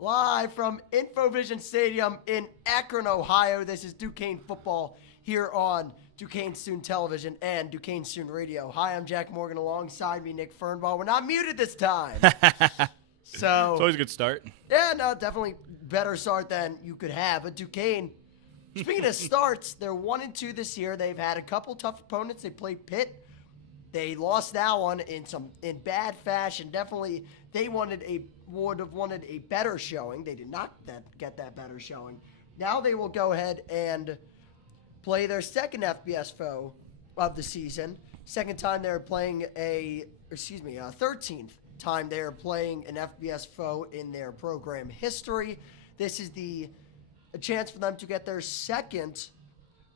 live from InfoVision Stadium in Akron, Ohio. This is Duquesne football here on Duquesne Student Television and Duquesne Student Radio. Hi, I'm Jack Morgan. Alongside me, Nick Fernbaugh. We're not muted this time. So it's always a good start. Yeah, no, definitely better start than you could have. But Duquesne, speaking of starts, they're 1-2 this year. They've had a couple tough opponents. They played Pitt. They lost that one in bad fashion. Definitely, they would have wanted a better showing. They did not get that better showing. Now they will go ahead and play their second FBS foe of the season. Second time they're playing 13th time they're playing an FBS foe in their program history. This is a chance for them to get their second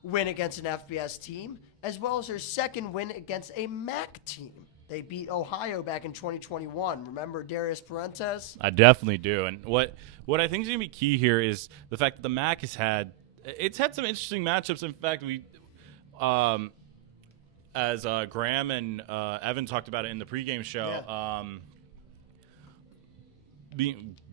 win against an FBS team, as well as their second win against a MAC team. They beat Ohio back in 2021. Remember Darius Parentes? I definitely do. And what I think is going to be key here is the fact that the MAC has had some interesting matchups. In fact, as Graham and Evan talked about it in the pregame show,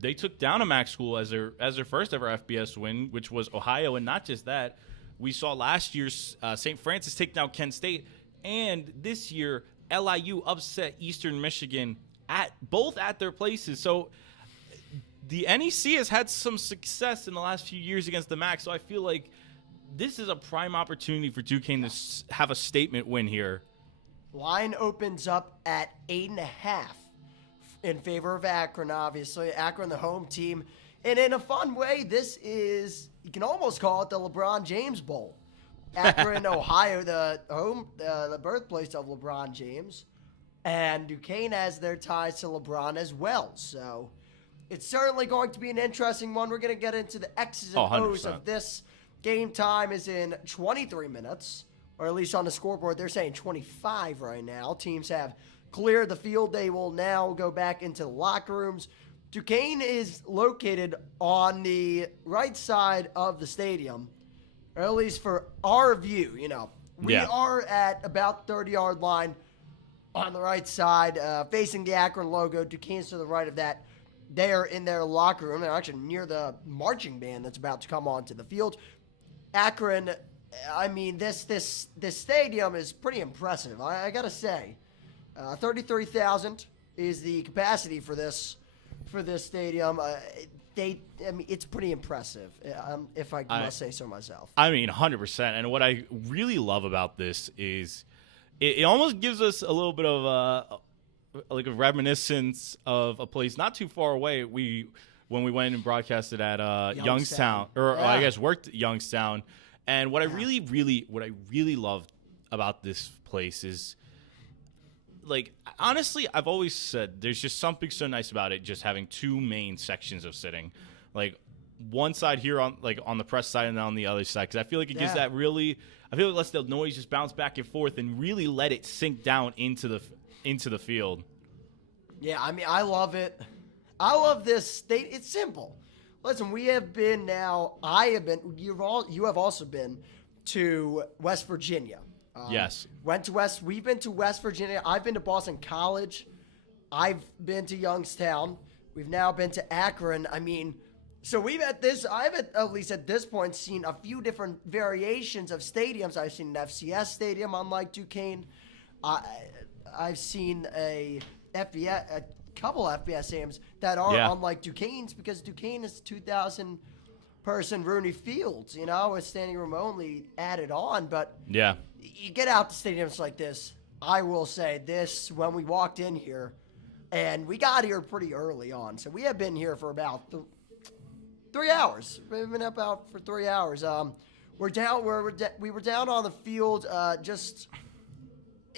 they took down a MAC school as their first ever FBS win, which was Ohio. And not just that, we saw last year's St. Francis take down Kent State, and this year LIU upset Eastern Michigan both at their places. So the NEC has had some success in the last few years against the MAC. So I feel like this is a prime opportunity for Duquesne to have a statement win here. Line opens up at 8.5 in favor of Akron. Obviously, Akron, the home team. And in a fun way, this is, you can almost call it the LeBron James Bowl. Akron, Ohio, the birthplace of LeBron James. And Duquesne has their ties to LeBron as well. So it's certainly going to be an interesting one. We're going to get into the X's and O's of this. Game time is in 23 minutes, or at least on the scoreboard, they're saying 25 right now. Teams have cleared the field. They will now go back into the locker rooms. Duquesne is located on the right side of the stadium, or at least for our view. We are at about 30-yard line on the right side, facing the Akron logo. Duquesne's to the right of that. They are in their locker room. They're actually near the marching band that's about to come onto the field. Akron, I mean, this stadium is pretty impressive. I gotta say, 33,000 is the capacity for this stadium. It's pretty impressive, if I must say so myself. I mean, 100%. And what I really love about this is it almost gives us a little bit of a reminiscence of a place not too far away. When we went and broadcasted at Youngstown, I guess worked at Youngstown. And what I really love about this place is, like, honestly, I've always said there's just something so nice about it, just having two main sections of sitting, like one side here on the press side and then on the other side, because I feel like it gives that really. I feel like it lets the noise just bounce back and forth and really let it sink down into the field. Yeah, I mean, I love it. I love this state. It's simple. Listen, we have been now. I have been. You have also been to West Virginia. Yes. We've been to West Virginia. I've been to Boston College. I've been to Youngstown. We've now been to Akron. I mean, so I've at least at this point seen a few different variations of stadiums. I've seen an FCS stadium, unlike Duquesne. I've seen a couple FBS stadiums that are unlike Duquesne's, because Duquesne is 2,000 person Rooney Fields, with standing room only added on. But you get out to stadiums like this. I will say this, when we walked in here, and we got here pretty early on, so we have been here for about 3 hours. We've been about for 3 hours. We were down on the field, just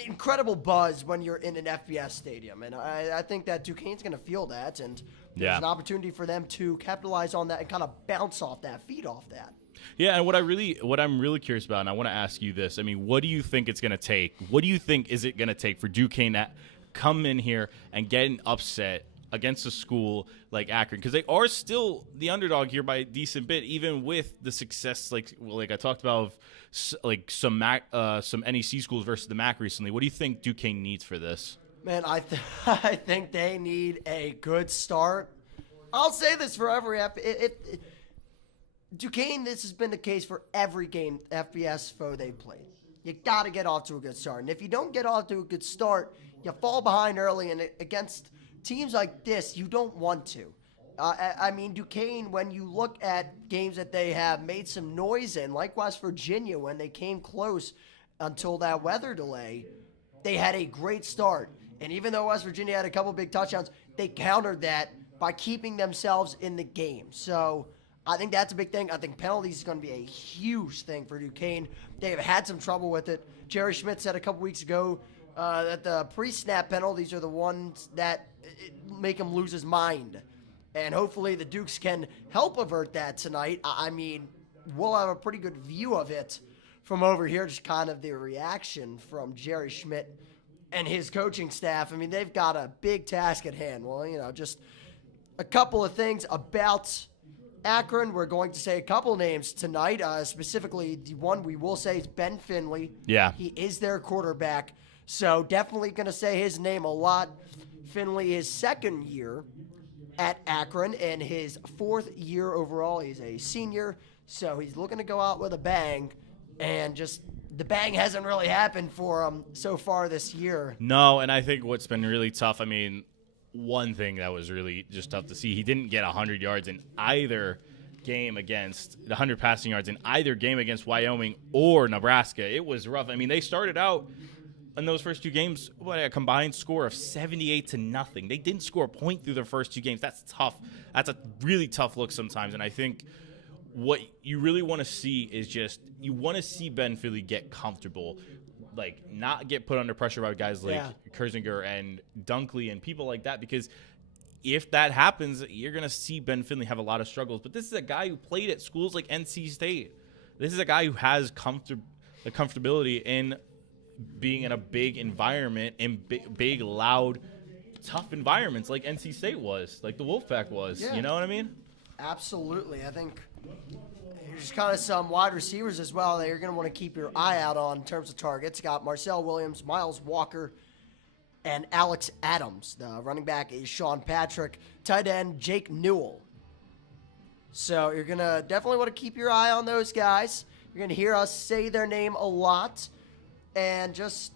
incredible buzz when you're in an FBS stadium, and I think that Duquesne's going to feel that, and there's an opportunity for them to capitalize on that and kind of bounce off that, feed off that. Yeah, and what I'm really curious about, and I want to ask you this. I mean, what do you think it's going to take? What do you think is it going to take for Duquesne to come in here and get an upset against a school like Akron? Because they are still the underdog here by a decent bit, even with the success, like I talked about, of some NEC schools versus the MAC recently. What do you think Duquesne needs for this? Man, I think they need a good start. I'll say this for every Duquesne, this has been the case for every game FBS foe they played. You got to get off to a good start. And if you don't get off to a good start, you fall behind early. And against teams like this, you don't want to. I mean, Duquesne, when you look at games that they have made some noise in, like West Virginia, when they came close until that weather delay, they had a great start. And even though West Virginia had a couple big touchdowns, they countered that by keeping themselves in the game. So I think that's a big thing. I think penalties is going to be a huge thing for Duquesne. They have had some trouble with it. Jerry Schmidt said a couple weeks ago that the pre-snap penalties are the ones that make him lose his mind. And hopefully the Dukes can help avert that tonight. I mean, we'll have a pretty good view of it from over here, just kind of the reaction from Jerry Schmidt and his coaching staff. I mean, they've got a big task at hand. Well, just a couple of things about Akron. We're going to say a couple names tonight. Specifically, the one we will say is Ben Finley. Yeah. He is their quarterback. So definitely going to say his name a lot. Finley is second year at Akron and his fourth year overall. He's a senior, so he's looking to go out with a bang. And just the bang hasn't really happened for him so far this year. No, and I think what's been really tough, I mean, one thing that was really just tough to see, he didn't get 100 yards in either game against 100 passing yards in either game against Wyoming or Nebraska. It was rough. I mean, they started out in those first two games, a combined score of 78-0. They didn't score a point through their first two games. That's tough. That's a really tough look sometimes. And I think what you really want to see is just you want to see Ben Finley get comfortable, like not get put under pressure by guys like Kersinger and Dunkley and people like that, because if that happens, you're going to see Ben Finley have a lot of struggles. But this is a guy who played at schools like NC State. This is a guy who has the comfortability in being in a big environment, in big, loud, tough environments like NC State was, like the Wolfpack was. Yeah. You know what I mean? Absolutely. I think there's kind of some wide receivers as well that you're going to want to keep your eye out on in terms of targets. You got Marcel Williams, Miles Walker, and Alex Adams. The running back is Sean Patrick. Tight end, Jake Newell. So you're going to definitely want to keep your eye on those guys. You're going to hear us say their name a lot. And just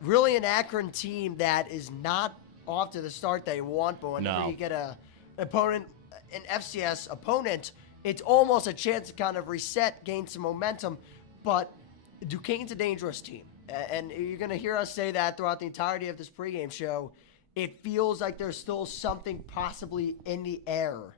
really an Akron team that is not off to the start they want, but whenever you get an opponent, an FCS opponent, it's almost a chance to kind of reset, gain some momentum. But Duquesne's a dangerous team. And you're going to hear us say that throughout the entirety of this pregame show. It feels like there's still something possibly in the air.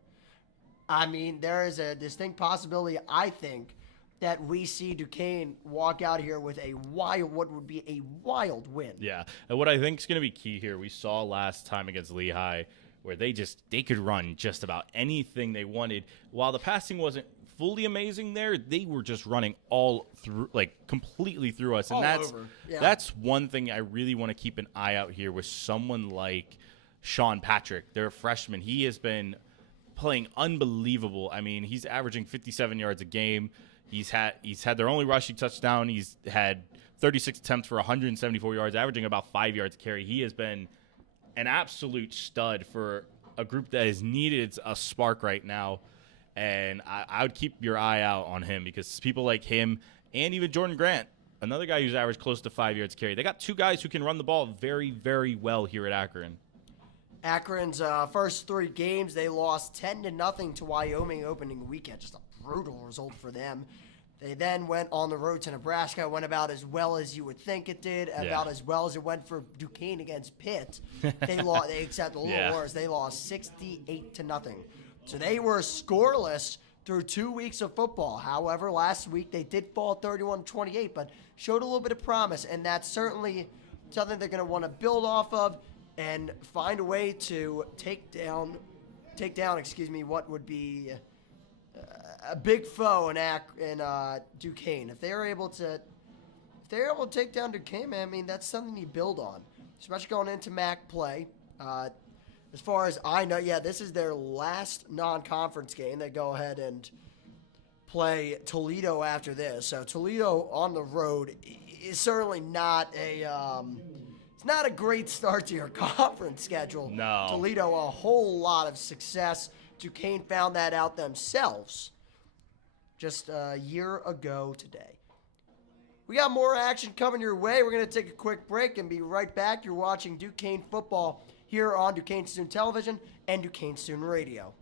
I mean, there is a distinct possibility, I think, that we see Duquesne walk out here with what would be a wild win. Yeah, and what I think is going to be key here, we saw last time against Lehigh, where they could run just about anything they wanted. While the passing wasn't fully amazing there, they were just running all through, like completely through us. And that's one thing I really want to keep an eye out here with someone like Sean Patrick, their freshman. He has been playing unbelievable. I mean, he's averaging 57 yards a game. He's had their only rushing touchdown. He's had 36 attempts for 174 yards, averaging about 5 yards a carry. He has been an absolute stud for a group that has needed a spark right now. And I would keep your eye out on him, because people like him and even Jordan Grant, another guy who's averaged close to 5 yards a carry. They got two guys who can run the ball very, very well here at Akron. Akron's first three games, they lost 10-0 to Wyoming opening weekend. Just a brutal result for them. They then went on the road to Nebraska. Went about as well as you would think it did, about as well as it went for Duquesne against Pitt. They lost. They accepted a little worse. They lost 68-0. So they were scoreless through 2 weeks of football. However, last week they did fall 31-28, but showed a little bit of promise, and that's certainly something they're going to want to build off of and find a way to take down, what would be a big foe in Duquesne. If they're able to take down Duquesne, man, I mean, that's something you build on, especially going into MAC play. As far as I know, this is their last non-conference game. They go ahead and play Toledo after this. So Toledo on the road is certainly not not a great start to your conference schedule. No. Toledo, a whole lot of success. Duquesne found that out themselves just a year ago today. We got more action coming your way. We're going to take a quick break and be right back. You're watching Duquesne football here on Duquesne Student Television and Duquesne Student Radio.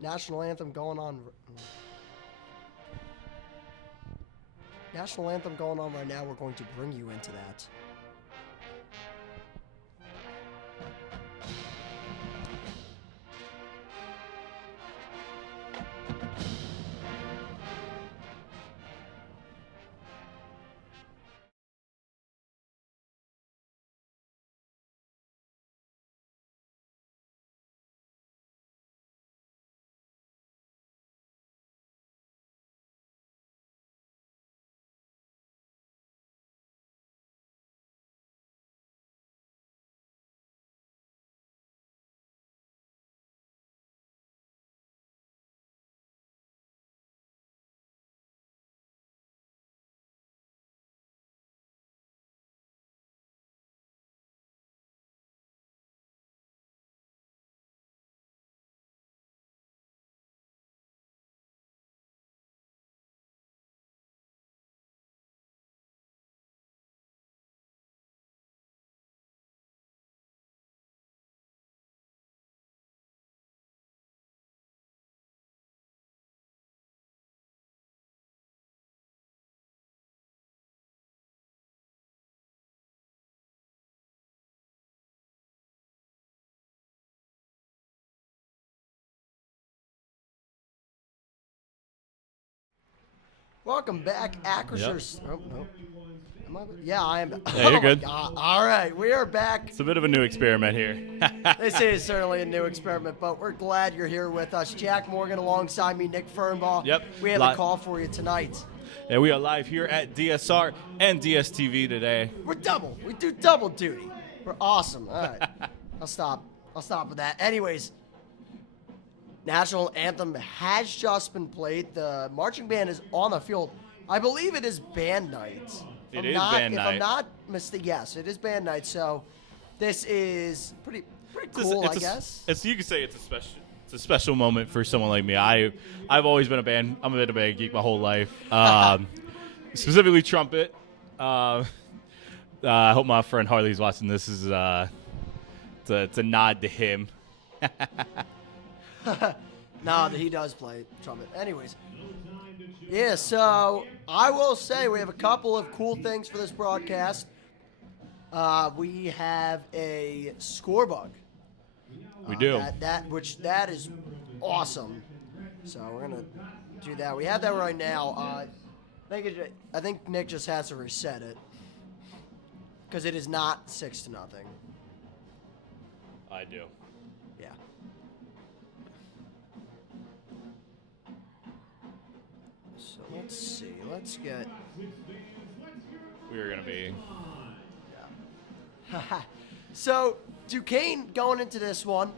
National anthem going on. National anthem going on right now. We're going to bring you into that. Welcome back, Akron. Yep. Oh, no. Yeah, I am. Yeah, you're good. All right, we are back. It's a bit of a new experiment here. This is certainly a new experiment, but we're glad you're here with us. Jack Morgan alongside me, Nick Fernbaugh. Yep. We have a call for you tonight. Yeah, we are live here at DSR and DSTV today. We do double duty. We're awesome. All right. I'll stop with that. Anyways, national anthem has just been played. The marching band is on the field. I believe it is band night. It is band night. If I'm not mistaken, yes, it is band night. So this is pretty cool, I guess. You could say it's a special moment for someone like me. I've always been I'm a bit of a band geek my whole life. Specifically trumpet. I hope my friend Harley's watching this. It's a nod to him. No, he does play trumpet. Anyways, yeah, so I will say we have a couple of cool things for this broadcast. We have a score bug. We do. That is awesome. So we're going to do that. We have that right now. I think Nick just has to reset it because it is not 6-0. I do. Yeah. So let's see. Let's get. We are going to be. Yeah. So Duquesne going into this one,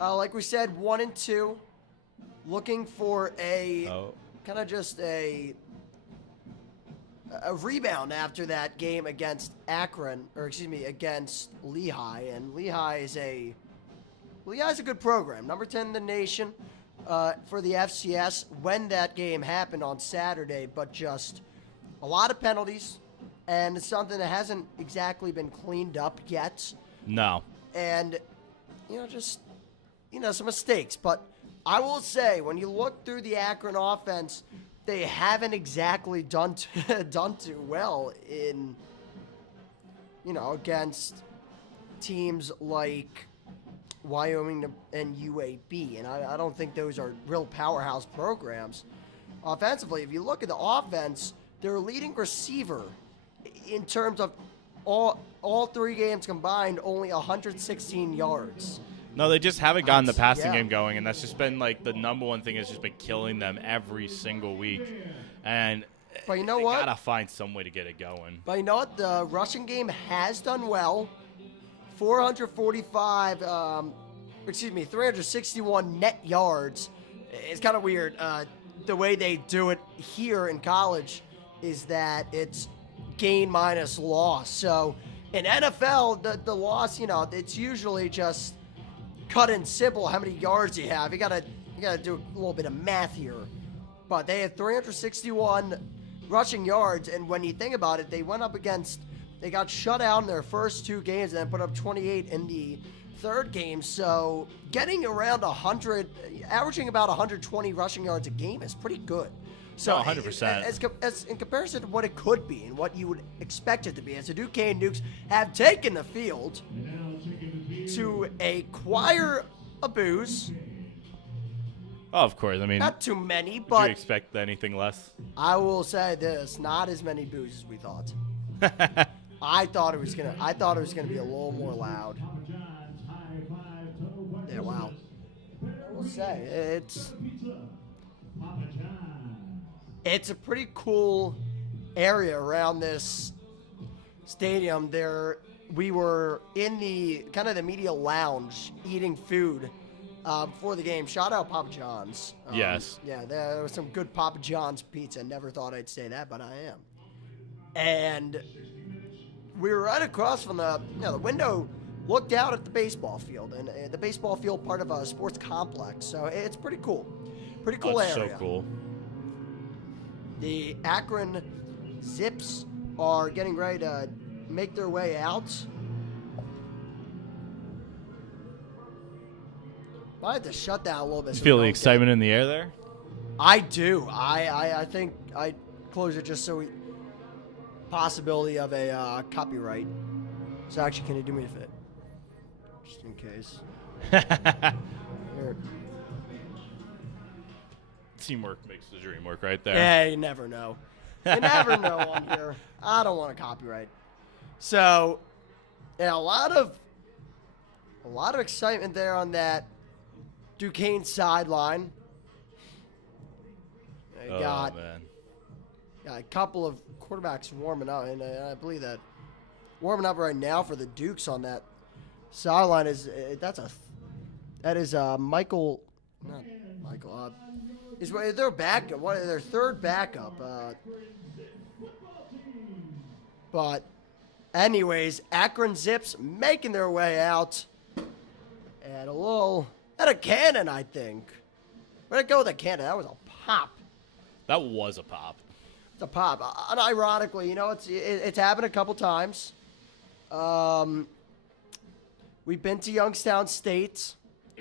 like we said, 1-2, looking for kind of just a rebound after that game against against Lehigh, and Lehigh's a good program, number 10 in the nation for the FCS when that game happened on Saturday, but just a lot of penalties, and it's something that hasn't exactly been cleaned up yet. No. And, some mistakes. But I will say, when you look through the Akron offense, they haven't exactly done too well in, against teams like Wyoming and UAB. And I don't think those are real powerhouse programs. Offensively, if you look at the offense, their leading receiver, in terms of all three games combined, only 116 yards. No, they just haven't gotten the passing game going, and that's just been the number one thing has just been killing them every single week. And but you know what? They gotta find some way to get it going. But you know what? The rushing game has done well. 361 net yards. It's kind of weird. The way they do it here in college is that it's gain minus loss. So in NFL, the loss, it's usually just cut and simple how many yards you have. You gotta do a little bit of math here. But they had 361 rushing yards, and when you think about it, they got shut out in their first two games and then put up 28 in the third game. So getting around 100, averaging about 120 rushing yards a game is pretty good. So No, 100%. As in comparison to what it could be and what you would expect it to be, as the Duquesne Dukes have taken the field to acquire a booze. Oh, of course. I mean, Not too many, would but you expect anything less? I will say this: not as many boos as we thought. I thought it was gonna be a little more loud. Yeah, wow. I will say it's a pretty cool area around this stadium. We were in the kind of the media lounge eating food before the game. Shout out Papa John's. Yes. Yeah, there was some good Papa John's pizza. Never thought I'd say that, but I am. And we were right across from the window. Looked out at the baseball field, and the baseball field part of a sports complex. So it's pretty cool. Pretty cool That's area. so cool. The Akron Zips are getting ready to make their way out. I have to shut down a little bit. You so feel we the don't excitement in the air there? I do. I think I close it just so we possibility of a copyright. So actually, can you do me a favor? Just in case. Here. Teamwork makes the dream work right there. Yeah, you never know. You never know on here. I don't want to copyright. So, yeah, a lot of excitement there on that Duquesne sideline. You got a couple of quarterbacks warming up, and I believe that warming up right now for the Dukes on that sideline is Michael, not Michael. Is their backup? Their third backup? But, anyways, Akron Zips making their way out, and a cannon, I think. Where'd it go with a cannon? That was a pop. That was a pop. It's a pop. Unironically, it's happened a couple times. We've been to Youngstown State.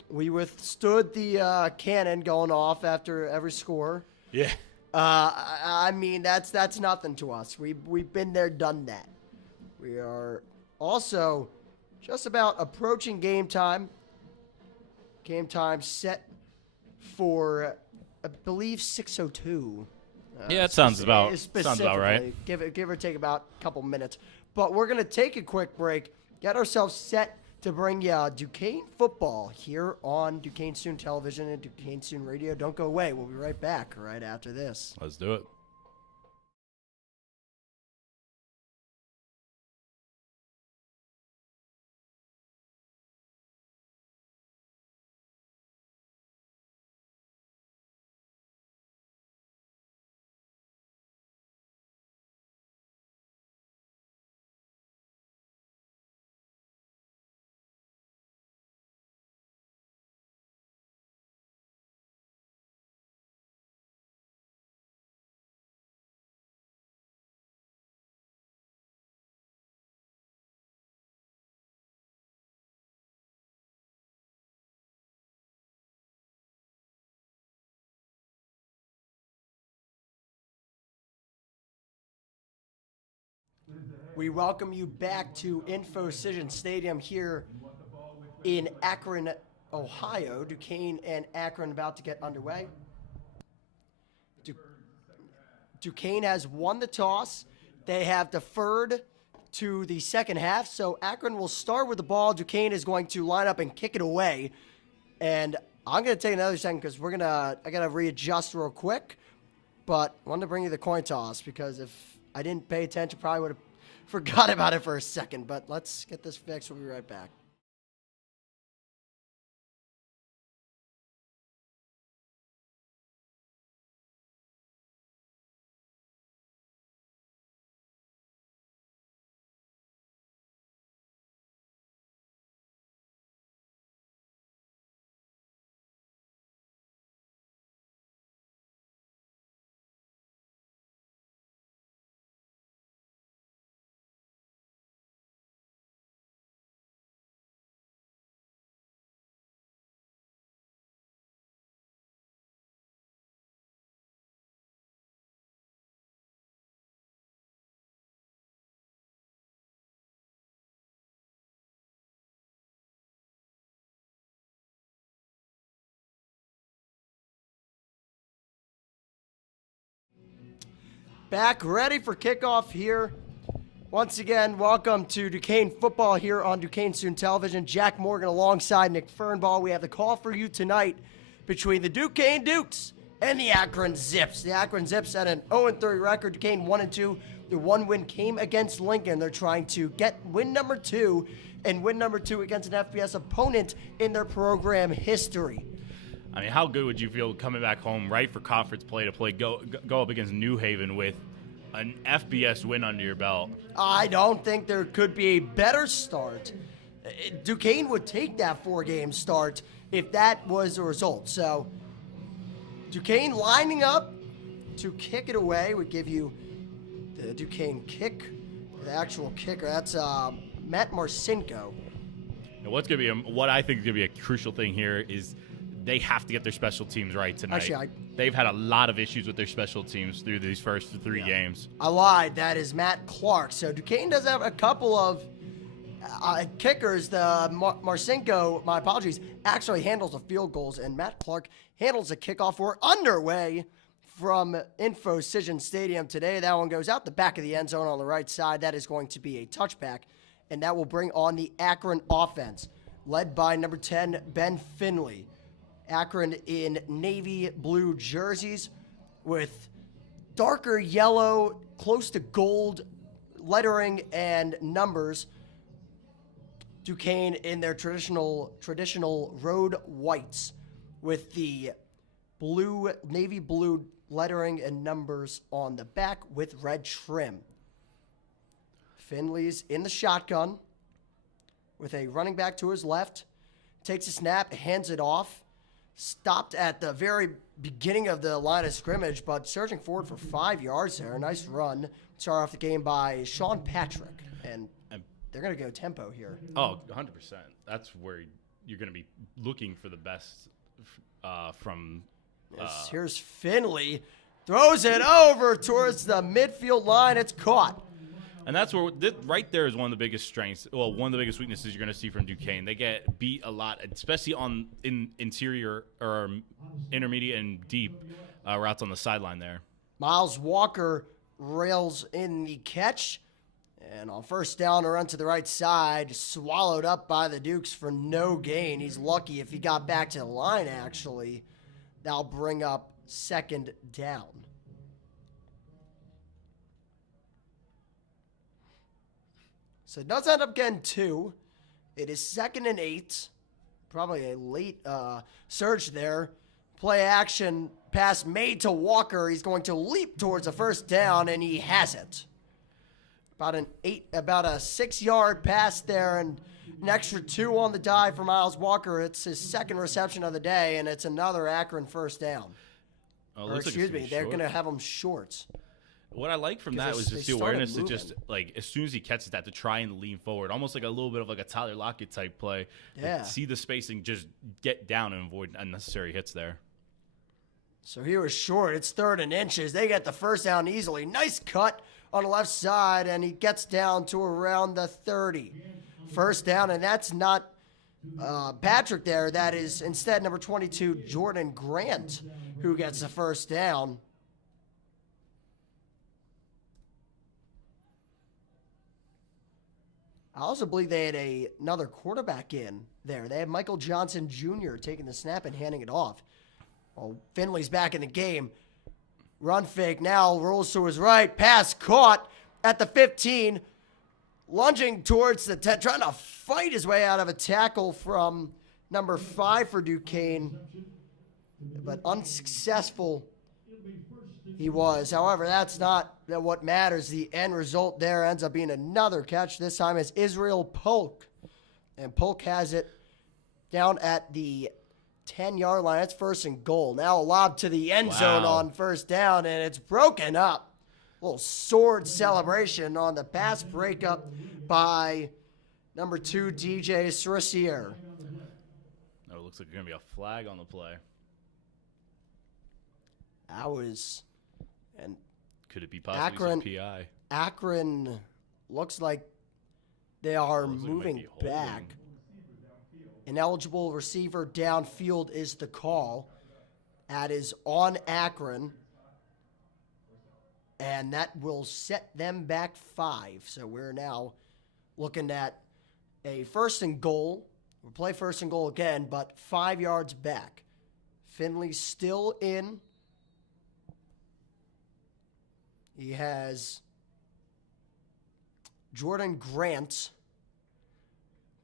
We withstood the cannon going off after every score. Yeah. I mean, that's nothing to us. We've been there, done that. We are also just about approaching game time. Game time set for, I believe, 6:02. Yeah, it sounds about right. Give or take about a couple minutes. But we're going to take a quick break, get ourselves set to bring you Duquesne football here on Duquesne Soon Television and Duquesne Soon Radio. Don't go away. We'll be right back right after this. Let's do it. We welcome you back to InfoCision Stadium here in Akron, Ohio. Duquesne and Akron about to get underway. Duquesne has won the toss. They have deferred to the second half, so Akron will start with the ball. Duquesne is going to line up and kick it away. And I'm going to take another second because I got to readjust real quick. But I wanted to bring you the coin toss because if I didn't pay attention, probably would have forgot about it for a second. But let's get this fixed. We'll be right back. back ready for kickoff here. Once again, welcome to Duquesne football here on Duquesne Student Television. Jack Morgan alongside Nick Fernbaugh. We have the call for you tonight between the Duquesne Dukes and the Akron Zips. The Akron Zips had an 0-3 record. Duquesne 1-2. Their one win came against Lincoln. They're trying to get win number 2 and win number 2 against an FBS opponent in their program history. I mean, how good would you feel coming back home right for conference play to go up against New Haven with an FBS win under your belt? I don't think there could be a better start. Duquesne would take that 4-game start if that was the result. So Duquesne lining up to kick it away would give you the Duquesne kick, the actual kicker. That's Matt Marcinko. Now, what I think is going to be a crucial thing here is they have to get their special teams right tonight. Actually, they've had a lot of issues with their special teams through these first 3 games. I lied. That is Matt Clark. So Duquesne does have a couple of kickers. The Marcinko, my apologies, actually handles the field goals, and Matt Clark handles the kickoff. We're underway from Info Cision Stadium today. That one goes out the back of the end zone on the right side. That is going to be a touchback, and that will bring on the Akron offense, led by number 10, Ben Finley. Akron in navy blue jerseys with darker yellow, close to gold lettering and numbers. Duquesne in their traditional road whites with the blue, navy blue lettering and numbers on the back with red trim. Finley's in the shotgun with a running back to his left. Takes a snap, hands it off. Stopped at the very beginning of the line of scrimmage, but surging forward for 5 yards there. Nice run. Start off the game by Sean Patrick. And they're going to go tempo here. Oh, 100%. That's where you're going to be looking for the best from. Yes, here's Finley. Throws it over towards the midfield line. It's caught. And that's where right there is one of the biggest strengths. Well, one of the biggest weaknesses you're going to see from Duquesne. They get beat a lot, especially in interior or intermediate and deep routes on the sideline there. Miles Walker rails in the catch. And on first down, a run to the right side, swallowed up by the Dukes for no gain. He's lucky if he got back to the line, actually. That'll bring up second down. So it does end up getting 2. It is 2nd and 8. Probably a late surge there. Play action pass made to Walker. He's going to leap towards a first down, and he has it. About a 6-yard pass there, and an extra 2 on the dive for Miles Walker. It's his second reception of the day, and it's another Akron first down. They're going to have him short. What I like from that was just the awareness to just, like, as soon as he catches that, to try and lean forward. Almost like a little bit of like a Tyler Lockett type play. Yeah. Like, see the spacing, just get down and avoid unnecessary hits there. So he was short. It's 3rd and inches. They get the first down easily. Nice cut on the left side, and he gets down to around the 30. First down, and that's not Patrick there. That is instead number 22, Jordan Grant, who gets the first down. I also believe they had another quarterback in there. They had Michael Johnson Jr. taking the snap and handing it off. Well, Finley's back in the game. Run fake now, rolls to his right. Pass caught at the 15. Lunging towards the 10, trying to fight his way out of a tackle from number 5 for Duquesne. But unsuccessful he was. However, that's not what matters. The end result there ends up being another catch. This time it's Israel Polk. And Polk has it down at the 10-yard line. That's 1st and goal. Now a lob to the end zone on first down, and it's broken up. A little sword celebration on the pass breakup by number 2, DJ Cerisier. Oh, it looks like there's going to be a flag on the play. That was... And could it be possibly some PI? Akron looks like they are moving back. Ineligible receiver downfield is the call. That is on Akron. and that will set them back 5. So we're now looking at a first and goal. We'll play first and goal again, but 5 yards back. Finley's still in. He has Jordan Grant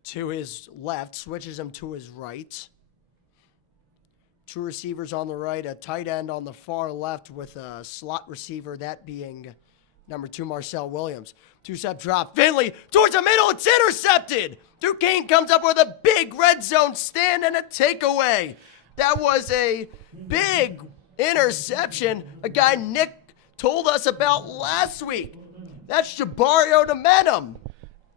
to his left, switches him to his right. 2 receivers on the right, a tight end on the far left with a slot receiver, that being number 2, Marcel Williams. 2-step drop. Finley towards the middle. It's intercepted. Duquesne comes up with a big red zone stand and a takeaway. That was a big interception. A guy Nick told us about last week. That's Jabari Odomenum.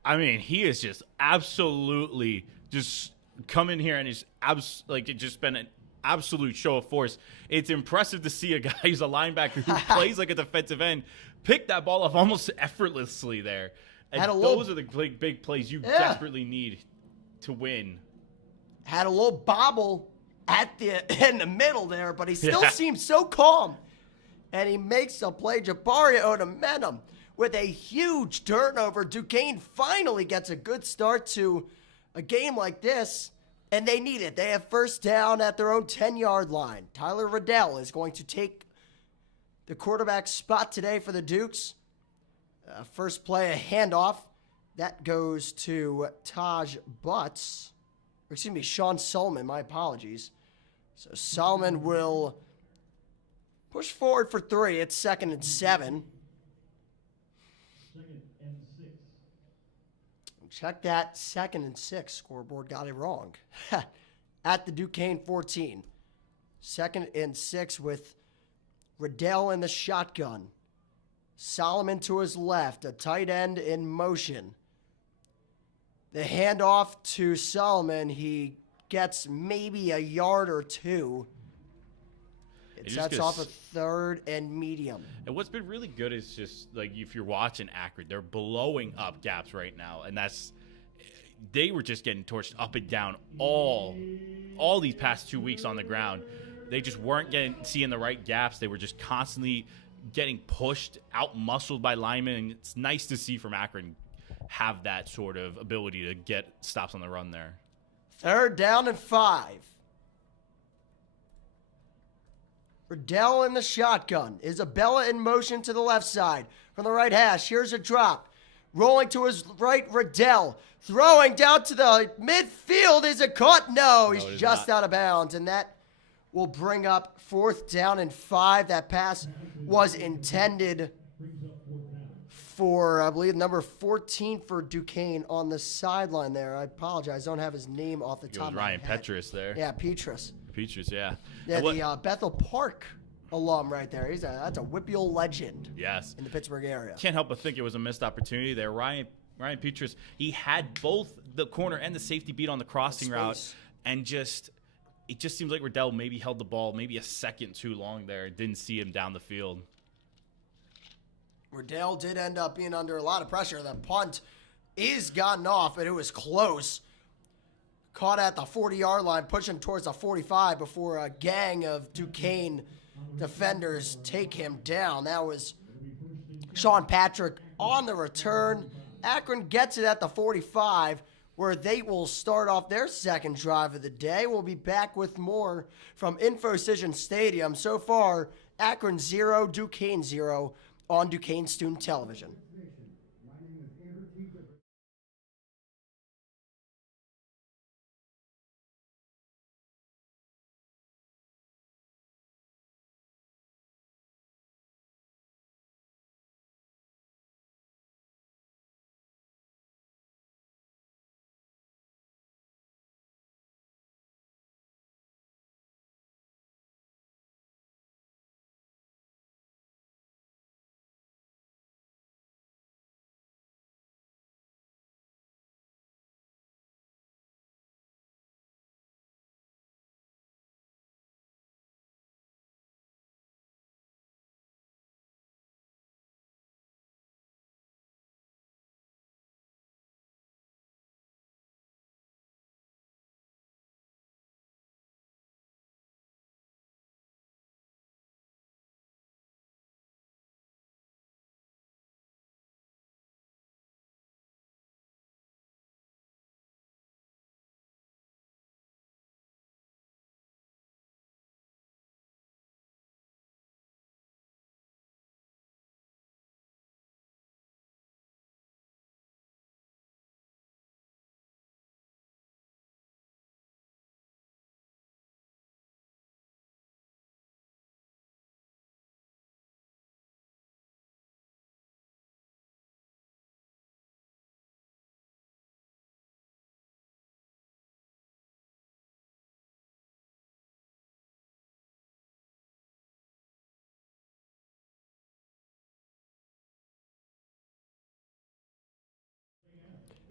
I mean, he is just absolutely just come in here and it's just been an absolute show of force. It's impressive to see a guy who's a linebacker who plays like a defensive end pick that ball off almost effortlessly there. And those are the big plays you desperately need to win. Had a little bobble in the middle there, but he still seems so calm. And he makes a play. Jabari Odomenum with a huge turnover. Duquesne finally gets a good start to a game like this, and they need it. They have first down at their own 10-yard line. Tyler Riddell is going to take the quarterback spot today for the Dukes. First play, a handoff. That goes to Sean Solomon. My apologies. So Solomon will push forward for 3. It's 2nd and 7. Check that, 2nd and 6. Scoreboard got it wrong. At the Duquesne 14. 2nd and 6 with Riddell in the shotgun. Solomon to his left, a tight end in motion. The handoff to Solomon, he gets maybe a yard or 2. It sets off a 3rd and medium. And what's been really good is just, like, if you're watching Akron, they're blowing up gaps right now. And they were just getting torched up and down all these past 2 weeks on the ground. They just weren't seeing the right gaps. They were just constantly getting pushed, out-muscled by linemen. And it's nice to see from Akron have that sort of ability to get stops on the run there. 3rd down and 5. Riddell in the shotgun. Isabella in motion to the left side. From the right hash, here's a drop. Rolling to his right, Riddell. Throwing down to the midfield. Is it caught? No, he's just out of bounds. And that will bring up 4th down and 5. That pass was intended for, I believe, number 14 for Duquesne on the sideline there. I apologize. I don't have his name off the top of my head. Ryan Petrus there. Yeah, Petrus. Yeah. Yeah, the Bethel Park alum right there. That's a Whippeal legend. Yes. In the Pittsburgh area. Can't help but think it was a missed opportunity there. Ryan Petrus, he had both the corner and the safety beat on the crossing route, and it just seems like Riddell maybe held the ball maybe a second too long there. Didn't see him down the field. Riddell did end up being under a lot of pressure. The punt is gotten off, but it was close. Caught at the 40-yard line, pushing towards the 45 before a gang of Duquesne defenders take him down. That was Sean Patrick on the return. Akron gets it at the 45, where they will start off their second drive of the day. We'll be back with more from InfoCision Stadium. So far, Akron 0, Duquesne 0 on Duquesne Student Television.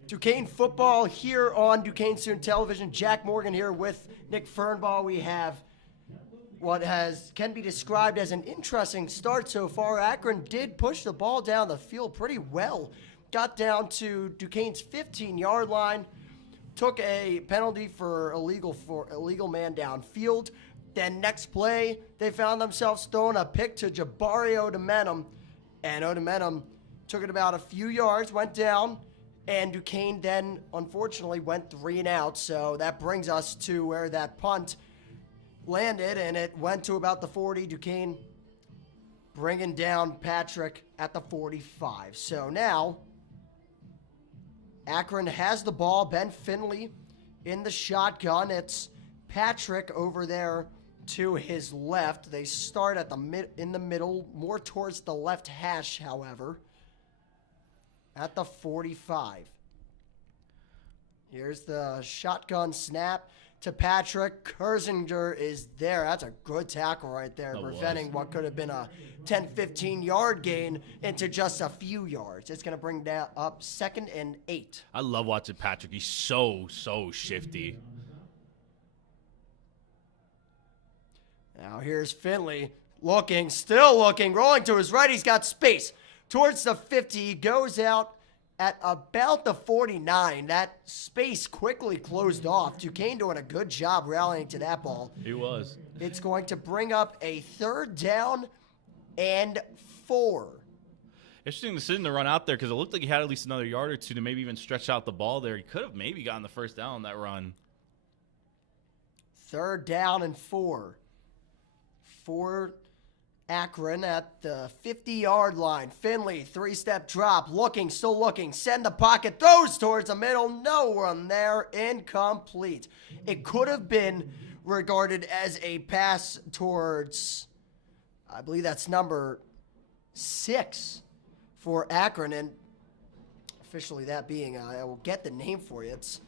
Duquesne football here on Duquesne Student Television. Jack Morgan here with Nick Fernbaugh. We have what can be described as an interesting start so far. Akron did push the ball down the field pretty well. Got down to Duquesne's 15-yard line. Took a penalty for illegal man downfield. Then next play, they found themselves throwing a pick to Jabari Odomenum. And Odomenum took it about a few yards, went down, and Duquesne then, unfortunately, went 3 and out. So that brings us to where that punt landed, and it went to about the 40. Duquesne bringing down Patrick at the 45. So now, Akron has the ball. Ben Finley in the shotgun. It's Patrick over there to his left. They start at in the middle, more towards the left hash, however, at the 45. Here's the shotgun snap to Patrick. Kersinger is there. That's a good tackle right there, preventing what could have been a 10, 15-yard gain into just a few yards. It's going to bring that up 2nd and 8. I love watching Patrick. He's so shifty. Now here's Finley still looking, rolling to his right. He's got space towards the 50. He goes out at about the 49. That space quickly closed off. Duquesne doing a good job rallying to that ball. He was. It's going to bring up a 3rd down and 4. Interesting decision to run out there because it looked like he had at least another yard or two to maybe even stretch out the ball there. He could have maybe gotten the 1st down on that run. 3rd down and 4. For Akron at the 50-yard line. Finley, 3-step drop, still looking, send the pocket, throws towards the middle, no one there, incomplete. It could have been regarded as a pass towards, I believe that's number 6 for Akron, and officially that being, I will get the name for you. It's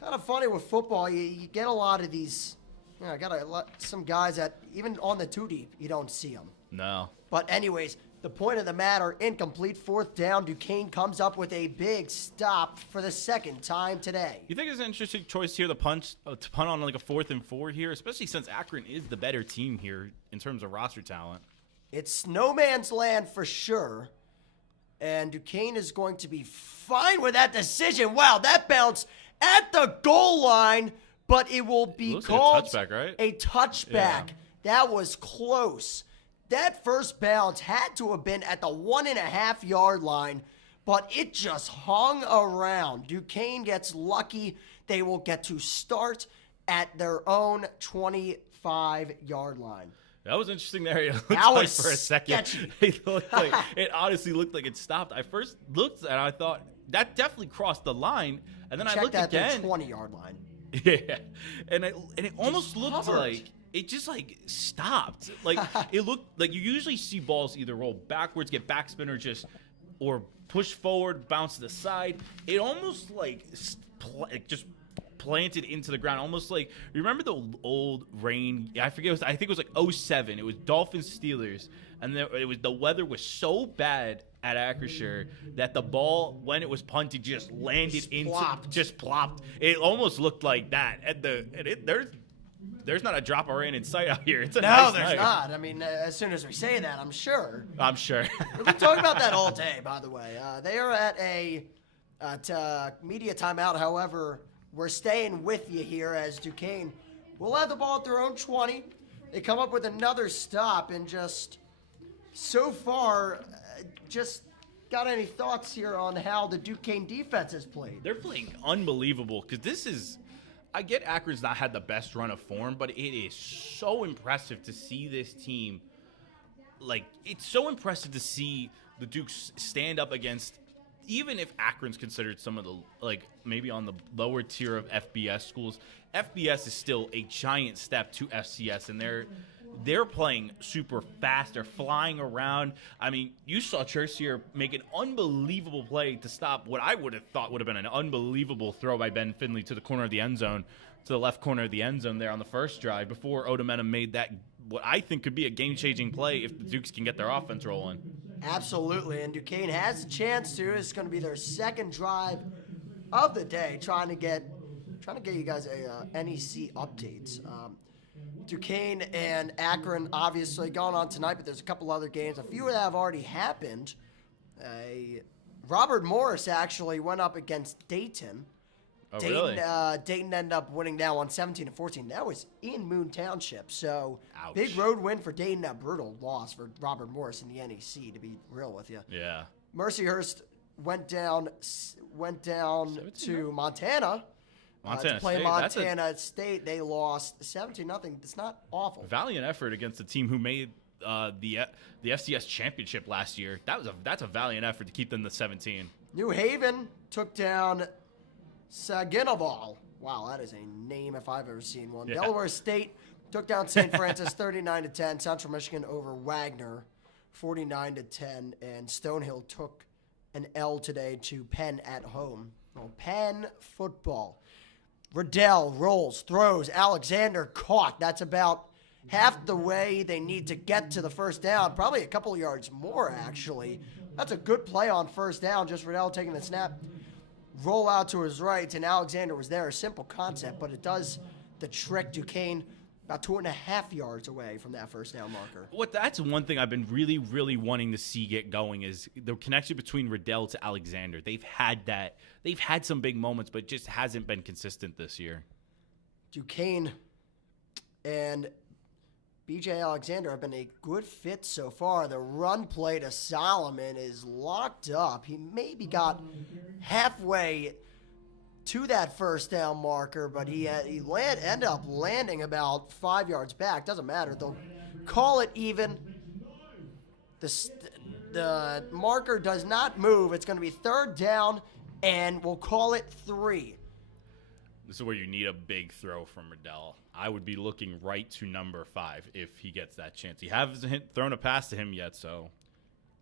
kind of funny with football, you get a lot of these. Yeah, I got some guys that, even on the 2-deep, you don't see them. No. But anyways, the point of the matter, incomplete, 4th down. Duquesne comes up with a big stop for the 2nd time today. You think it's an interesting choice here to punt on like a 4th and 4 here, especially since Akron is the better team here in terms of roster talent? It's no man's land for sure. And Duquesne is going to be fine with that decision. Wow, that bounce at the goal line. But it will be called like a touchback, right? A touchback. Yeah. That was close. That first bounce had to have been at the 1.5-yard line, but it just hung around. Duquesne gets lucky. They will get to start at their own 25-yard line. That was interesting there. It looked like for a second. It honestly looked like it stopped. I first looked and I thought, that definitely crossed the line. And then I looked again. Check that 20-yard line. Yeah, and it almost looked like it just like stopped. Like it looked like you usually see balls either roll backwards, get backspin, or push forward, bounce to the side. It almost like just planted into the ground, almost like remember the old rain. I forget. I think it was like 07. It was Dolphins Steelers, and the weather was so bad at Acrisure that the ball, when it was punted, just landed just plopped. It almost looked like that. There's not a drop of rain in sight out here. It's a nice there's night. not. I mean, as soon as we say that, I'm sure. We've been talking about that all day, by the way. They are at a media timeout. However, we're staying with you here as Duquesne will have the ball at their own 20. They come up with another stop, and just so far, just got any thoughts here on how the Duquesne defense has played? They're playing unbelievable because this is, I get Akron's not had the best run of form, but it is so impressive to see this team. Like, it's so impressive to see the Dukes stand up against, even if Akron's considered some of the, like, maybe on the lower tier of FBS schools, FBS is still a giant step to FCS, and they're playing super fast. They're flying around. I mean, you saw Chersier make an unbelievable play to stop what I would have thought would have been an unbelievable throw by Ben Finley to the corner of the end zone, to the left corner of the end zone there on the first drive before Odomenum made that, what I think could be a game-changing play if the Dukes can get their offense rolling. Absolutely, and Duquesne has a chance to. It's going to be their second drive of the day, trying to get you guys a NEC updates. Duquesne and Akron obviously going on tonight, but there's a couple other games. A few that have already happened. Robert Morris actually went up against Dayton. Oh, Dayton, really? Dayton ended up winning that one 17-14. That was in Moon Township. So Ouch. big road win for Dayton. A brutal loss for Robert Morris in the NEC, to be real with you. Yeah. Mercyhurst went down to Montana. Montana To play State. Montana State. They lost 17-0. It's not awful. Valiant effort against a team who made the FCS championship last year. That's a valiant effort to keep them to 17. New Haven took down Saginaw. Wow, that is a name if I've ever seen one. Yeah. Delaware State took down St. Francis 39-10. Central Michigan over Wagner 49-10. And Stonehill took an L today to Penn at home. Well, Penn football. Riddell rolls, throws. Alexander caught. That's about half the way they need to get to the first down. Probably a couple of yards more, actually. That's a good play on first down. Just Riddell taking the snap. Roll out to his right, and Alexander was there. A simple concept, but it does the trick. Duquesne about 2.5 yards away from that first down marker. That's one thing I've been really, really wanting to see get going is the connection between Riddell to Alexander. They've had that. They've had some big moments, but it just hasn't been consistent this year. Duquesne and B.J. Alexander have been a good fit so far. The run play to Solomon is locked up. He maybe got halfway to that first down marker, but he ended up landing about 5 yards back. Doesn't matter. They'll call it even. The marker does not move. It's going to be third down, and we'll call it 3. This is where you need a big throw from Riddell. I would be looking right to number 5 if he gets that chance. He hasn't thrown a pass to him yet, so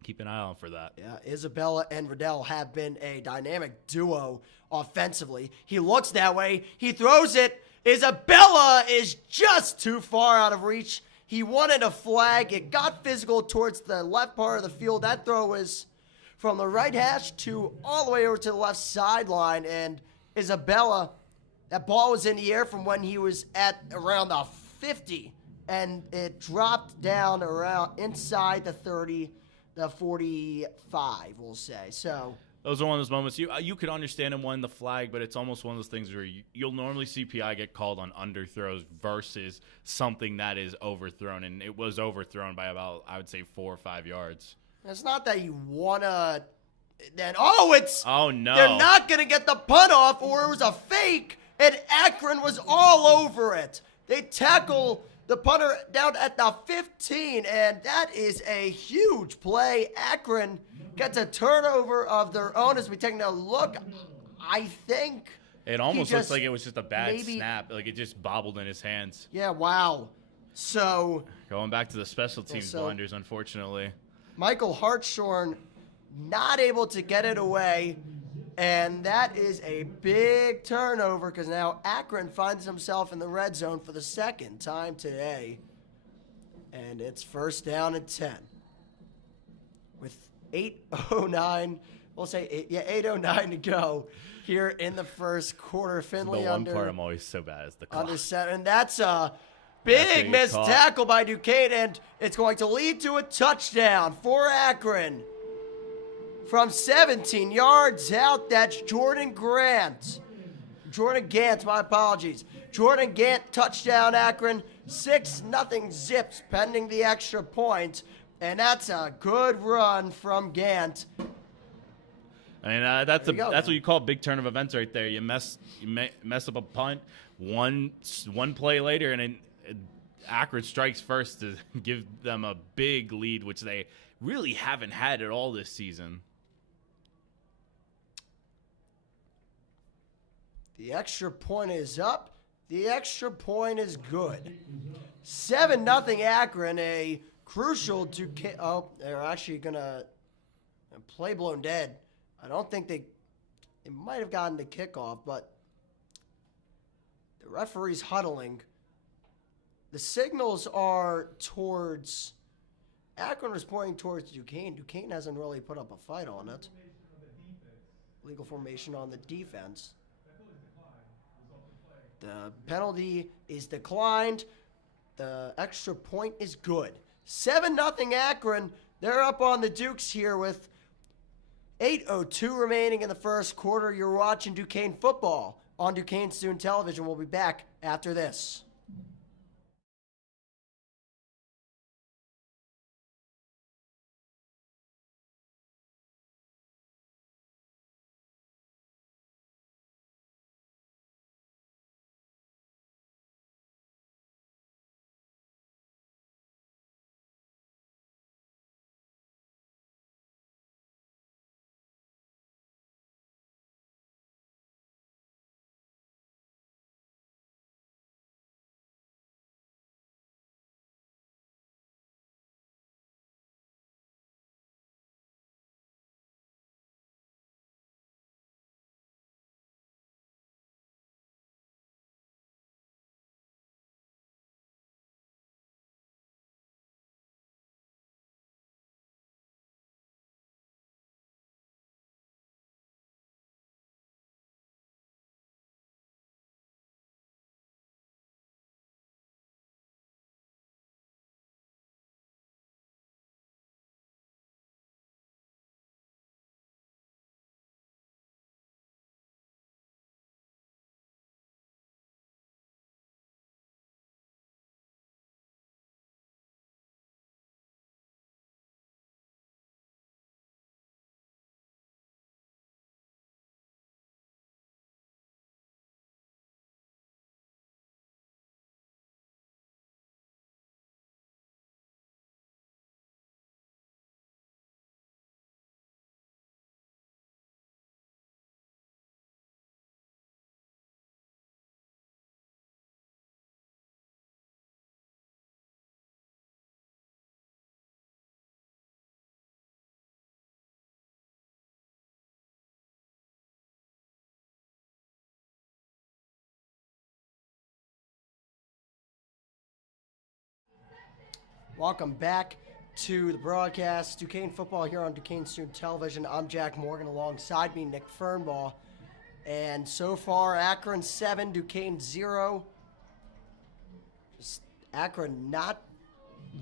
keep an eye on for that. Yeah, Isabella and Riddell have been a dynamic duo offensively. He looks that way. He throws it. Isabella is just too far out of reach. He wanted a flag. It got physical towards the left part of the field. That throw was from the right hash to all the way over to the left sideline. And Isabella, that ball was in the air from when he was at around the 50. And it dropped down around inside the 30, the 45, we'll say. So those are one of those moments you could understand him wanting the flag, but it's almost one of those things where you'll normally see PI get called on underthrows versus something that is overthrown, and it was overthrown by about, I would say, 4 or 5 yards. It's not that you want to then, oh, no. They're not going to get the punt off, or it was a fake, and Akron was all over it. They tackle the punter down at the 15, and that is a huge play. Akron gets a turnover of their own as we take a look. I think it almost looks like it was just a bad snap. Like it just bobbled in his hands. Yeah, wow. So going back to the special teams blunders, unfortunately. Michael Hartshorn not able to get it away, and that is a big turnover because now Akron finds himself in the red zone for the second time today, and it's first down and 10 with 8:09. We'll say 8:09 to go here in the first quarter. Finley the one part I'm always so bad is the clock. Under 7. That's a big missed tackle by Duquesne, and it's going to lead to a touchdown for Akron. From 17 yards out, that's Jordan Gant, my apologies. Jordan Gant, touchdown Akron, 6-0 Zips, pending the extra point. And that's a good run from Gant. I mean, that's what you call big turn of events right there. You mess up a punt, one play later, and then Akron strikes first to give them a big lead, which they really haven't had at all this season. The extra point is up. The extra point is good. 7-0 Akron, a crucial Duquesne. Oh, they're actually going to play blown dead. I don't think they might have gotten the kickoff, but the referee's huddling. The signals are towards Akron is pointing towards Duquesne. Duquesne hasn't really put up a fight on it. Legal formation on the defense. The penalty is declined. The extra point is good. 7-0 Akron. They're up on the Dukes here with 8:02 remaining in the first quarter. You're watching Duquesne football on Duquesne Student Television. We'll be back after this. Welcome back to the broadcast. Duquesne football here on Duquesne Student Television. I'm Jack Morgan. Alongside me, Nick Fernbaugh. And so far, Akron 7, Duquesne 0. Just Akron not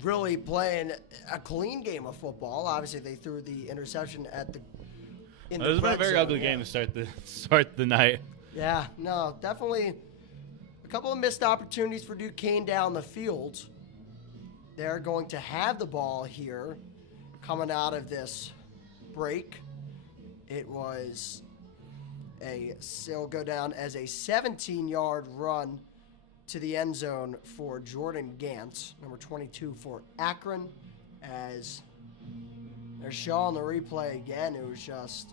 really playing a clean game of football. Obviously, they threw the interception at the in the It was red a very zone, ugly game to start the night. Yeah, no, definitely a couple of missed opportunities for Duquesne down the field. They're going to have the ball here coming out of this break. It'll go down as a 17-yard run to the end zone for Jordan Gantz, number 22 for Akron. As they're showing the replay again, it was just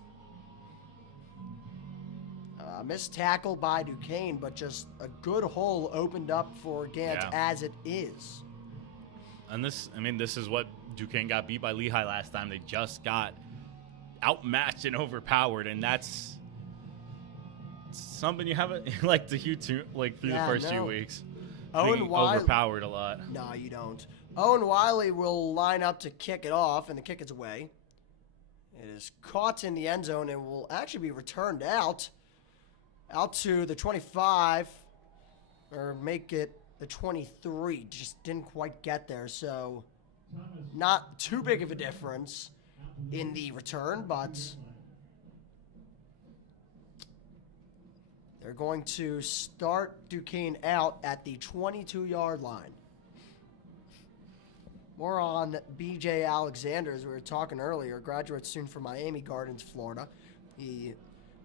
a missed tackle by Duquesne, but just a good hole opened up for Gantz as it is. And this is what Duquesne got beat by Lehigh last time. They just got outmatched and overpowered, and that's something you haven't like to hear through the first few weeks. Being overpowered a lot. No, you don't. Owen Wiley will line up to kick it off, and the kick is away. It is caught in the end zone and will actually be returned out to the 25, or make it the 23. Just didn't quite get there, so not too big of a difference in the return, but they're going to start Duquesne out at the 22-yard line. More on B.J. Alexander, as we were talking earlier, graduate student from Miami Gardens, Florida. He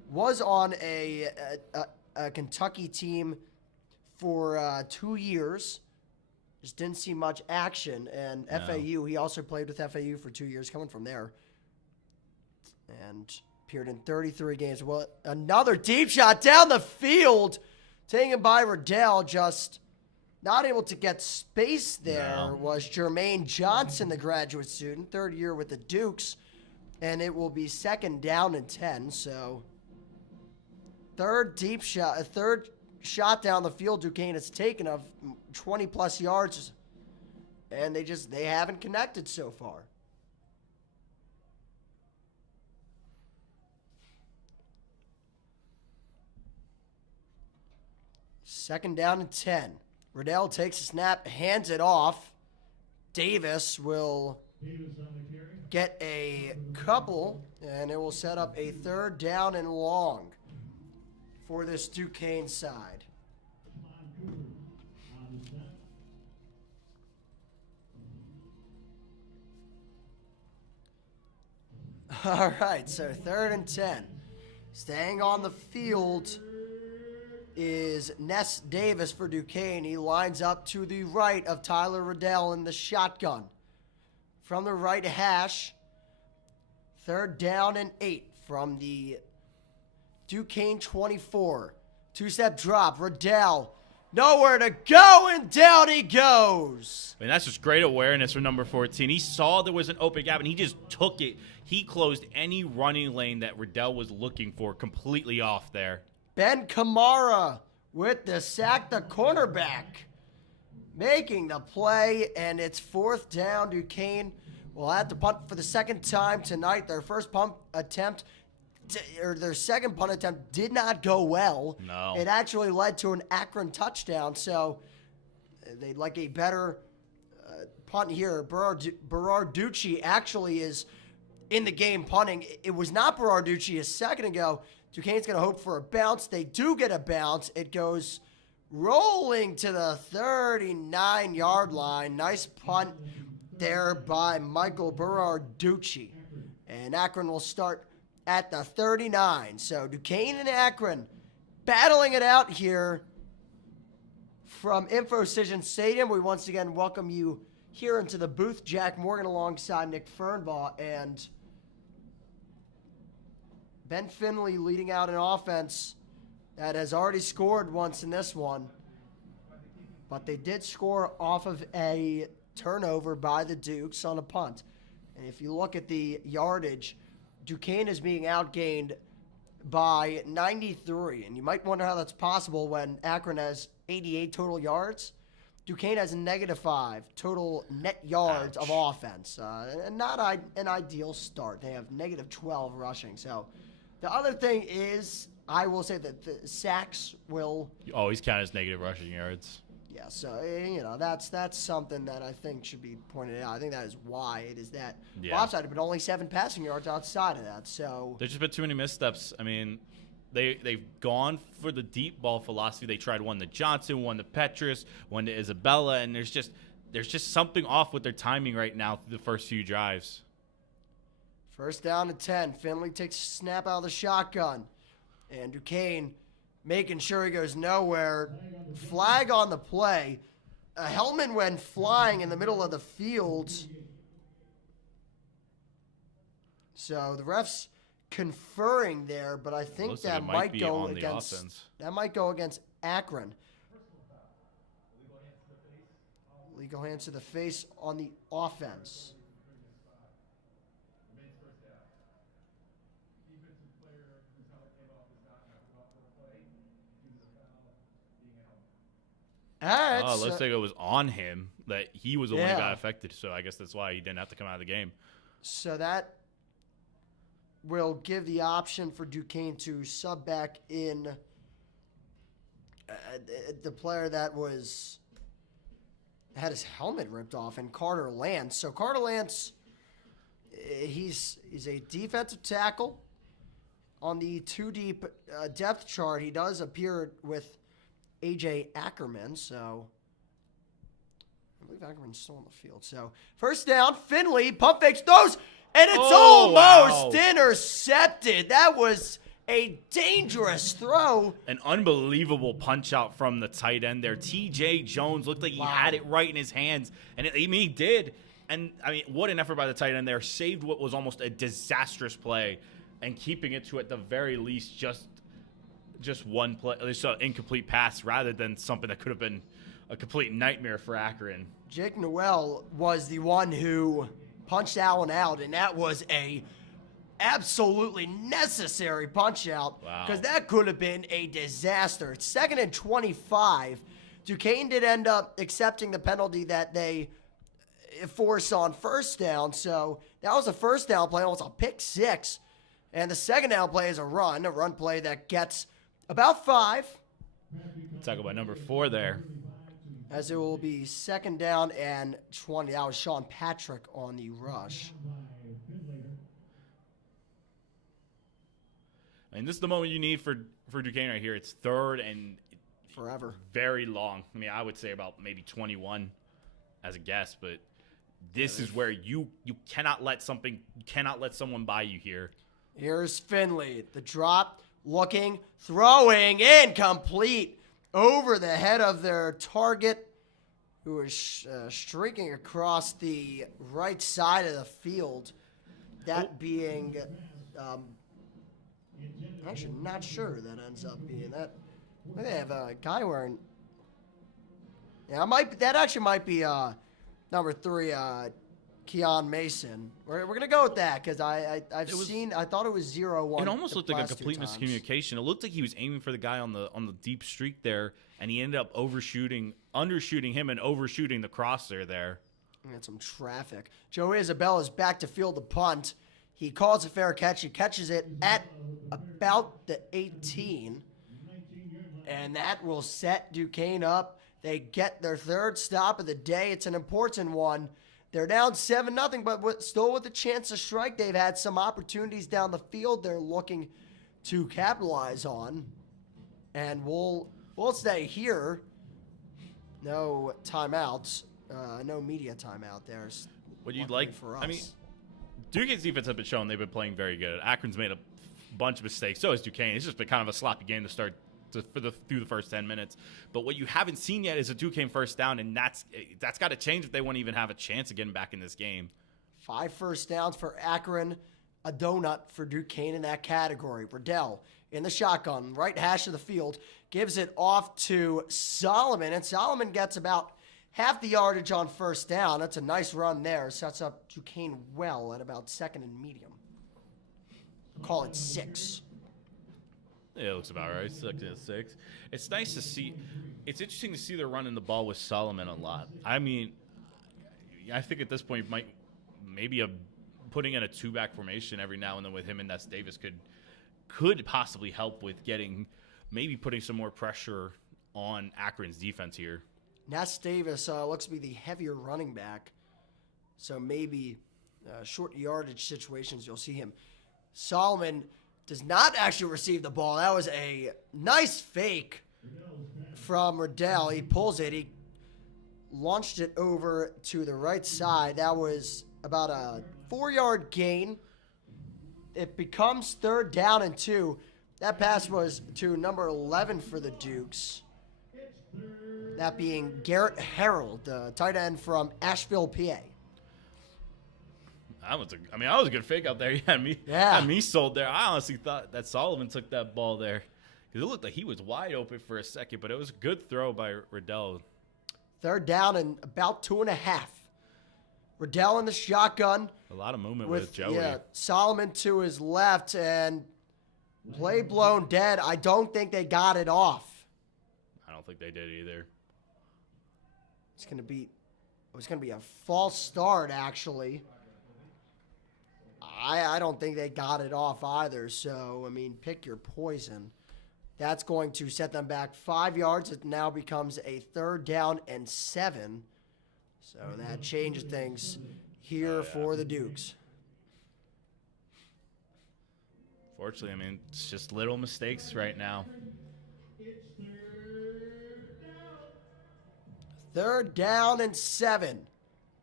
was on a Kentucky team for 2 years. Just didn't see much action. And FAU, he also played with FAU for 2 years, coming from there. And appeared in 33 games. Well, another deep shot down the field, taken by Riddell. Just not able to get space there was Jermaine Johnson, the graduate student, third year with the Dukes. And it will be 2nd down and 10. So third shot down the field Duquesne has taken of 20-plus yards, and they haven't connected so far. 2nd down and 10. Riddell takes a snap, hands it off. Davis will get a couple, and it will set up a 3rd down and long for this Duquesne side. All right, so 3rd and 10. Staying on the field is Ness Davis for Duquesne. He lines up to the right of Tyler Riddell in the shotgun. From the right hash, 3rd down and 8 from the Duquesne 24. 2-step drop, Riddell. Nowhere to go, and down he goes. I mean, that's just great awareness from number 14. He saw there was an open gap, and he just took it. He closed any running lane that Riddell was looking for completely off there. Ben Kamara with the sack, the cornerback, making the play, and it's 4th down. Duquesne will have to punt for the 2nd time tonight. Their first punt attempt, or their second punt attempt, did not go well. No. It actually led to an Akron touchdown, so they'd like a better punt here. Berarducci actually is in the game punting. It was not Berarducci a second ago. Duquesne's going to hope for a bounce. They do get a bounce. It goes rolling to the 39-yard line. Nice punt there by Michael Berarducci. And Akron will start at the 39. So Duquesne and Akron battling it out here from InfoCision Stadium. We once again welcome you here into the booth. Jack Morgan alongside Nick Fernbaugh, and Ben Finley leading out an offense that has already scored once in this one. But they did score off of a turnover by the Dukes on a punt. And if you look at the yardage, Duquesne is being outgained by 93. And you might wonder how that's possible when Akron has 88 total yards. Duquesne has a -5 total net yards of offense. And not an ideal start. They have -12 rushing. So the other thing is, I will say that the sacks will Always count as negative rushing yards. Yeah, so, you know, that's something that I think should be pointed out. I think that is why it is that lopsided, but only 7 passing yards outside of that. So There's just been too many missteps. I mean, they've gone for the deep ball philosophy. They tried one to Johnson, one to Petrus, one to Isabella, and there's just something off with their timing right now through the first few drives. 1st down and 10. Finley takes a snap out of the shotgun. And Duquesne making sure he goes nowhere. Flag on the play. A helmet went flying in the middle of the field. So the refs conferring there, but I think that might go against Akron. Legal hands to the face on the offense. All right, Oh, let's say it was on him that he was the one who got affected. So I guess that's why he didn't have to come out of the game. So that will give the option for Duquesne to sub back in the player that had his helmet ripped off, and Carter Lance. So Carter Lance, he's a defensive tackle. On the 2-deep depth chart, he does appear with A.J. Ackerman, so I believe Ackerman's still on the field. So 1st down, Finley, pump fakes, throws, and it's almost intercepted. That was a dangerous throw. An unbelievable punch out from the tight end there. T.J. Jones looked like he had it right in his hands, and he did. And, I mean, what an effort by the tight end there. Saved what was almost a disastrous play and keeping it to, at the very least, just one play, at least an incomplete pass rather than something that could have been a complete nightmare for Akron. Jake Noel was the one who punched Allen out, and that was a absolutely necessary punch out because that could have been a disaster. It's 2nd and 25. Duquesne did end up accepting the penalty that they forced on 1st down, so that was a 1st down play, almost a pick 6. And the 2nd down play is a run play that gets about 5. tackle by number 4 there. As it will be 2nd down and 20. That was Sean Patrick on the rush. And this is the moment you need for Duquesne right here. It's 3rd and Forever. very long. I mean, I would say about maybe 21 as a guess, but this is where you cannot let someone by you here. Here's Finley. The drop, looking, throwing, incomplete over the head of their target, who is streaking across the right side of the field. That being, actually not sure that ends up being that. They have a guy wearing. Yeah, that actually might be number 3, Keon Mason. We're gonna go with that because I thought it was 0-1. It almost looked like a complete miscommunication. It looked like he was aiming for the guy on the deep streak there, and he ended up undershooting him and overshooting the crosser there. We had some traffic. Joe Isabella is back to field the punt. He calls a fair catch. He catches it at about the 18. And that will set Duquesne up. They get their 3rd stop of the day. It's an important one. They're down 7-0, but still with a chance to strike. They've had some opportunities down the field they're looking to capitalize on. And we'll stay here. No timeouts. No media timeout there. What you'd like for us. I mean, Duquesne's defense have been shown they've been playing very good. Akron's made a bunch of mistakes. So has Duquesne. It's just been kind of a sloppy game to start through the first 10 minutes. But what you haven't seen yet is a Duquesne first down, and that's got to change if they want to even have a chance of getting back in this game. 5 first downs for Akron, a donut for Duquesne in that category. Riddell in the shotgun, right hash of the field, gives it off to Solomon, and Solomon gets about half the yardage on first down. That's a nice run there. Sets up Duquesne well at about 2nd and medium. Call it 6. Yeah, it looks about right. 6. It's nice to see. It's interesting to see they're running the ball with Solomon a lot. I mean, I think at this point maybe putting in a 2-back formation every now and then with him and Ness Davis could possibly help with putting some more pressure on Akron's defense here. Ness Davis looks to be the heavier running back, so maybe short yardage situations you'll see him. Solomon does not actually receive the ball. That was a nice fake from Riddell. He pulls it. He launched it over to the right side. That was about a 4-yard gain. It becomes 3rd down and 2. That pass was to number 11 for the Dukes. That being Garrett Harold, the tight end from Asheville, PA. That was a good fake out there. You had me sold there. I honestly thought that Solomon took that ball there because it looked like he was wide open for a second, but it was a good throw by Riddell. 3rd down and about 2.5. Riddell in the shotgun. A lot of movement with Joey. Yeah, Solomon to his left and play blown dead. I don't think they got it off. I don't think they did either. It was gonna be a false start actually. I don't think they got it off either. So, I mean, pick your poison. That's going to set them back 5 yards. It now becomes a 3rd down and 7. So that changes things here for the Dukes. Fortunately, I mean, it's just little mistakes right now. 3rd down and 7.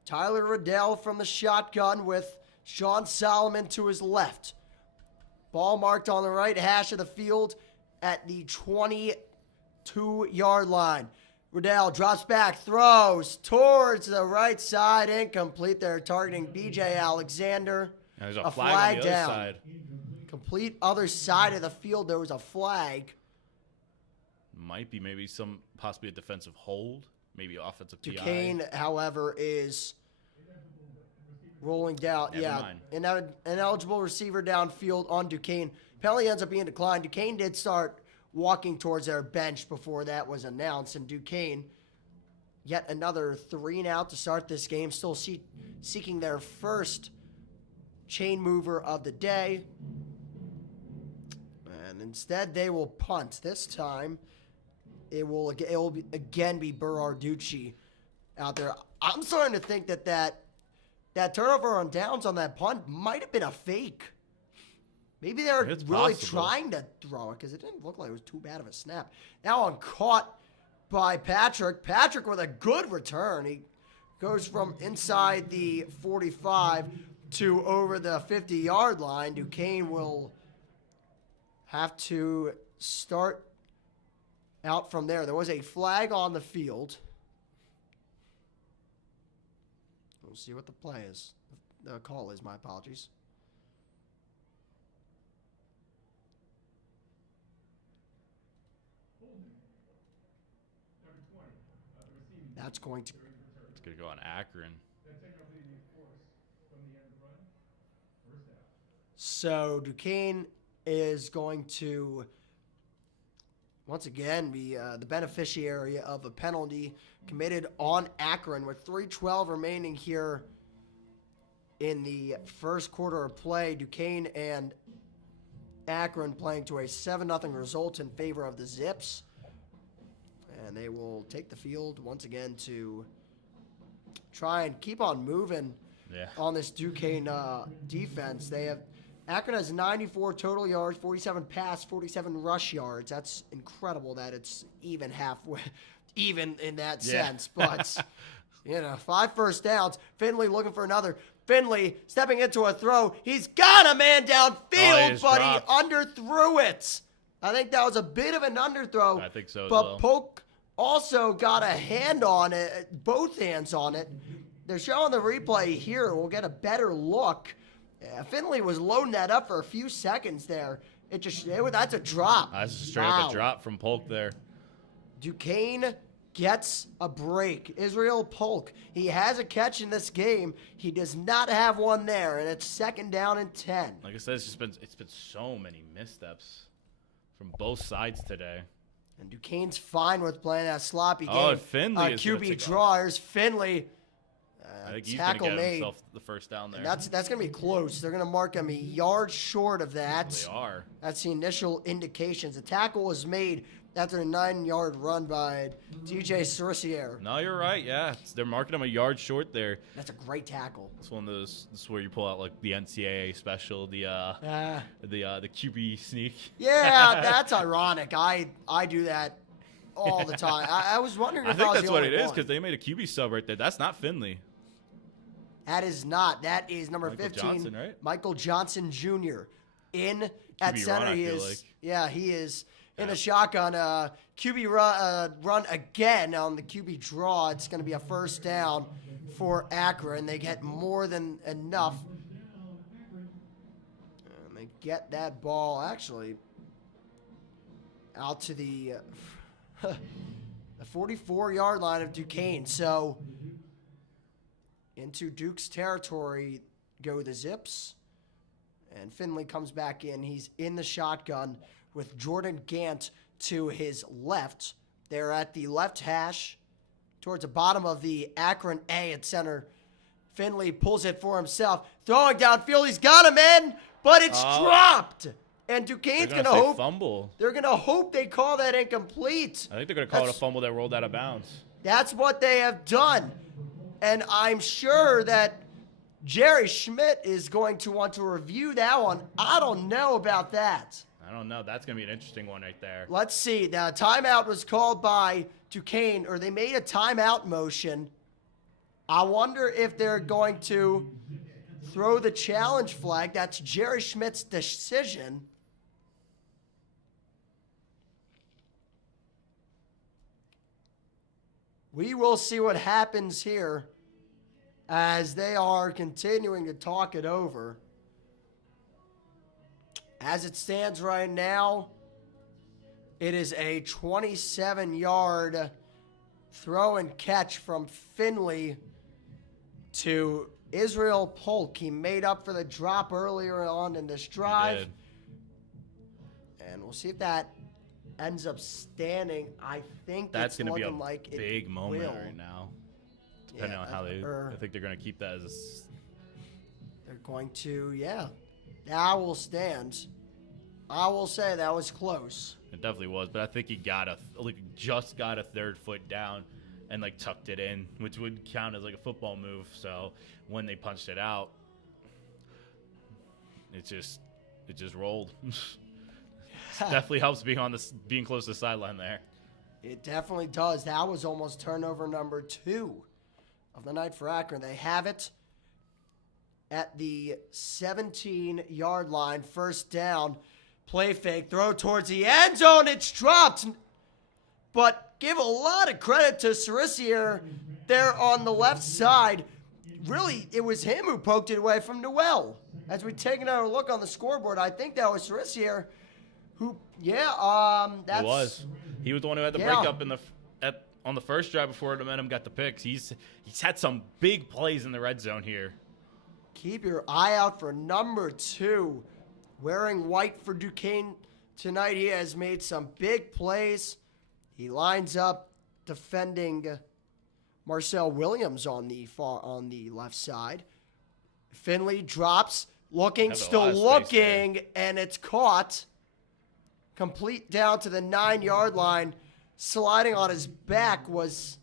Tyler Riddell from the shotgun with Sean Solomon to his left. Ball marked on the right hash of the field at the 22-yard line. Riddell drops back, throws towards the right side, incomplete. They're targeting B.J. Alexander. Now there's a flag on the down. other side. Complete other side of the field, there was a flag. Might be possibly a defensive hold, maybe offensive PI. Duquesne, however, is rolling down. Never mind. An eligible receiver downfield on Duquesne. Penalty ends up being declined. Duquesne did start walking towards their bench before that was announced. And Duquesne, yet another 3 and out to start this game, still seeking their first chain mover of the day. And instead, they will punt. This time, it'll again be Berarducci out there. I'm starting to think that turnover on downs on that punt might have been a fake. Maybe they're really trying to throw it because it didn't look like it was too bad of a snap. Now on caught by Patrick. Patrick with a good return. He goes from inside the 45 to over the 50-yard line. Duquesne will have to start out from there. There was a flag on the field. We'll see what the play is. The call is, my apologies. That's going to... It's going to go on Akron. So Duquesne is going to, once again, be the beneficiary of a penalty committed on Akron with 3:12 remaining here in the first quarter of play. Duquesne and Akron playing to a 7-0 result in favor of the Zips. And they will take the field once again to try and keep on moving on this Duquesne defense. Akron has 94 total yards, 47 pass, 47 rush yards. That's incredible that it's even halfway, even in that sense. But, 5 first downs. Finley looking for another. Finley stepping into a throw. He's got a man downfield, but he underthrew it. I think that was a bit of an underthrow. I think so as but well. Polk also got a hand on it, both hands on it. They're showing the replay here. We'll get a better look. Finley was loading that up for a few seconds there. That's a drop. That's straight up a drop from Polk there. Duquesne gets a break. Israel Polk, he has a catch in this game. He does not have one there, and it's 2nd down and 10. Like I said, it's been so many missteps from both sides today. And Duquesne's fine with playing that sloppy game. Oh, Finley is QB drawers. Finley. I think he's going to get himself the first down there. And that's going to be close. They're going to mark him a yard short of that. They are. That's the initial indications. The tackle was made after a 9-yard run by DJ Cerisier. No, you're right. Yeah, they're marking him a yard short there. That's a great tackle. It's one of those. This is where you pull out like the NCAA special, the QB sneak. Yeah, that's ironic. I do that all the time. I was wondering if I think was that's the what only it is one. because they made a QB sub right there. That's not Finley. That is not. That is number Michael 15, Johnson, right? Michael Johnson Jr. in at QB center. run, He I feel is. like. Yeah, he is in the shotgun. QB run again on the QB draw. It's going to be a first down for Akron. They get more than enough. And they get that ball actually out to the 44-yard line of Duquesne. So into Duke's territory go the Zips. And Finley comes back in. He's in the shotgun with Jordan Gant to his left. They're at the left hash towards the bottom of the Akron A at center. Finley pulls it for himself. Throwing downfield. He's got him in, but it's dropped. And Duquesne's going to hope. Fumble. They're going to hope they call that incomplete. I think they're going to call it a fumble that rolled out of bounds. That's what they have done. And I'm sure that Jerry Schmidt is going to want to review that one. I don't know about that. I don't know. That's going to be an interesting one right there. Let's see. Now, timeout was called by Duquesne, or they made a timeout motion. I wonder if they're going to throw the challenge flag. That's Jerry Schmidt's decision. We will see what happens here as they are continuing to talk it over. As it stands right now, it is a 27-yard throw and catch from Finley to Israel Polk. He made up for the drop earlier on in this drive. And we'll see if that ends up standing. I think that's going to be a like big moment right now. Depending on how I think they're going to keep that as they're going to, that will stand. I will say that was close. It definitely was, but I think he just got a third foot down and tucked it in, which would count as a football move. So when they punched it out, it just rolled. Definitely helps being close to the sideline there. It definitely does. That was almost turnover number 2 of the night for Akron. They have it at the 17-yard line, first down. Play fake, throw towards the end zone. It's dropped. But give a lot of credit to Cerisier there on the left side. Really, it was him who poked it away from Noel. As we take another look on the scoreboard, I think that was Cerisier who, that's... It was. He was the one who had the break up on the first drive before Momentum got the picks. He's had some big plays in the red zone here. Keep your eye out for number 2. Wearing white for Duquesne tonight. He has made some big plays. He lines up defending Marcel Williams on the left side. Finley drops, still looking, and it's caught. Complete down to the 9-yard line. Sliding on his back was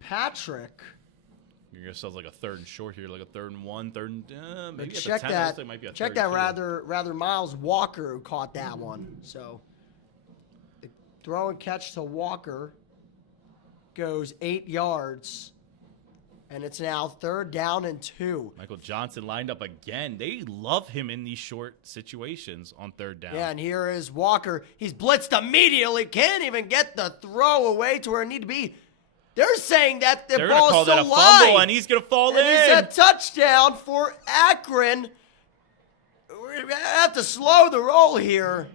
Patrick. You're going to sound like a third and short here, like a 3rd and 1, 3rd and maybe check at the 10. that. It might be a Check 3rd that and 2. rather Miles Walker who caught that one. So the throw and catch to Walker goes 8 yards, and it's now 3rd down and 2. Michael Johnson lined up again. They love him in these short situations on 3rd down. Yeah, and here is Walker. He's blitzed immediately. Can't even get the throw away to where it need to be. They're saying that the ball's call still that a live. fumble, and he's going to fall in. It's a touchdown for Akron. We're going to have to slow the roll here.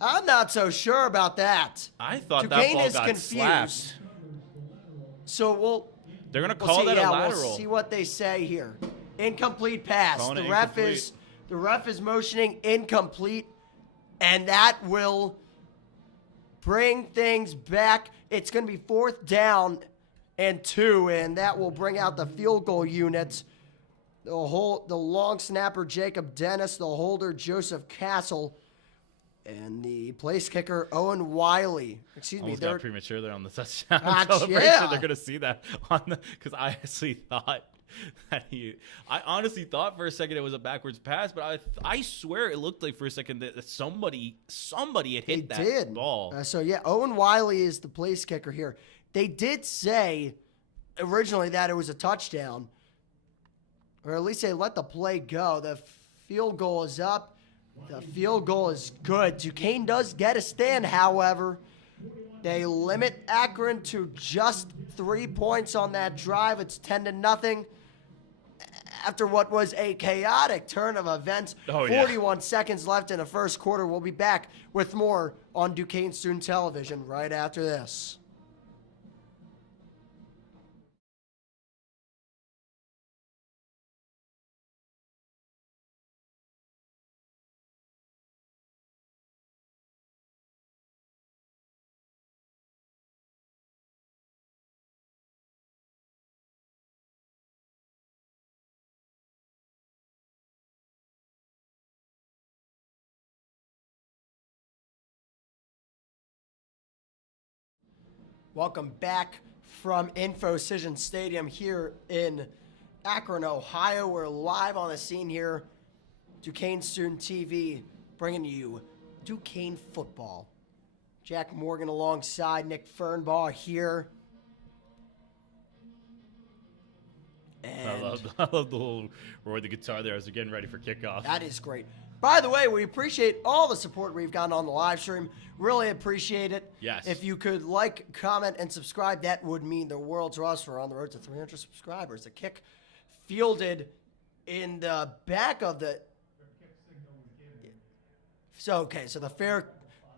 I'm not so sure about that. I thought Duquesne that ball is got confused. slapped. So They're going to call that a lateral. We'll see what they say here. Incomplete pass. Calling The it ref incomplete. is motioning incomplete, and that will bring things back. It's going to be 4th down and 2, and that will bring out the field goal units. The long snapper, Jacob Dennis, the holder, Joseph Castle, and the place kicker, Owen Wiley. Almost got premature there on the touchdown Gotcha, celebration. yeah. They're going to see that because I actually thought I honestly thought for a second it was a backwards pass, but I swear it looked like for a second that somebody had hit that ball. Owen Wiley is the place kicker here. They did say originally that it was a touchdown, or at least they let the play go. The field goal is up. The field goal is good. Duquesne does get a stand, however. They limit Akron to just 3 points on that drive. It's 10-0. After what was a chaotic turn of events, 41 seconds left in the first quarter. We'll be back with more on Duquesne Student Television right after this. Welcome back from InfoCision Stadium here in Akron, Ohio. We're live on the scene here. Duquesne Student TV bringing you Duquesne football. Jack Morgan alongside Nick Fernbaugh here. And I love the little roar of the guitar there as they're getting ready for kickoff. that is great. By the way, we appreciate all the support we've gotten on the live stream. Really appreciate it. Yes. If you could like, comment, and subscribe, that would mean the world to us. We're on the road to 300 subscribers. The kick fielded in the back of the... So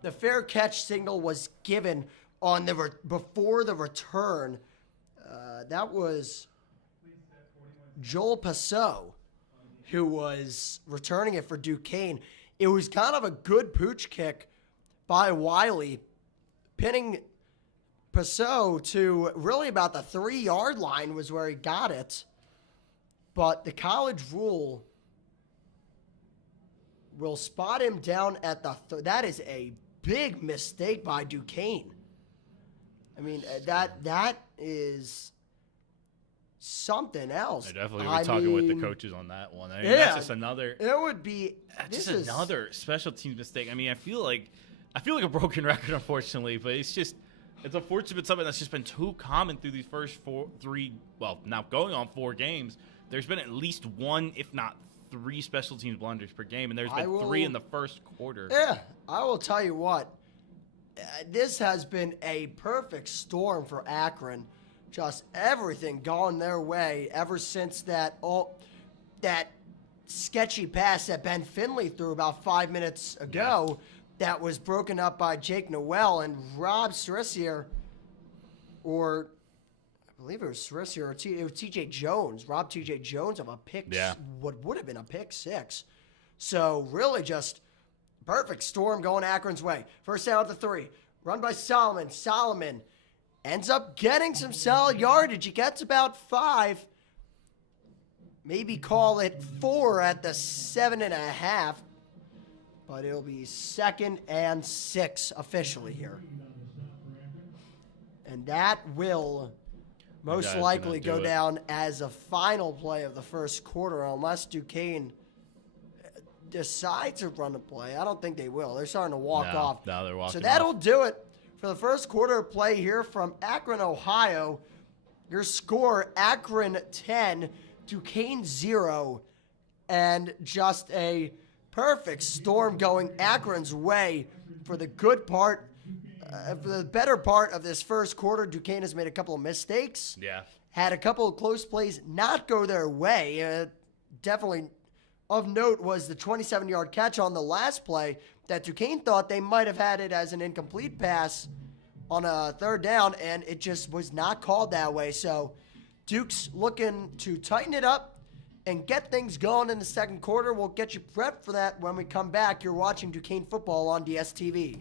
the fair catch signal was given on before the return. That was Joel Passot, who was returning it for Duquesne. It was kind of a good pooch kick by Wiley, pinning Passot to really about the 3-yard line was where he got it. But the college rule will spot him down at the that is a big mistake by Duquesne. I mean, that is something else. I definitely will be talking with the coaches on that one. I mean, yeah, that's just another. It would be another special teams mistake. I mean, I feel like a broken record, unfortunately, but it's unfortunate something that's just been too common through these first now going on 4 games. There's been at least 1, if not 3 special teams blunders per game, and there's been 3 in the first quarter. Yeah, I will tell you what. This has been a perfect storm for Akron. Just everything going their way ever since that sketchy pass that Ben Finley threw about 5 minutes ago that was broken up by Jake Noel and Rob Cerisier, or I believe it was Cerisier, or it was TJ Jones. Rob TJ Jones of a pick, what would have been a pick 6. So really just perfect storm going Akron's way. First down at the 3. Run by Solomon. Solomon ends up getting some solid yardage. He gets about 5. Maybe call it 4 at the 7.5. But it'll be 2nd and 6 officially here. And that will most likely go down as a final play of the first quarter unless Duquesne decide to run a play. I don't think they will. They're starting to walk off. No, they're walking off. So that'll off. do it for the first quarter of play here from Akron, Ohio. Your score, Akron 10, Duquesne 0, and just a perfect storm going Akron's way for the good part, for the better part of this first quarter. Duquesne has made a couple of mistakes. Yeah. Had a couple of close plays not go their way. Definitely of note was the 27-yard catch on the last play that Duquesne thought they might have had it as an incomplete pass on a 3rd down, and it just was not called that way. So Dukes looking to tighten it up and get things going in the second quarter. We'll get you prepped for that when we come back. You're watching Duquesne football on DSTV.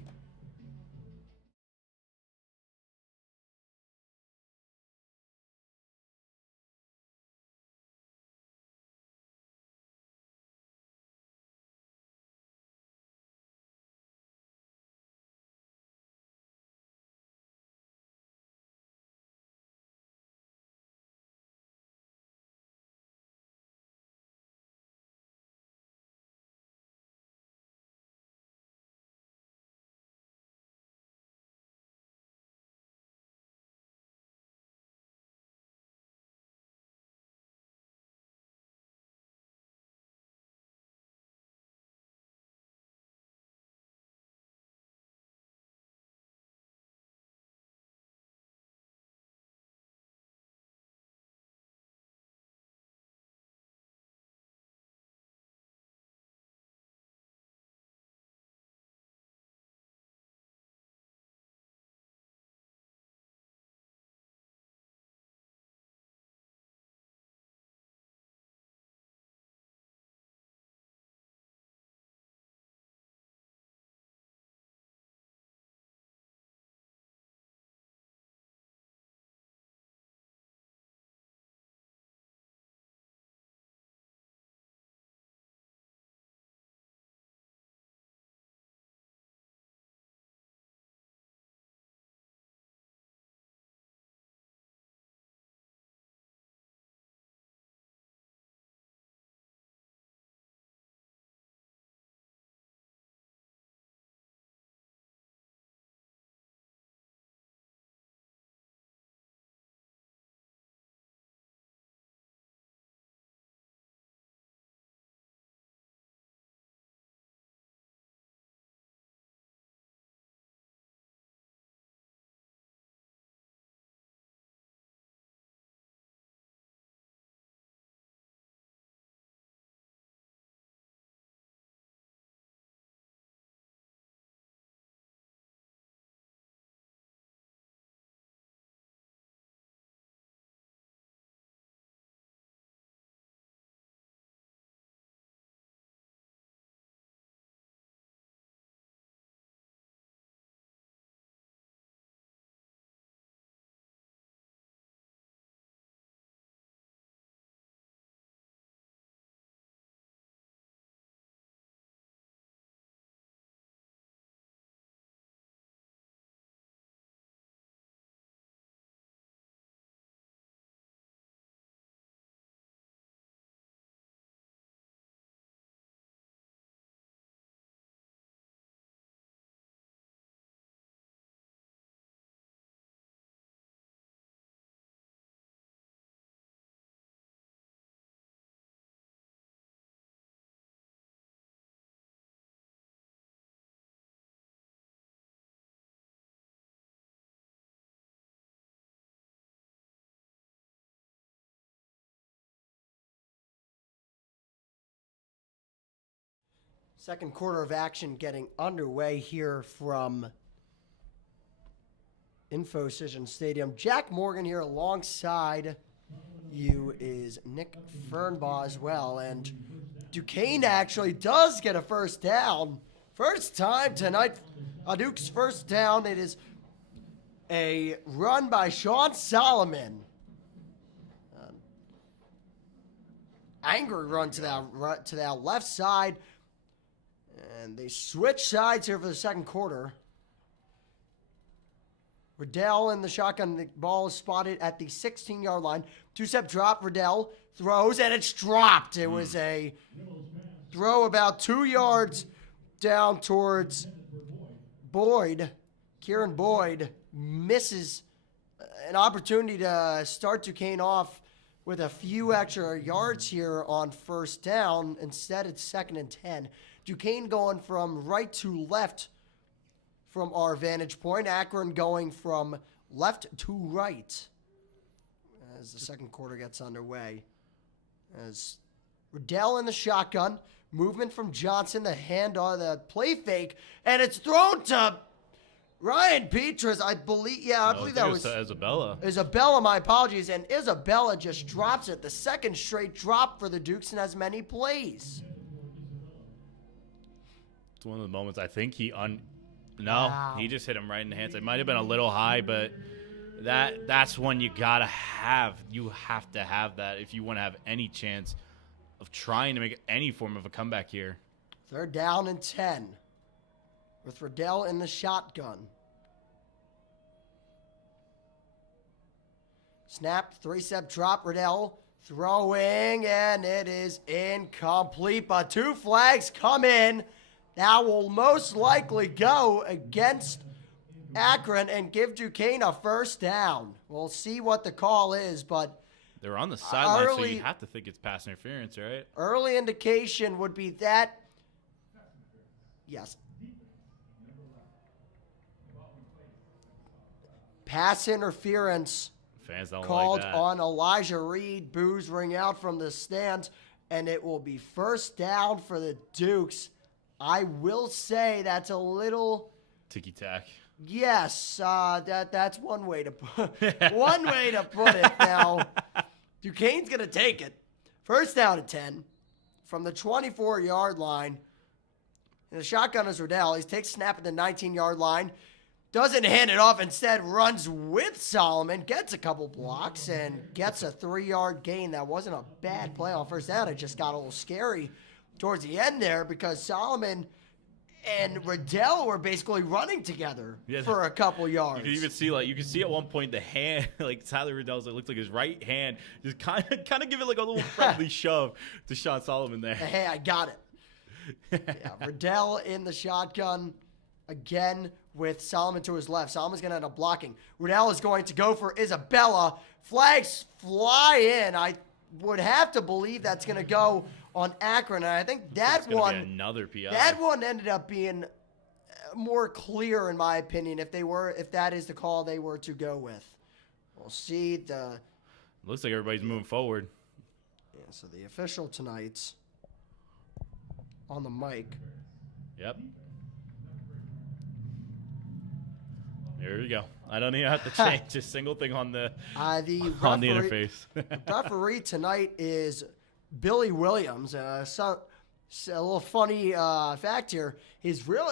Second quarter of action getting underway here from InfoCision Stadium. Jack Morgan here alongside you is Nick Fernbaugh as well. And Duquesne actually does get a first down. First time tonight, Duke's first down. It is a run by Sean Solomon. Angry run to that left side. And they switch sides here for the second quarter. Riddell in the shotgun. The ball is spotted at the 16-yard line. Two-step drop. Riddell throws, and it's dropped. It was a throw about 2 yards down towards Boyd. Kieran Boyd misses an opportunity to start Duquesne off with a few extra yards here on first down. Instead, it's 2nd and 10. Duquesne going from right to left from our vantage point. Akron going from left to right as the second quarter gets underway. As Riddell in the shotgun. Movement from Johnson. The handoff, the play fake. And it's thrown to Ryan Petras, I believe. Yeah, I believe that was Isabella. Isabella, my apologies. And Isabella just drops it. The second straight drop for the Dukes in as many plays. It's one of the moments I think he he just hit him right in the hands. It might have been a little high, but that's one you gotta have. You have to have that if you want to have any chance of trying to make any form of a comeback here. 3rd down and 10 with Riddell in the shotgun. Snap, 3-step drop. Riddell throwing, and it is incomplete. But 2 flags come in. That will most likely go against Akron and give Duquesne a first down. We'll see what the call is, but they're on the sideline, so you have to think it's pass interference, right? Early indication would be that. Yes. Pass interference Fans don't called like that. on Elijah Reed. Boos ring out from the stands, and it will be first down for the Dukes. I will say that's a little ticky-tack. Yes, that's one way to put it. Now, Duquesne's gonna take it. First down at 10 from the 24-yard line. And the shotgun is Riddell. He takes snap at the 19-yard line. Doesn't hand it off. Instead, runs with Solomon. Gets a couple blocks and gets a 3-yard gain. That wasn't a bad play on first down. It just got a little scary towards the end there because Solomon and Riddell were basically running together for a couple yards. You can see at one point the hand, like Tyler Riddell's, it looked like his right hand just kind of give it like a little friendly shove to Sean Solomon there. Hey, I got it. Yeah, Riddell in the shotgun again with Solomon to his left. Solomon's going to end up blocking. Riddell is going to go for Isabella. Flags fly in. I would have to believe that's going to go on Akron, and I think that one, another PI. That one ended up being more clear, in my opinion, if that is the call they were to go with. We'll see. Looks like everybody's moving forward. Yeah. So the official tonight's on the mic. Yep. There you go. I don't even have to change a single thing on the interface. The referee tonight is Billy Williams. A little funny fact here. His real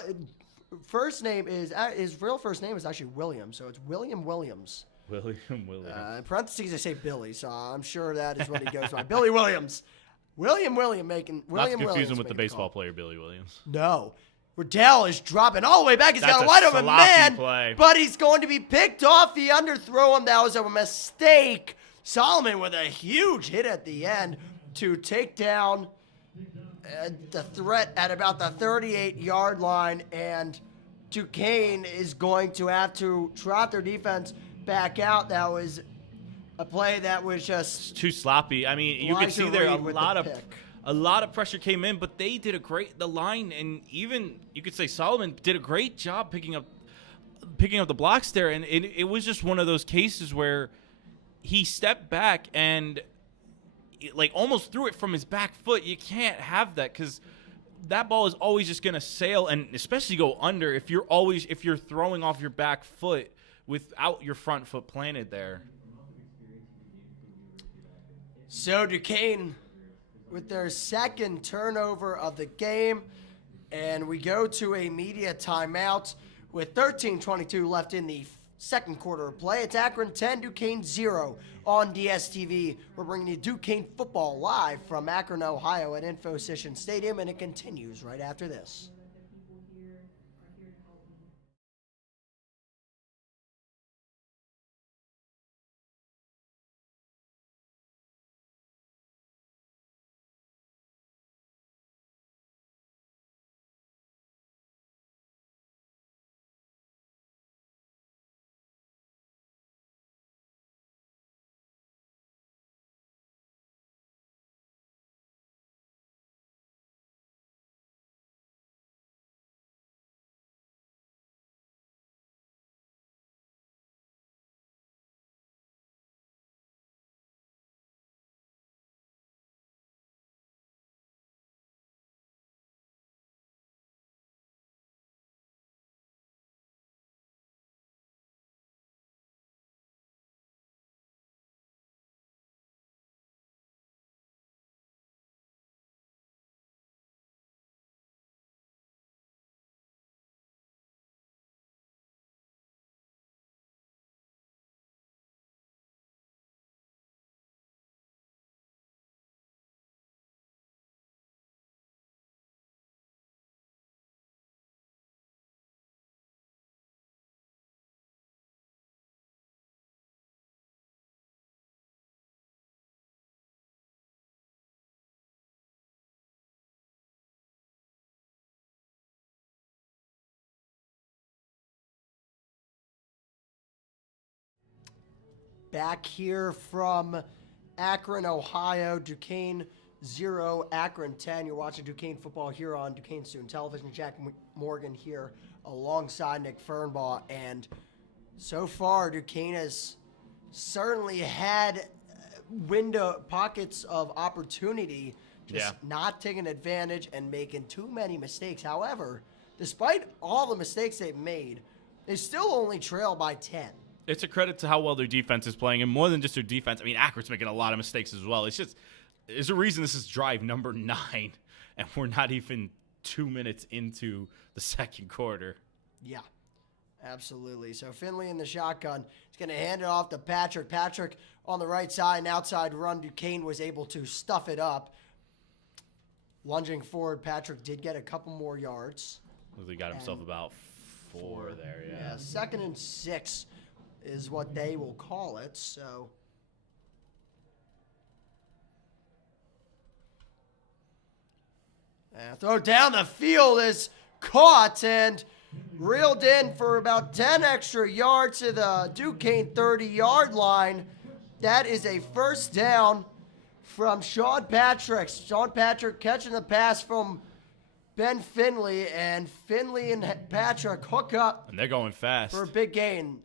first name is actually Williams, so it's William Williams. William Williams. In parentheses, I say Billy, so I'm sure that is what he goes by. Billy Williams. William making. Not to Williams confuse him with the baseball player Billy Williams. No. Riddell is dropping all the way back. He's got a wide open man, but he's going to be picked off. He underthrow him. That was a mistake. Solomon with a huge hit at the end to take down the threat at about the 38-yard line, and Duquesne is going to have to trot their defense back out. That was a play that was just too sloppy. I mean, you could see there a lot of pressure came in, but they did the line, and even you could say Solomon did a great job picking up the blocks there, and it was just one of those cases where he stepped back and like almost threw it from his back foot. You can't have that because that ball is always just going to sail and especially go under if you're throwing off your back foot without your front foot planted there. So Duquesne with their second turnover of the game, and we go to a media timeout with 13:22 left in the second quarter of play. It's Akron 10, Duquesne 0 on DSTV. We're bringing you Duquesne football live from Akron, Ohio at InfoCision Stadium, and it continues right after this. Back here from Akron, Ohio, Duquesne 0, Akron 10. You're watching Duquesne football here on Duquesne Student Television. Jack Morgan here alongside Nick Fernbaugh. And so far, Duquesne has certainly had pockets of opportunity, just not taking advantage and making too many mistakes. However, despite all the mistakes they've made, they still only trail by 10. It's a credit to how well their defense is playing, and more than just their defense. I mean, Akron's making a lot of mistakes as well. There's a reason this is drive number 9, and we're not even 2 minutes into the second quarter. Yeah, absolutely. So Finley in the shotgun. He's going to hand it off to Patrick. Patrick on the right side, an outside run. Duquesne was able to stuff it up. Lunging forward, Patrick did get a couple more yards. He got himself about 4 there, yeah. 2nd and 6 is what they will call it, so. Throw down the field is caught and reeled in for about 10 extra yards to the Duquesne 30-yard line. That is a first down from Sean Patrick. Sean Patrick catching the pass from Ben Finley, and Finley and Patrick hook up. And they're going fast. For a big gain.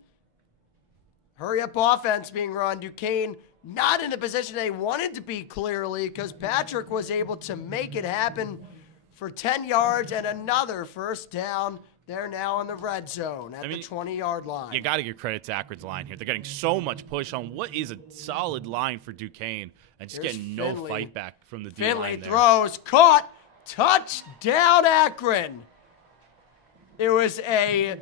Hurry-up offense being run. Duquesne not in the position they wanted to be clearly because Patrick was able to make it happen for 10 yards and another first down. They're now in the red zone at the 20-yard line. You got to give credit to Akron's line here. They're getting so much push on what is a solid line for Duquesne and just getting no fight back from the D-line there. Finley throws, caught, touchdown Akron. It was a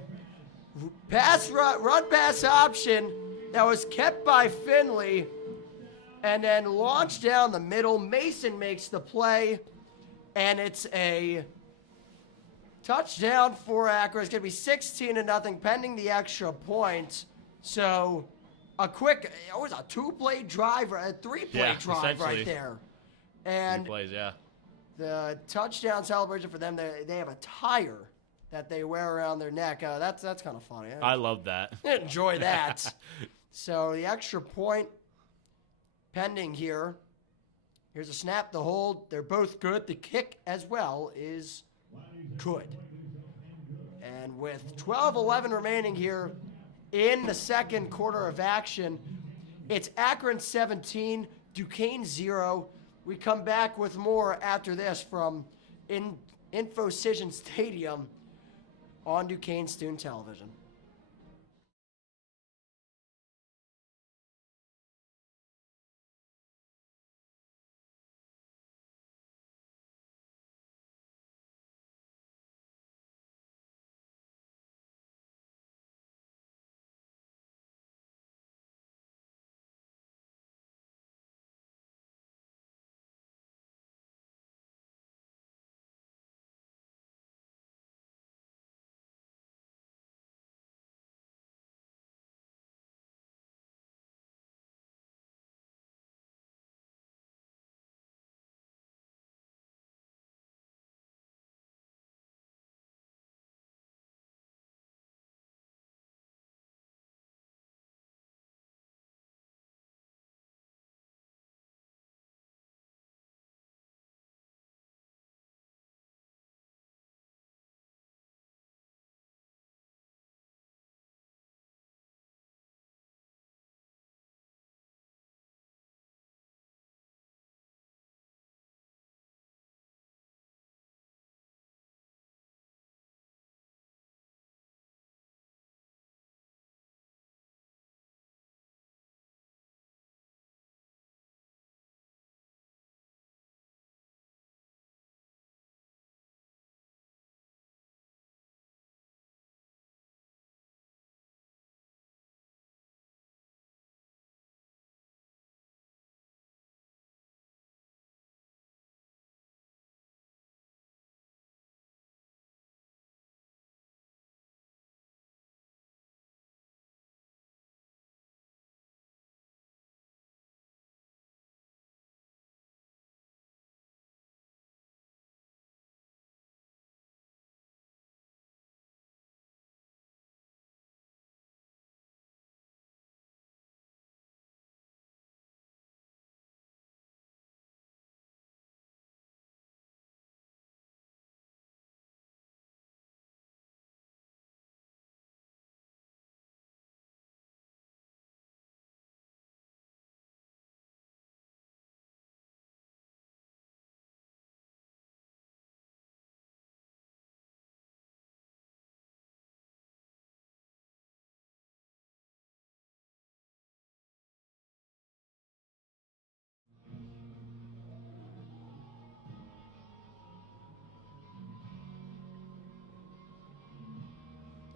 run pass option that was kept by Finley and then launched down the middle. Mason makes the play, and it's a touchdown for Akron. It's going to be 16-0 pending the extra point. So a quick, it was a 2-play drive, a 3-play drive right there. And 3 plays, yeah. The touchdown celebration for them, they have a tire that they wear around their neck. That's kind of funny. I love that. Enjoy that. So the extra point pending here. Here's a snap, the hold. They're both good. The kick as well is good. And with 12-11 remaining here in the second quarter of action, it's Akron 17, Duquesne 0. We come back with more after this from Infocision Stadium on Duquesne Student Television.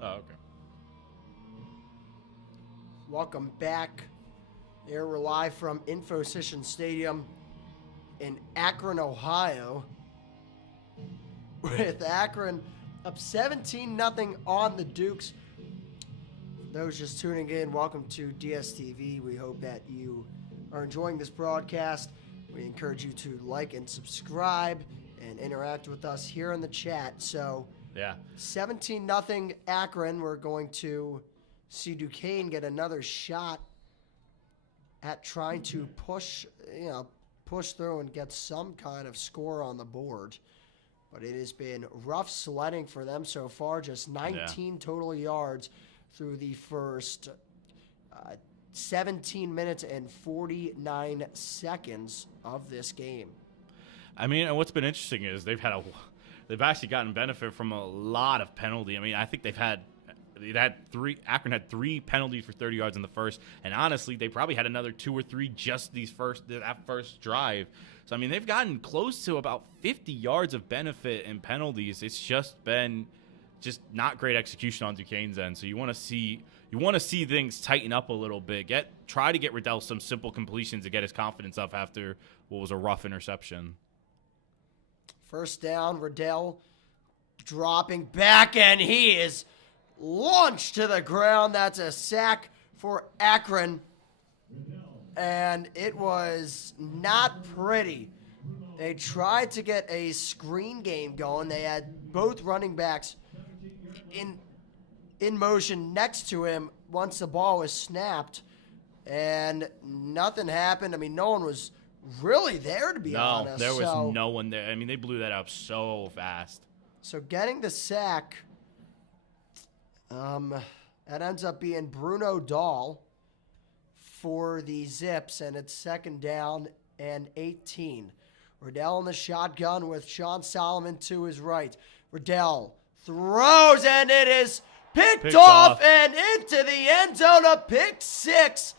Oh, okay. Welcome back. Here we're live from Infocision Stadium in Akron, Ohio, with Akron up 17-0 on the Dukes. For those just tuning in, welcome to DSTV. We hope that you are enjoying this broadcast. We encourage you to like and subscribe and interact with us here in the chat. So, Yeah. 17-0 Akron. We're going to see Duquesne get another shot at trying to push through and get some kind of score on the board. But it has been rough sledding for them so far. Just 19 total yards through the first 17 minutes and 49 seconds of this game. I mean, and what's been interesting is they've actually gotten benefit from a lot of penalty. I mean, I think Akron had 3 penalties for 30 yards in the first, and honestly, they probably had another 2 or 3 just that first drive. So I mean, they've gotten close to about 50 yards of benefit in penalties. It's just been not great execution on Duquesne's end. So you want to see things tighten up a little bit. Try to get Riddell some simple completions to get his confidence up after what was a rough interception. First down, Riddell dropping back, and he is launched to the ground. That's a sack for Akron, and it was not pretty. They tried to get a screen game going. They had both running backs in motion next to him once the ball was snapped, and nothing happened. I mean, no one was really there, to be honest. No, there was no one there. I mean, they blew that up so fast. So getting the sack, that ends up being Bruno Dahl for the Zips, and it's 2nd down and 18. Riddell in the shotgun with Sean Solomon to his right. Riddell throws, and it is picked off and into the end zone. A pick six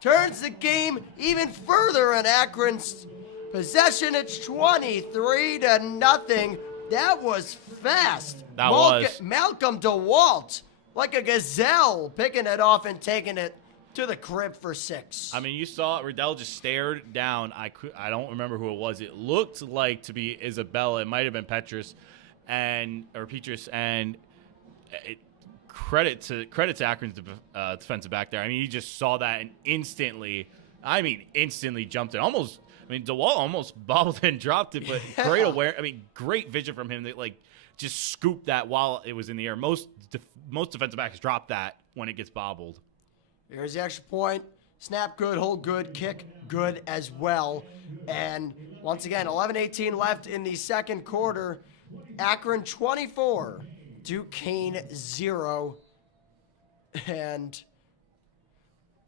turns the game even further in Akron's possession. It's 23-0. That was fast. Malcolm DeWalt, like a gazelle, picking it off and taking it to the crib for 6. I mean, you saw Riddell just stared down. I don't remember who it was. It looked like to be Isabella. It might have been Petrus and credit to Akron's defensive back there. I mean, he just saw that and instantly jumped in. DeWalt almost bobbled and dropped it, but great vision from him that just scooped that while it was in the air. Most defensive backs drop that when it gets bobbled. Here's the extra point. Snap good, hold good, kick good as well. And once again, 11:18 left in the second quarter. Akron 24, Duquesne 0. And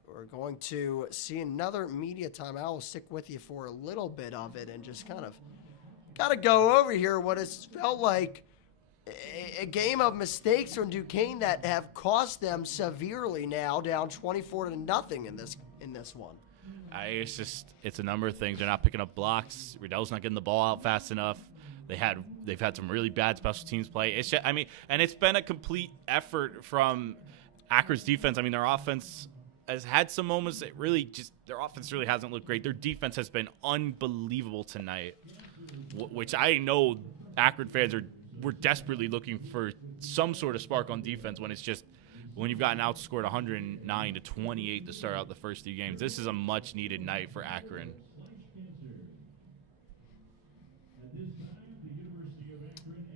we're going to see another media timeout. I'll stick with you for a little bit of it and just kind of got to go over here what has felt like a game of mistakes from Duquesne that have cost them severely now, down 24-0 in this one. It's a number of things. They're not picking up blocks. Riddell's not getting the ball out fast enough. They've had some really bad special teams play. And it's been a complete effort from Akron's defense. I mean, their offense has had some moments that their offense really hasn't looked great. Their defense has been unbelievable tonight, which I know Akron fans were desperately looking for some sort of spark on defense when you've gotten outscored 109-28 to start out the first 3 games. This is a much needed night for Akron.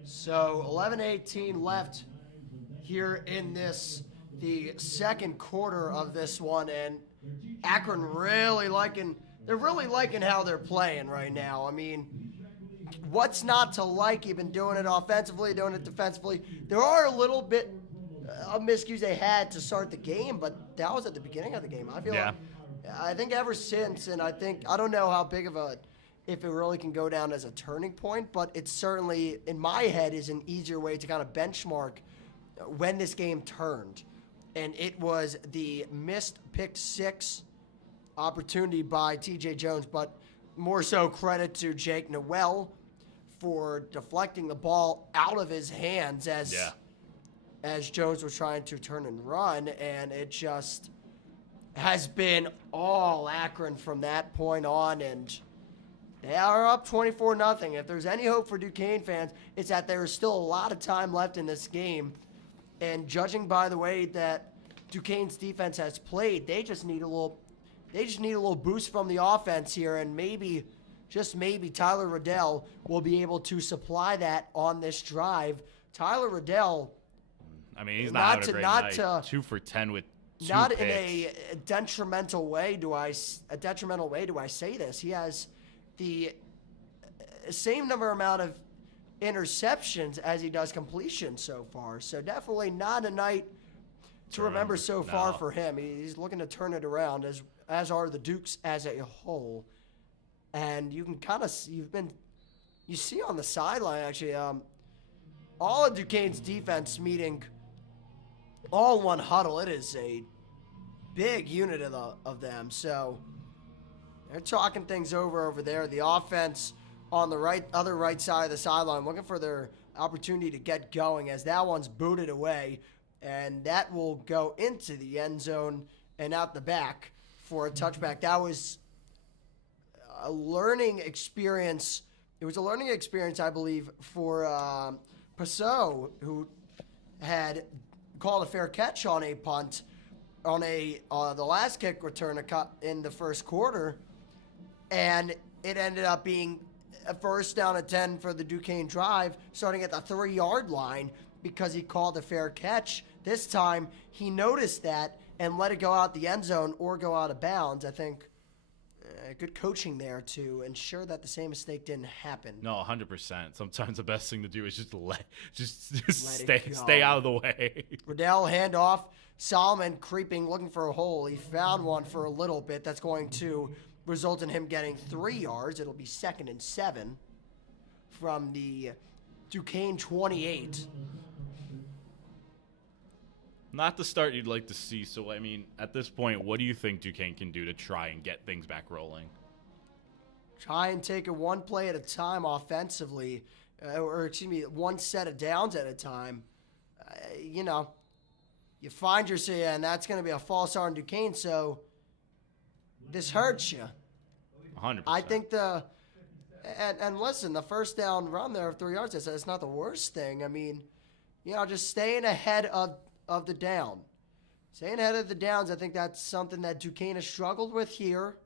So 11:18 left here in the second quarter of this one, and Akron really liking how they're playing right now. I mean, what's not to like? You've been doing it offensively, doing it defensively. There are a little bit of miscues they had to start the game, but that was at the beginning of the game. I think ever since, and I don't know how big of if it really can go down as a turning point, but it certainly, in my head, is an easier way to kind of benchmark when this game turned. And it was the missed pick 6 opportunity by TJ Jones, but more so credit to Jake Noel for deflecting the ball out of his hands as Jones was trying to turn and run, and it just has been all Akron from that point on, and they are up 24-0. If there's any hope for Duquesne fans, it's that there is still a lot of time left in this game, and judging by the way that Duquesne's defense has played, they just need a little boost from the offense here, and maybe, just maybe, Tyler Riddell will be able to supply that on this drive. Tyler Riddell, I mean, he's not having a great night. 2 for 10 with 2 not picks. In a detrimental way do I say this. He has the same amount of interceptions as he does completions so far. So definitely not a night to remember so far for him. He's looking to turn it around, as are the Dukes as a whole. And you can kind of you see on the sideline actually, all of Duquesne's defense meeting all one huddle. It is a big unit of them. So they're talking things over there. The offense on the other right side of the sideline looking for their opportunity to get going, as that one's booted away, and that will go into the end zone and out the back for a touchback. That was a learning experience. It was a learning experience, I believe, for Passau, who had called a fair catch on a punt on the last kick return in the first quarter, and it ended up being a first down at 10 for the Duquesne drive, starting at the 3-yard line, because he called a fair catch. This time, he noticed that and let it go out the end zone or go out of bounds. I think good coaching there to ensure that the same mistake didn't happen. No, 100%. Sometimes the best thing to do is just stay out of the way. Riddell handoff. Solomon creeping, looking for a hole. He found one for a little bit. That's going to result in him getting 3 yards. It'll be 2nd and 7 from the Duquesne 28. Not the start you'd like to see. So, I mean, at this point, what do you think Duquesne can do to try and get things back rolling? Try and take it one play at a time offensively, one set of downs at a time. You find yourself, and that's going to be a false start on Duquesne, so this hurts you. 100%. I think and listen, the first down run there of 3 yards, it's not the worst thing. I mean, just staying ahead of the down. Staying ahead of the downs, I think that's something that Duquesne has struggled with here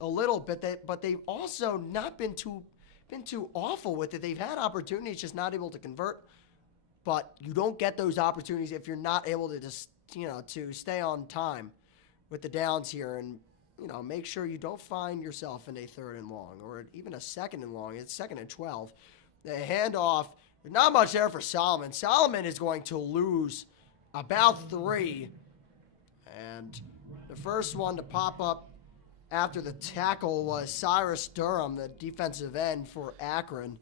a little bit, but they've also not been too awful with it. They've had opportunities, just not able to convert. But you don't get those opportunities if you're not able to just, to stay on time with the downs here and, make sure you don't find yourself in a 3rd and long or even a 2nd and long. It's 2nd and 12. The handoff, not much there for Solomon. Solomon is going to lose about 3. And the first one to pop up after the tackle was Cyrus Durham, the defensive end for Akron.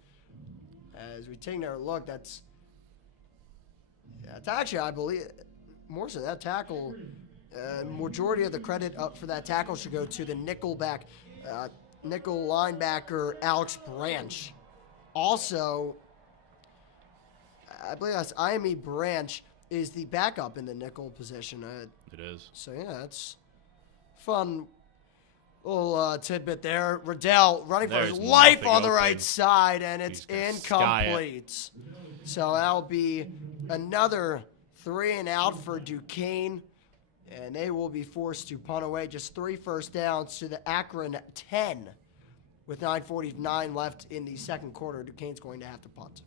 As we take another look, that's actually, I believe, more so that tackle, majority of the credit up for that tackle should go to the nickel linebacker, Alex Branch. Also, I believe that's Iame Branch is the backup in the nickel position. It is. So, yeah, that's fun little tidbit there. Riddell running for his life on the right side, and it's incomplete. So that'll be another 3 and out for Duquesne, and they will be forced to punt away. Just 3 first downs to the Akron 10 with 9:49 left in the second quarter. Duquesne's going to have to punt.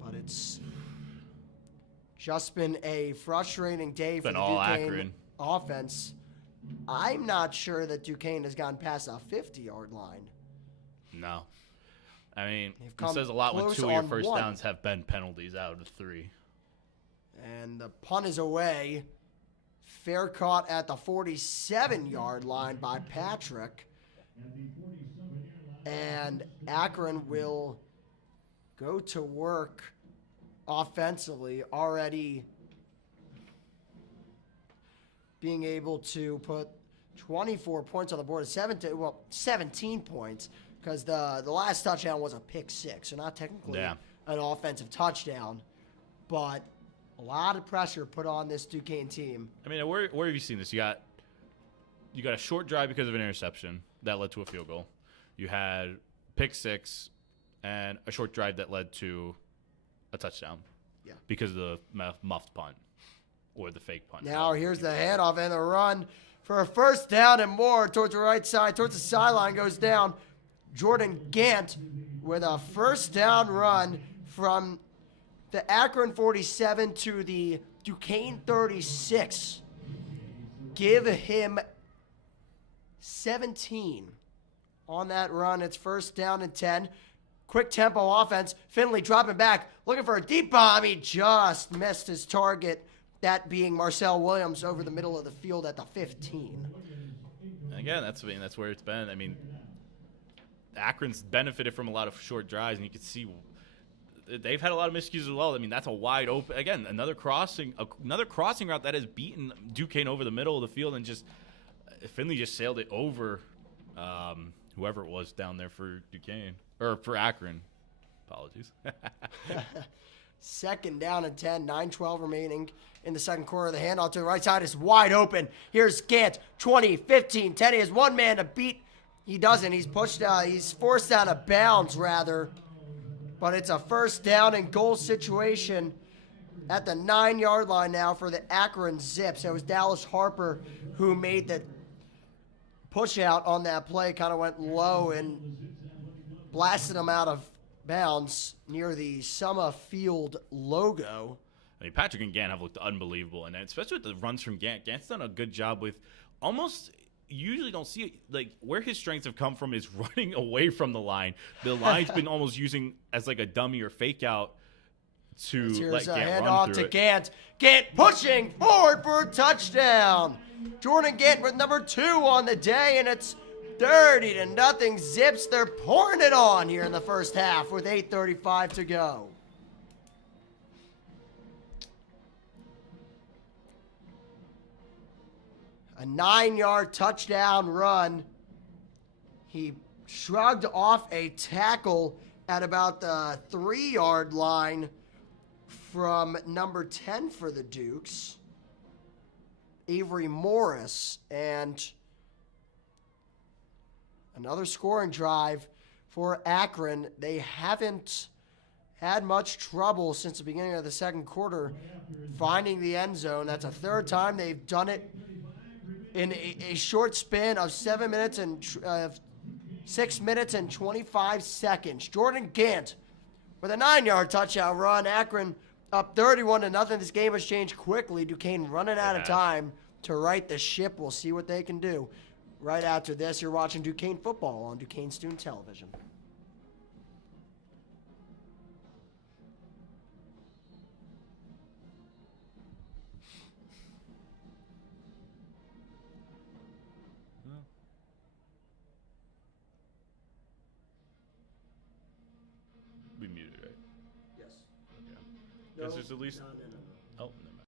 But it's just been a frustrating day for the Duquesne offense. I'm not sure that Duquesne has gotten past a 50-yard line. No. I mean, it says a lot when 2 of your first downs have been penalties out of 3. And the punt is away. Fair caught at the 47-yard line by Patrick. And Akron will go to work offensively, already being able to put 24 points on the board, 17 points, because the last touchdown was a pick 6, so not technically an offensive touchdown, but a lot of pressure put on this Duquesne team. I mean, where have you seen this? You got a short drive because of an interception that led to a field goal. You had pick 6 and a short drive that led to a touchdown. Yeah, because of the muffed punt or the fake punt. Now here's the handoff and the run for a first down and more towards the right side, towards the sideline, goes down. Jordan Gant with a first down run from the Akron 47 to the Duquesne 36. Give him 17 on that run. It's first down and 10. Quick tempo offense. Finley dropping back, looking for a deep bomb. He just missed his target, that being Marcel Williams over the middle of the field at the 15. And again, that's where it's been. I mean, Akron's benefited from a lot of short drives, and you can see they've had a lot of miscues as well. I mean, that's a wide open, again, another crossing route that has beaten Duquesne over the middle of the field, and just Finley just sailed it over whoever it was down there for Duquesne, or for Akron. Apologies. Second down and 10, 9:12 remaining in the second quarter. The handoff to the right side is wide open. Here's Gant, 20, 15, 10. He has one man to beat. He doesn't. He's pushed out. He's forced out of bounds, rather. But it's a first down and goal situation at the 9-yard line now for the Akron Zips. It was Dallas Harper who made the push out on that play. Kind of went low and blasted him out of bounds near the Summer Field logo. I mean, Patrick and Gant have looked unbelievable, and especially with the runs from Gant. Gant's done a good job with almost – you usually don't see it, like where his strengths have come from is running away from the line. The line's been almost using as like a dummy or fake out to let Gant run through it. Here's a handoff to Gant. Gant pushing forward for a touchdown. Jordan Gant with number 2 on the day, and it's 30-0 Zips. They're pouring it on here in the first half with 8:35 to go. A 9-yard touchdown run. He shrugged off a tackle at about the 3-yard line from number 10 for the Dukes, Avery Morris, and another scoring drive for Akron. They haven't had much trouble since the beginning of the second quarter finding the end zone. That's a third time they've done it in a short span of 6 minutes and 25 seconds. Jordan Gant with a 9-yard touchdown run. Akron up 31-0. This game has changed quickly. Duquesne running out of time to right the ship. We'll see what they can do. Right after this, you're watching Duquesne football on Duquesne Student Television. We muted, right? Yes. Yeah. Because there's at least. No. Oh, never mind.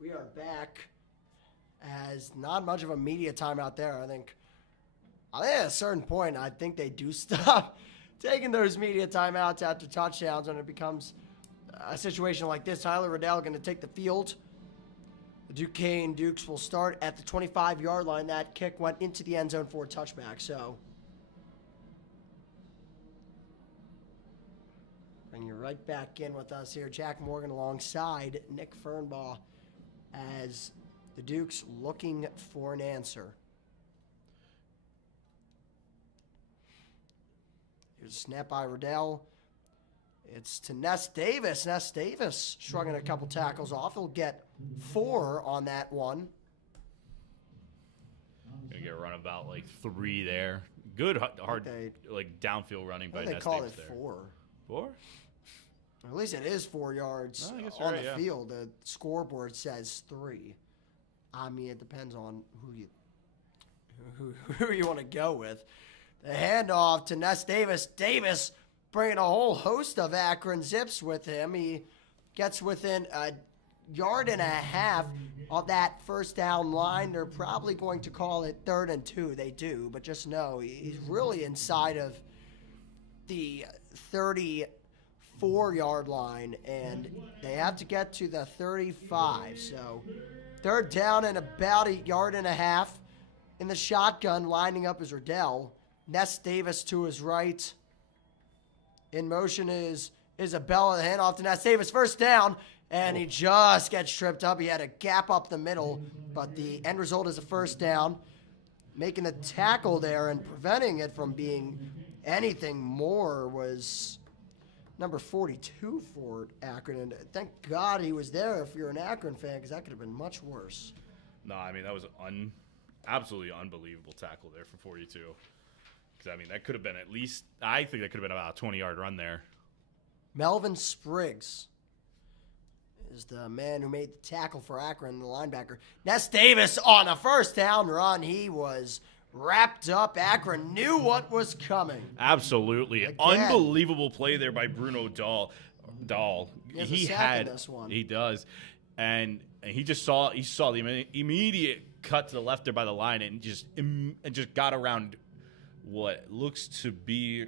We are back as not much of a media timeout there. I think at a certain point, I think they do stop taking those media timeouts after touchdowns when it becomes a situation like this. Tyler Riddell going to take the field. The Duquesne Dukes will start at the 25-yard line. That kick went into the end zone for a touchback. So bring you right back in with us here. Jack Morgan alongside Nick Fernbaugh as the Dukes looking for an answer. Here's a snap by Riddell. It's to Ness Davis. Ness Davis shrugging a couple tackles off. He'll get 4 on that one. Gonna get a run about like 3 there. Good hard like downfield running by Ness Davis there. They call it 4. 4? At least it is 4 yards on the field. The scoreboard says 3. I mean, it depends on who you want to go with. The handoff to Ness Davis. Davis bringing a whole host of Akron Zips with him. He gets within a 1.5 yards of that first down line. They're probably going to call it 3rd and 2. They do, but just know he's really inside of the 34-yard line, and they have to get to the 35. So 3rd down and about 1.5 yards. In the shotgun, lining up is Riddell. Ness Davis to his right. In motion is Isabella. The handoff to Ness Davis. First down, and he just gets tripped up. He had a gap up the middle, but the end result is a first down. Making the tackle there and preventing it from being anything more was number 42 for Akron. And thank God he was there if you're an Akron fan, because that could have been much worse. No, I mean, that was absolutely unbelievable tackle there for 42. Because, I mean, that could have been at least, I think that could have been about a 20-yard run there. Melvin Spriggs is the man who made the tackle for Akron, the linebacker. Ness Davis on a first down run. He was wrapped up. Akron knew what was coming. Absolutely. Again. Unbelievable play there by Bruno Dahl. He had this one. He does. And he saw the immediate cut to the left there by the line and just got around what looks to be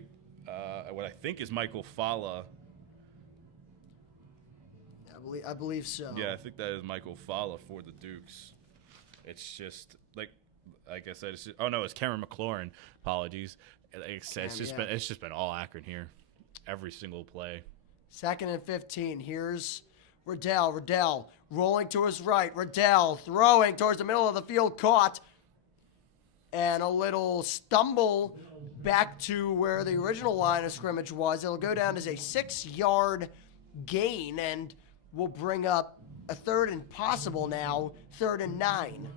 what I think is Michael Falla. I believe so. Yeah, I think that is Michael Falla for the Dukes. It's just like I said. It's Cameron McLaurin. Apologies. It's just been all Akron here, every single play. 2nd and 15. Here's Riddell. Riddell rolling to his right. Riddell throwing towards the middle of the field, caught. And a little stumble back to where the original line of scrimmage was. It'll go down as a 6-yard gain, and will bring up a 3rd and possible now, 3rd and 9.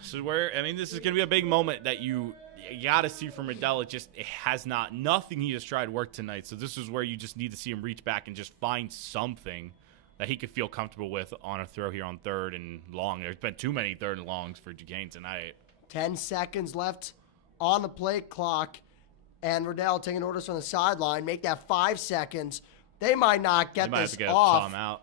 This is where, this is going to be a big moment that you got to see from Riddell. It has nothing he has tried work tonight. So this is where you just need to see him reach back and just find something that he could feel comfortable with on a throw here on 3rd and long. There's been too many 3rd and longs for Duquesne tonight. 10 seconds left on the play clock, and Riddell taking orders from the sideline. Make that 5 seconds. They might not get this off. Timeout.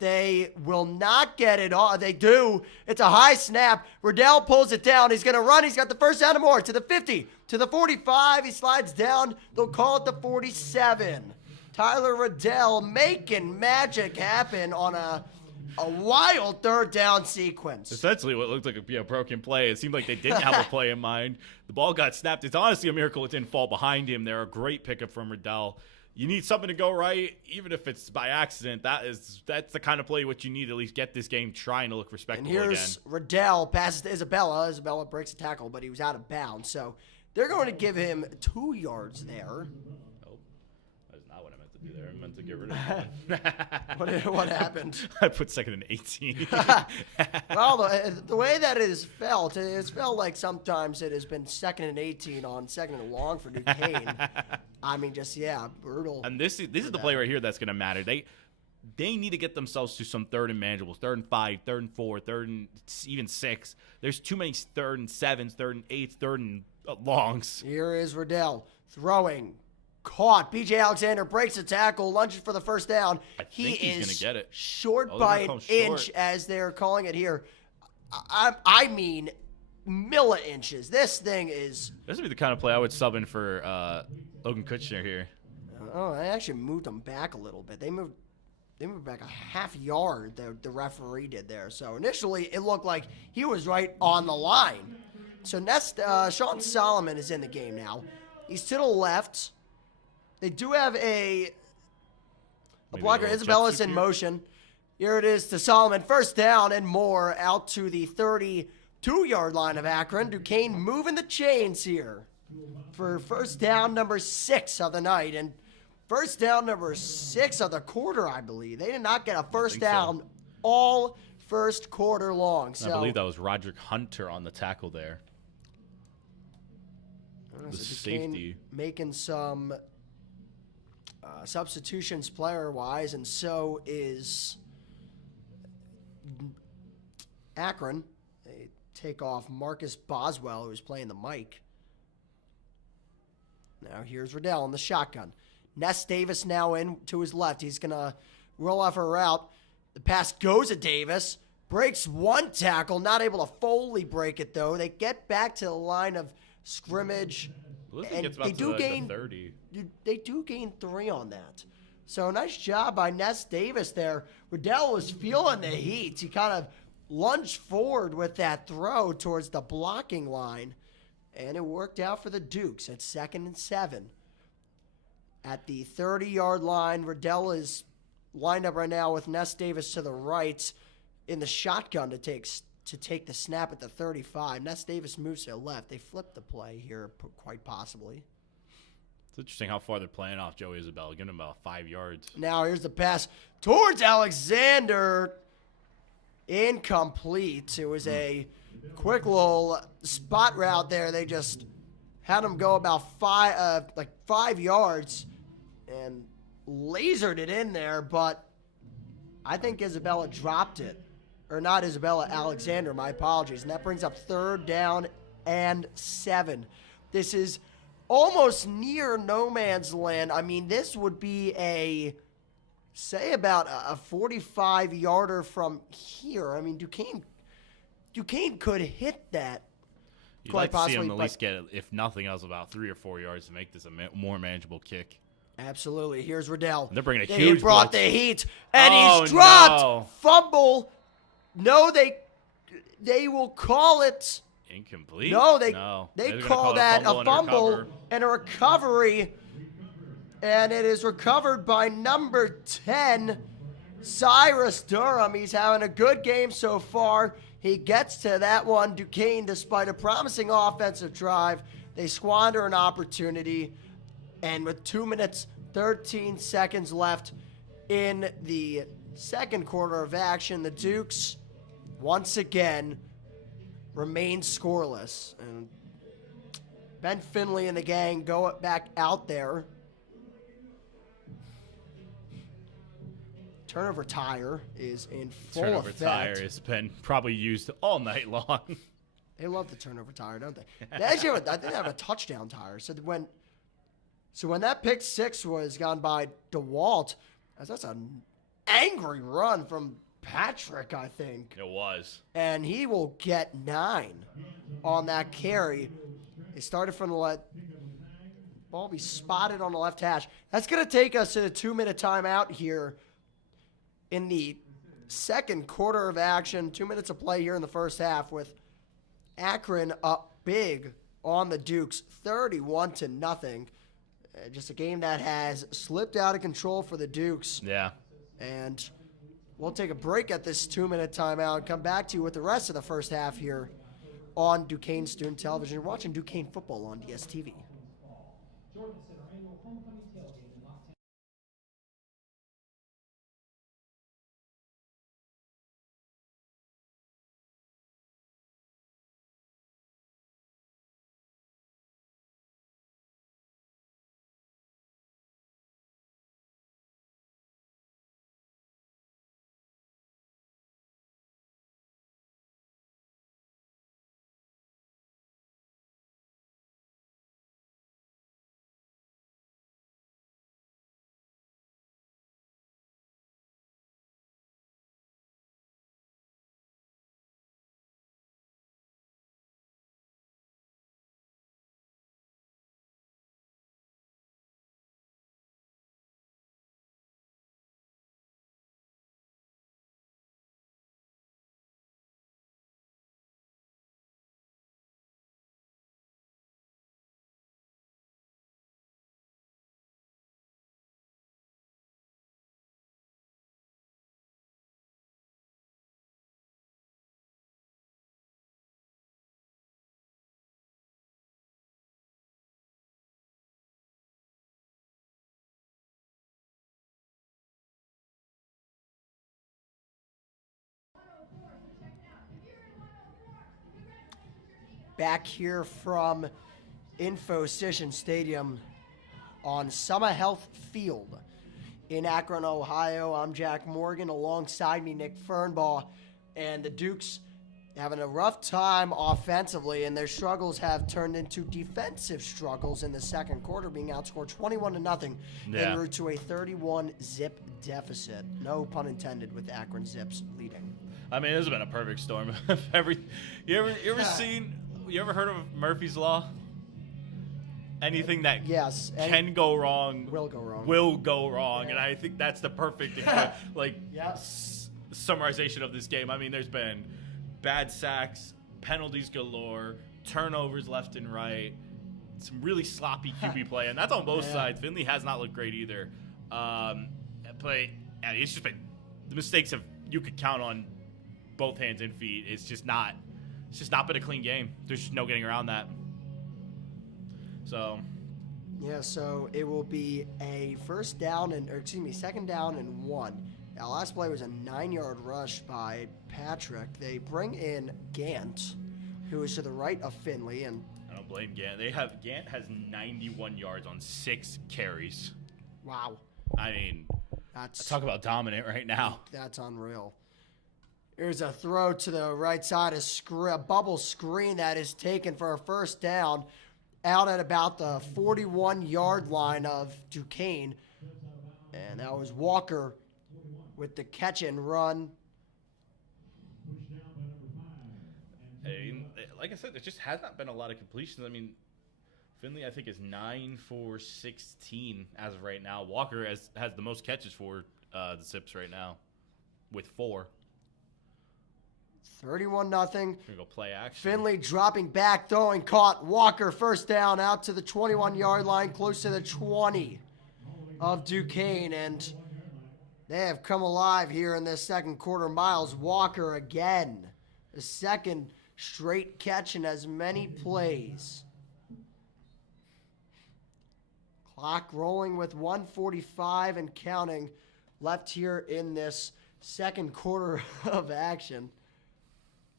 They will not get it off. They do. It's a high snap. Riddell pulls it down. He's going to run. He's got the first down and more. To the 50. To the 45. He slides down. They'll call it the 47. Tyler Riddell making magic happen on a wild 3rd down sequence. Essentially what looked like a broken play. It seemed like they didn't have a play in mind. The ball got snapped. It's honestly a miracle it didn't fall behind him. They're a great pickup from Riddell. You need something to go right, even if it's by accident. That's the kind of play what you need to at least get this game trying to look respectable again. And here's Riddell, passes to Isabella. Isabella breaks a tackle, but he was out of bounds. So they're going to give him 2 yards there. Oh, that's not what I meant to do there. I meant to get rid of What happened? I put 2nd and 18. Well, the way that it has felt, it's felt like sometimes it has been 2nd and 18 on 2nd and long for Duquesne. Brutal. And this is the play right here that's going to matter. They need to get themselves to some 3rd and manageables, 3rd and 5, 3rd and 4, 3rd and even 6. There's too many 3rd and 7s, 3rd and 8s, 3rd and longs. Here is Riddell throwing. Caught. B.J. Alexander breaks the tackle, lunges for the first down. He is going to get it. Short by an inch, as they're calling it here. I mean, milli-inches. This thing is... This would be the kind of play I would sub in for Logan Kutchner here. Oh, I actually moved them back a little bit. They moved back a half yard, the referee did there. So initially, it looked like he was right on the line. So Sean Solomon is in the game now. He's to the left. They do have a blocker. Isabella's in motion. Here it is to Solomon. First down and more out to the 32-yard line of Akron. Duquesne moving the chains here for first down number 6 of the night. And first down number 6 of the quarter, I believe. They did not get a first down all first quarter long. So I believe that was Roderick Hunter on the tackle there. The safety. Making some substitutions player-wise, and so is Akron. They take off Marcus Boswell, who's playing the mic. Now here's Riddell in the shotgun. Ness Davis now in to his left. He's going to roll off a route. The pass goes to Davis. Breaks one tackle. Not able to fully break it, though. They get back to the line of scrimmage. And they do gain 30. They do gain 3 on that. So nice job by Ness Davis there. Riddell was feeling the heat. He kind of lunged forward with that throw towards the blocking line. And it worked out for the Dukes at 2nd and 7. At the 30-yard line, Riddell is lined up right now with Ness Davis to the right in the shotgun to take the snap at the 35. Ness Davis moves to the left. They flip the play here quite possibly. It's interesting how far they're playing off Joey Isabella, giving him about 5 yards. Now here's the pass towards Alexander. Incomplete. It was a quick little spot route there. They just had him go about 5 yards and lasered it in there, but I think Isabella dropped it. Or not Isabella, Alexander, my apologies. And that brings up 3rd down and 7. This is almost near no man's land. I mean, this would be about a 45-yarder from here. I mean, Duquesne could hit that. You'd quite like to possibly, see him at least get, if nothing else, about 3 or 4 yards to make this a more manageable kick. Absolutely. Here's Riddell. And they're bringing a huge He brought the heat, and he's dropped. No. Fumble. No, they will call it incomplete. No, they They're gonna call call it that a and fumble recover. and a recovery, and it is recovered by number 10, Cyrus Durham. He's having a good game so far. He gets to that one. Duquesne, despite a promising offensive drive, they squander an opportunity, and with 2 minutes 13 seconds left in the second quarter of action, the Dukes once again remain scoreless. And Ben Finley and the gang go back out there. Turnover tire is in full Turnover effect. tire has been probably used all night long. They love the turnover tire, don't they? They actually have I think they have a touchdown tire. So when that pick six was gone by DeWalt, that's an angry run from Patrick, I think. It was. And he will get 9 on that carry. He started from the left. Ball be spotted on the left hash. That's going to take us to a 2-minute timeout here in the second quarter of action. 2 minutes of play here in the first half with Akron up big on the Dukes, 31-0. Just a game that has slipped out of control for the Dukes. Yeah. And we'll take a break at this 2-minute timeout and come back to you with the rest of the first half here on Duquesne Student Television. You're watching Duquesne football on DSTV. Back here from InfoCision Stadium on Summer Health Field in Akron, Ohio. I'm Jack Morgan. Alongside me, Nick Fernbaugh. And the Dukes having a rough time offensively, and their struggles have turned into defensive struggles in the second quarter, being outscored 21-0 en route to a 31-zip deficit. No pun intended with Akron Zips leading. I mean, this has been a perfect storm of you ever heard of Murphy's Law? Anything that can go wrong will go wrong. Yeah. And I think that's the perfect summarization of this game. I mean, there's been bad sacks, penalties galore, turnovers left and right, some really sloppy QB play, and that's on both sides. Finley has not looked great either. It's just been the mistakes you could count on both hands and feet. It's just not been a clean game. There's just no getting around that. So it will be a second down and 1. That last play was a 9-yard rush by Patrick. They bring in Gant, who is to the right of Finley, and I don't blame Gant. Gant has 91 yards on 6 carries. Wow. I mean, talk about dominant right now. That's unreal. Here's a throw to the right side, a bubble screen that is taken for a first down out at about the 41-yard line of Duquesne. And that was Walker with the catch and run. I mean, like I said, there just has not been a lot of completions. I mean, Finley, I think, is 9 for 16 as of right now. Walker has the most catches for the Zips right now with 4. 31-0. Gonna go play action. Finley dropping back, throwing, caught. Walker first down out to the 21-yard line, close to the 20 of Duquesne. And they have come alive here in this second quarter. Miles Walker again. The second straight catch in as many plays. Clock rolling with 1:45 and counting left here in this second quarter of action.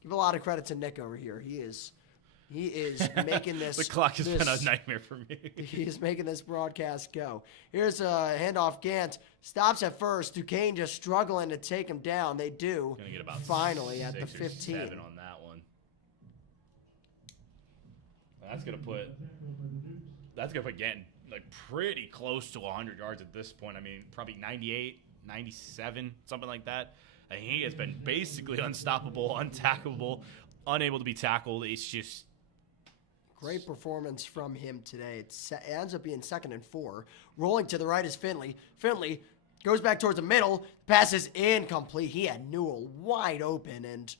Give a lot of credit to Nick over here. He is making this. The clock has been a nightmare for me. He is making this broadcast go. Here's a handoff. Gant stops at first. Duquesne just struggling to take him down. They do. Gonna get about finally at the 6 or 15 7 on that one. That's gonna put Gant like pretty close to 100 yards at this point. I mean, probably 98, 97, something like that. And he has been basically unstoppable, untackleable, unable to be tackled. It's just great performance from him today. It ends up being 2nd and 4. Rolling to the right is Finley. Finley goes back towards the middle. Pass is incomplete. He had Newell wide open and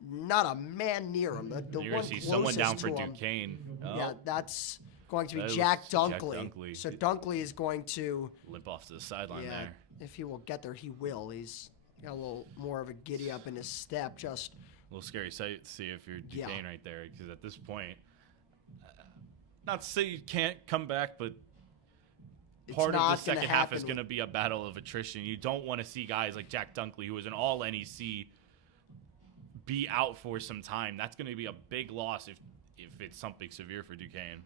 not a man near him. The you're one going to see someone down for him, Duquesne. Oh, yeah, that's going to be that Jack was Dunkley. So Dunkley is going to limp off to the sideline yeah, there. if he will get there, he will. He's got a little more of a giddy up in his step. Just a little scary sight to see if you're Duquesne right there, because at this point, not to say you can't come back, but part of the second half is going to be a battle of attrition. You don't want to see guys like Jack Dunkley, who is an all-NEC, be out for some time. That's going to be a big loss if it's something severe for Duquesne.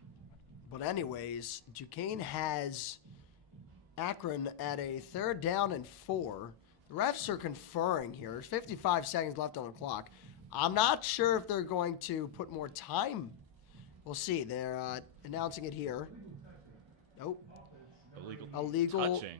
But anyways, Duquesne has Akron at a 3rd down and 4. The refs are conferring here. There's 55 seconds left on the clock. I'm not sure if they're going to put more time. We'll see. They're announcing it here. Nope. Illegal. Touching.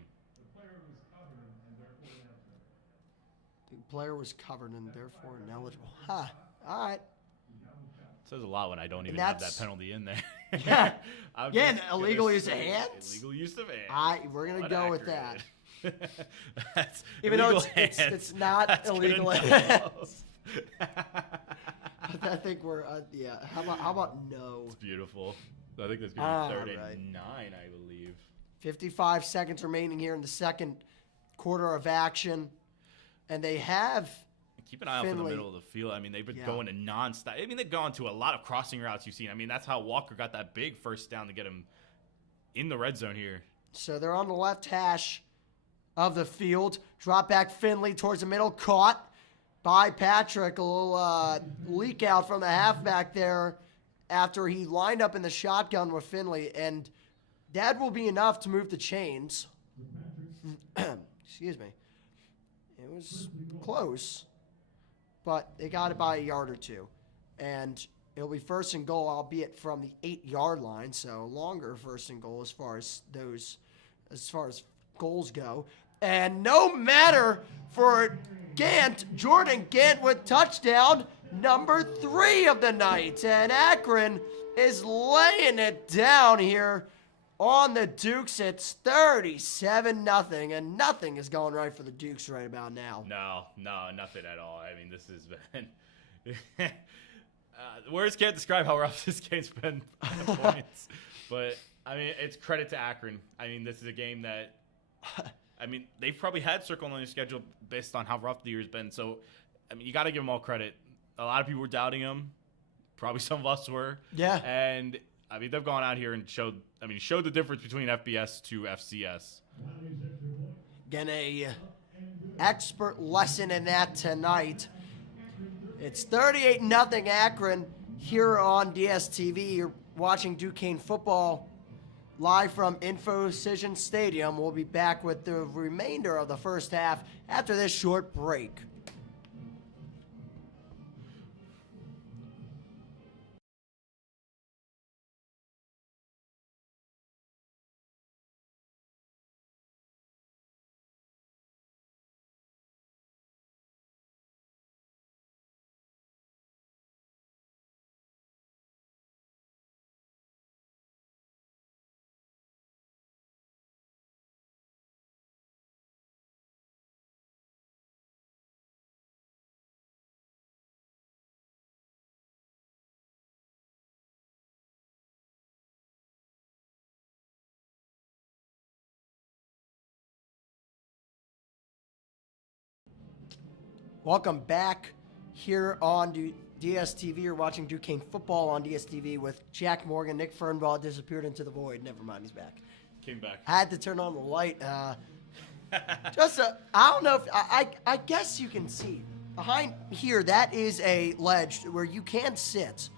The player was covered and therefore ineligible. Huh. All right. It says a lot when I don't even have that penalty in there. Yeah. Again, illegal use of hands? Illegal use of hands. We're going to go with that. That's even though it's not that's illegal hands. I think we're yeah. How about no? It's beautiful. I think that's going to be 3rd right. and 9, I believe. 55 seconds remaining here in the second quarter of action, and they have. Keep an eye out for the middle of the field. I mean, they've been going to nonstop. I mean, they've gone to a lot of crossing routes you've seen. I mean, that's how Walker got that big first down to get him in the red zone here. So they're on the left hash of the field. Drop back Finley towards the middle. Caught by Patrick. A little leak out from the halfback there after he lined up in the shotgun with Finley. And that will be enough to move the chains. Excuse me. It was close, but they got it by a yard or two. And it'll be 1st and goal, albeit from the 8-yard line. So longer 1st and goal as far as goals go. And no matter for Gant, Jordan Gant with touchdown number 3 of the night. And Akron is laying it down here on the Dukes. It's 37-0, and nothing is going right for the Dukes right about now. No, nothing at all. I mean, this has been words can't describe how rough this game's been at points. But I mean, it's credit to Akron. I mean, this is a game that I mean, they've probably had circle on their schedule based on how rough the year's been. So, I mean, you got to give them all credit. A lot of people were doubting them. Probably some of us were. Yeah. And I mean, they've gone out here and showed the difference between FBS to FCS. Again, a expert lesson in that tonight. It's 38-0 Akron here on DSTV. You're watching Duquesne football live from InfoCision Stadium. We'll be back with the remainder of the first half after this short break. Welcome back here on DSTV. You're watching Duquesne football on DSTV with Jack Morgan. Nick Fernbaugh disappeared into the void. Never mind, he's back. Came back. I had to turn on the light. I don't know if I guess you can see behind here. That is a ledge where you can sit.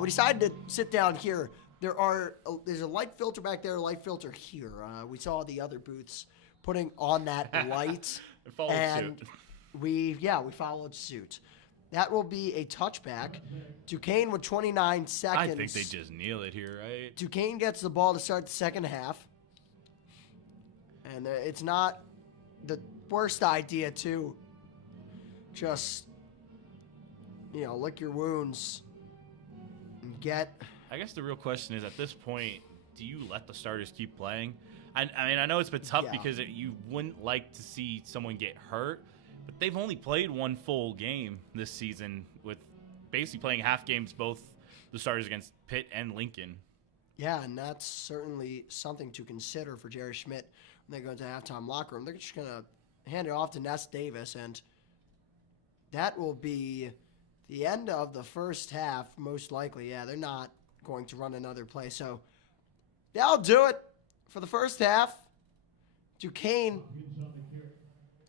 We decided to sit down here. There's a light filter back there, a light filter here. We saw the other booths putting on that light, and suit. we followed suit. That will be a touchback. Duquesne with 29 seconds. I think they just kneel it here, right? Duquesne gets the ball to start the second half. And it's not the worst idea to just, lick your wounds and get. I guess the real question is, at this point, do you let the starters keep playing? I mean, I know it's been tough because you wouldn't like to see someone get hurt, but they've only played one full game this season with basically playing half games, both the starters against Pitt and Lincoln. Yeah, and that's certainly something to consider for Jerry Schmidt when they go into halftime locker room. They're just going to hand it off to Ness Davis, and that will be the end of the first half, most likely. Yeah, they're not going to run another play. So that'll do it for the first half. Duquesne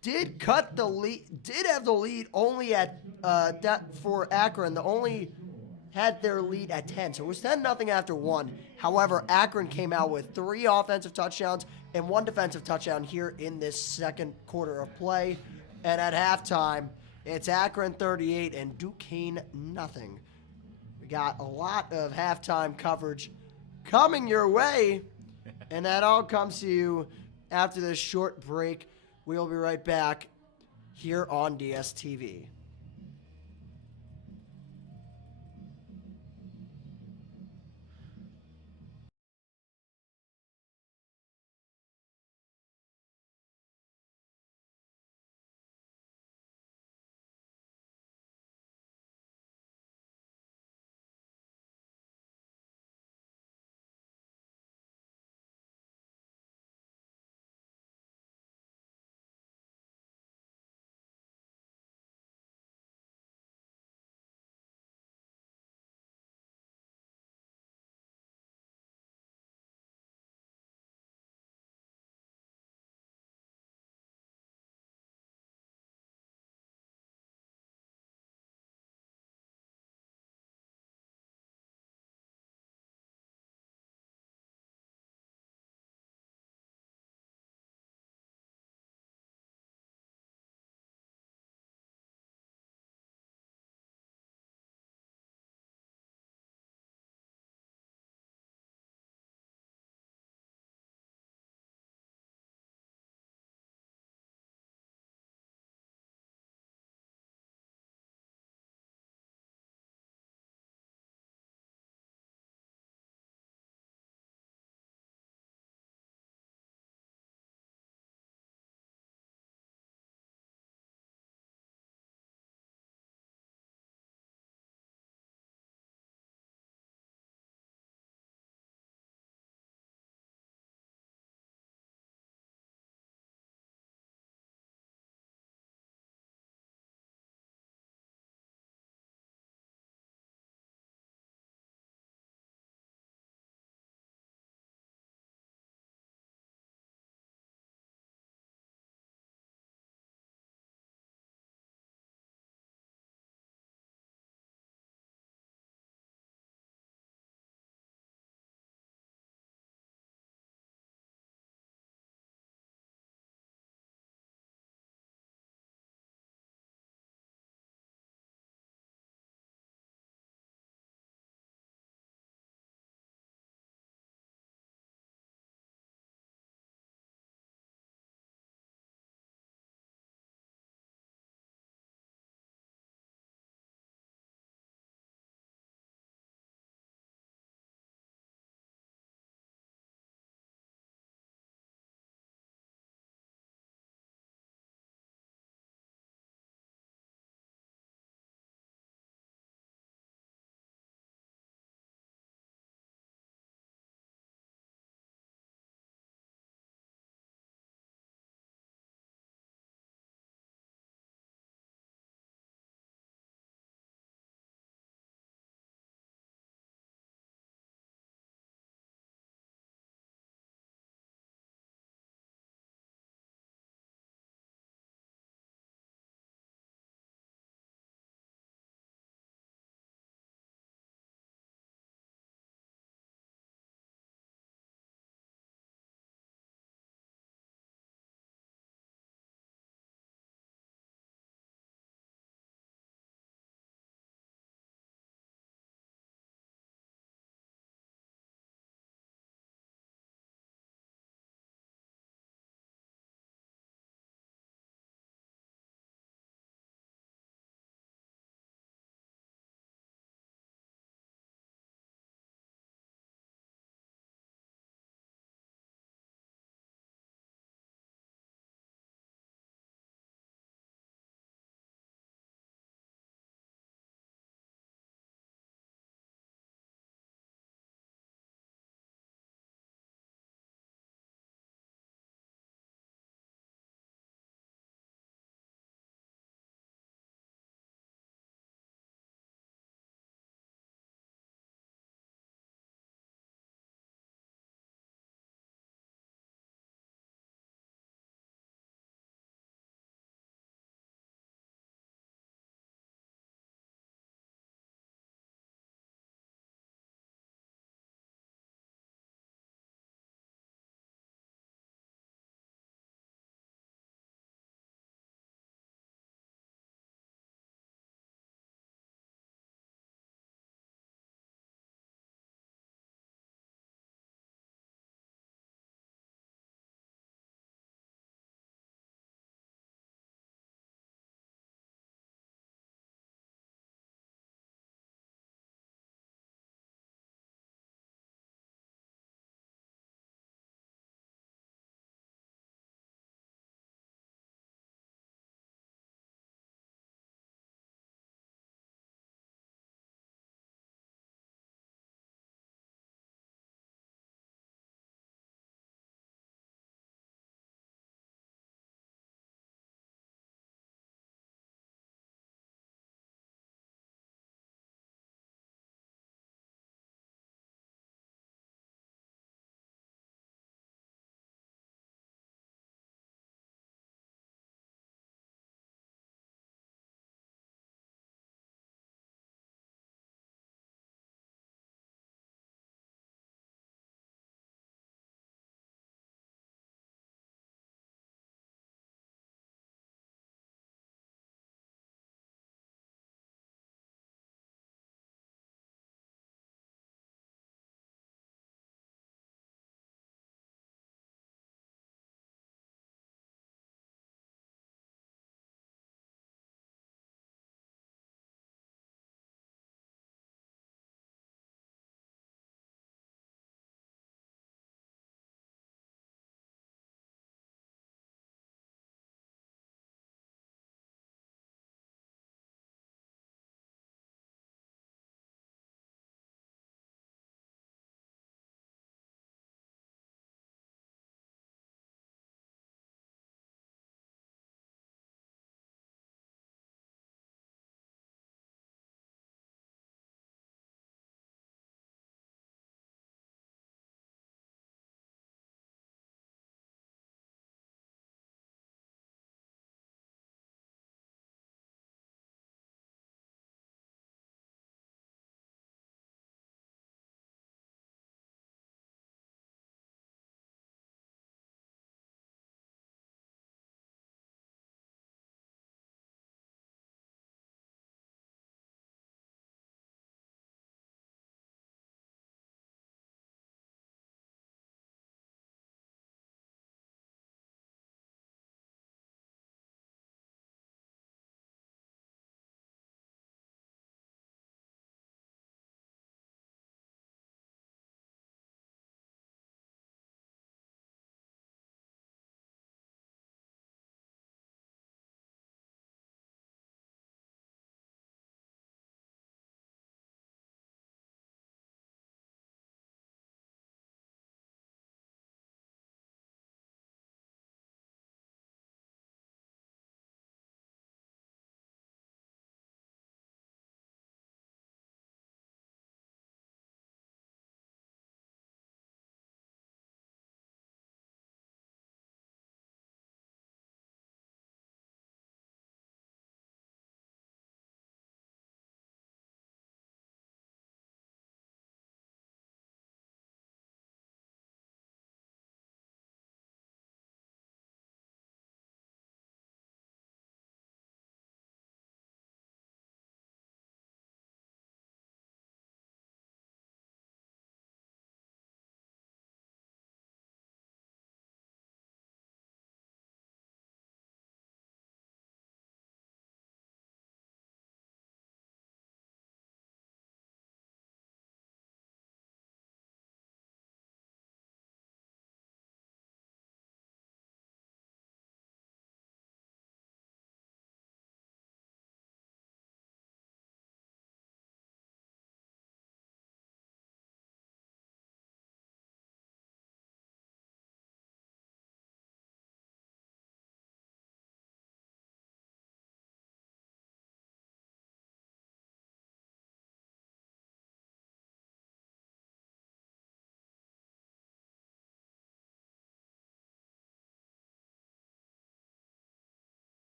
did cut the lead, did have the lead only at for Akron. The only had their lead at 10. So it was 10-0 after one. However, Akron came out with 3 offensive touchdowns and 1 defensive touchdown here in this second quarter of play. And at halftime, it's Akron 38 and Duquesne nothing. We got a lot of halftime coverage coming your way. And that all comes to you after this short break. We'll be right back here on DSTV.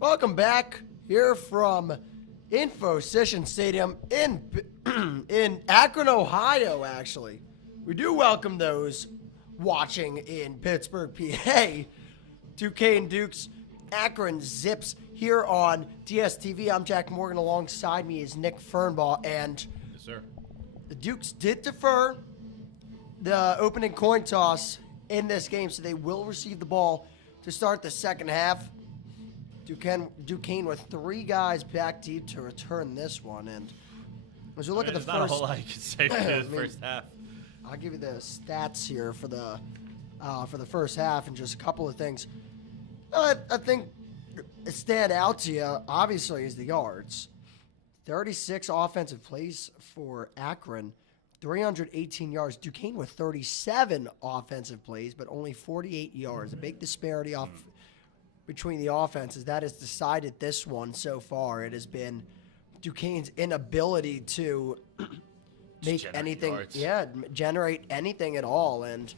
Welcome back here from Info-Session Stadium in in Akron, Ohio, actually. We do welcome those watching in Pittsburgh, PA. Duquesne Dukes, Akron Zips here on DSTV. I'm Jack Morgan. Alongside me is Nick Fernbaugh, and Yes, sir. the Dukes did defer the opening coin toss in this game, so they will receive the ball to start the second half. Duquesne with 3 guys back deep to return this one, and as you look at the there's first, not a whole lot you can say for the first half. I'll give you the stats here for the first half and just a couple of things. I think stand out to you, obviously, is the yards. 36 offensive plays for Akron, 318 yards. Duquesne with 37 offensive plays, but only 48 yards. A big disparity between the offenses. That has decided this one so far. It has been Duquesne's inability to make anything, generate anything at all. And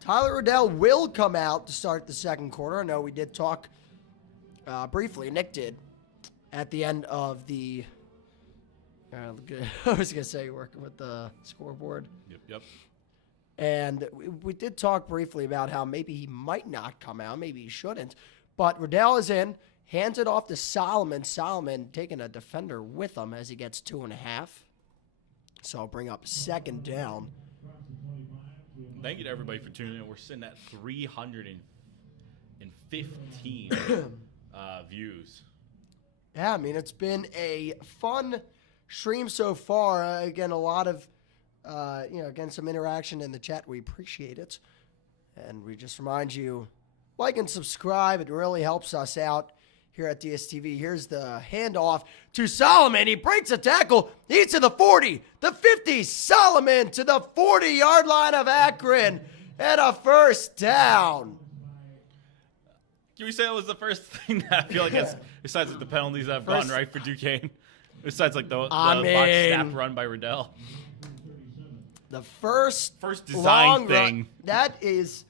Tyler Riddell will come out to start the second quarter. I know we did talk briefly, Nick did, at the end of the, I was going to say working with the scoreboard. Yep. And we did talk briefly about how maybe he might not come out, maybe he shouldn't. But Riddell is in, hands it off to Solomon. Solomon taking a defender with him as he gets 2.5. So I'll bring up second down. Thank you to everybody for tuning in. We're sitting at 315 views. Yeah, I mean, it's been a fun stream so far. Again, a lot of, again, some interaction in the chat. We appreciate it. And we just remind you, like and subscribe. It really helps us out here at DSTV. Here's the handoff to Solomon. He breaks a tackle. He's to the 40, the 50. Solomon to the 40-yard line of Akron. And a first down. Can we say that was the first thing that I feel like that's, besides the penalties that have gone right for Duquesne? Besides like the box snap run by Riddell. The first design thing. That was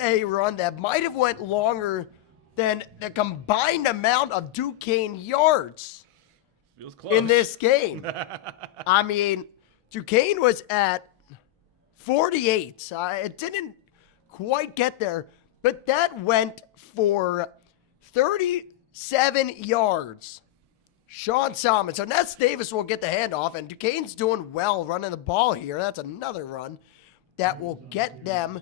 a run that might have went longer than the combined amount of Duquesne yards Feels close. in this game. I mean, Duquesne was at 48. It didn't quite get there, but that went for 37 yards. Sean Solomon. So Ness Davis will get the handoff, and Duquesne's doing well running the ball here. That's another run that will get them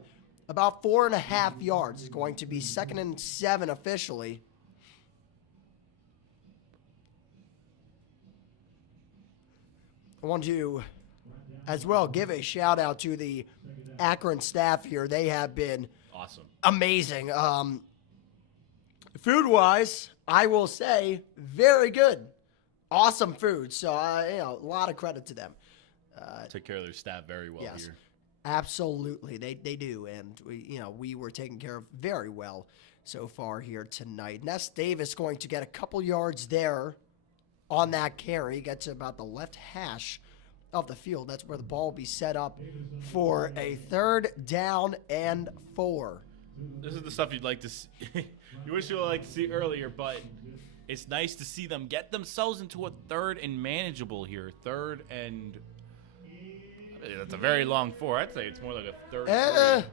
about 4.5 yards. It's going to be 2nd and 7 officially. I want to, as well, give a shout out to the Akron staff here. They have been awesome, amazing. Food-wise, I will say, very good. Awesome food. So, a lot of credit to them. Take care of their staff very well here. Absolutely, they do, and we were taken care of very well so far here tonight. Ness Davis going to get a couple yards there on that carry, get to about the left hash of the field. That's where the ball will be set up for a 3rd down and 4. This is the stuff you'd like to see. You wish you would like to see earlier, but it's nice to see them get themselves into a 3rd and manageable here. 3rd and. That's a very long 4. I'd say it's more like a 3rd and 3.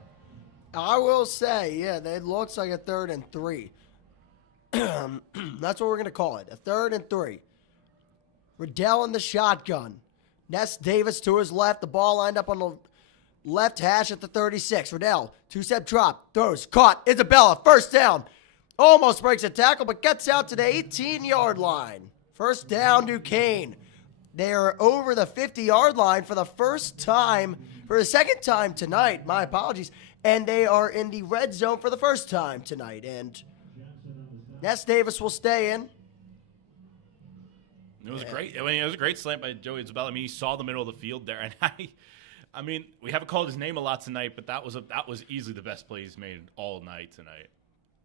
I will say, it looks like a 3rd and 3. That's what we're going to call it, a 3rd and 3. Riddell in the shotgun. Ness Davis to his left. The ball lined up on the left hash at the 36. Riddell, 2-step drop, throws, caught. Isabella, first down. Almost breaks a tackle, but gets out to the 18-yard line. First down, Duquesne. They are over the 50-yard line for the second time tonight. My apologies. And they are in the red zone for the first time tonight. And Ness Davis will stay in. It was great. I mean, it was a great slant by Joey Isabella. I mean, he saw the middle of the field there, and I mean, we haven't called his name a lot tonight, but that was easily the best play he's made all night tonight.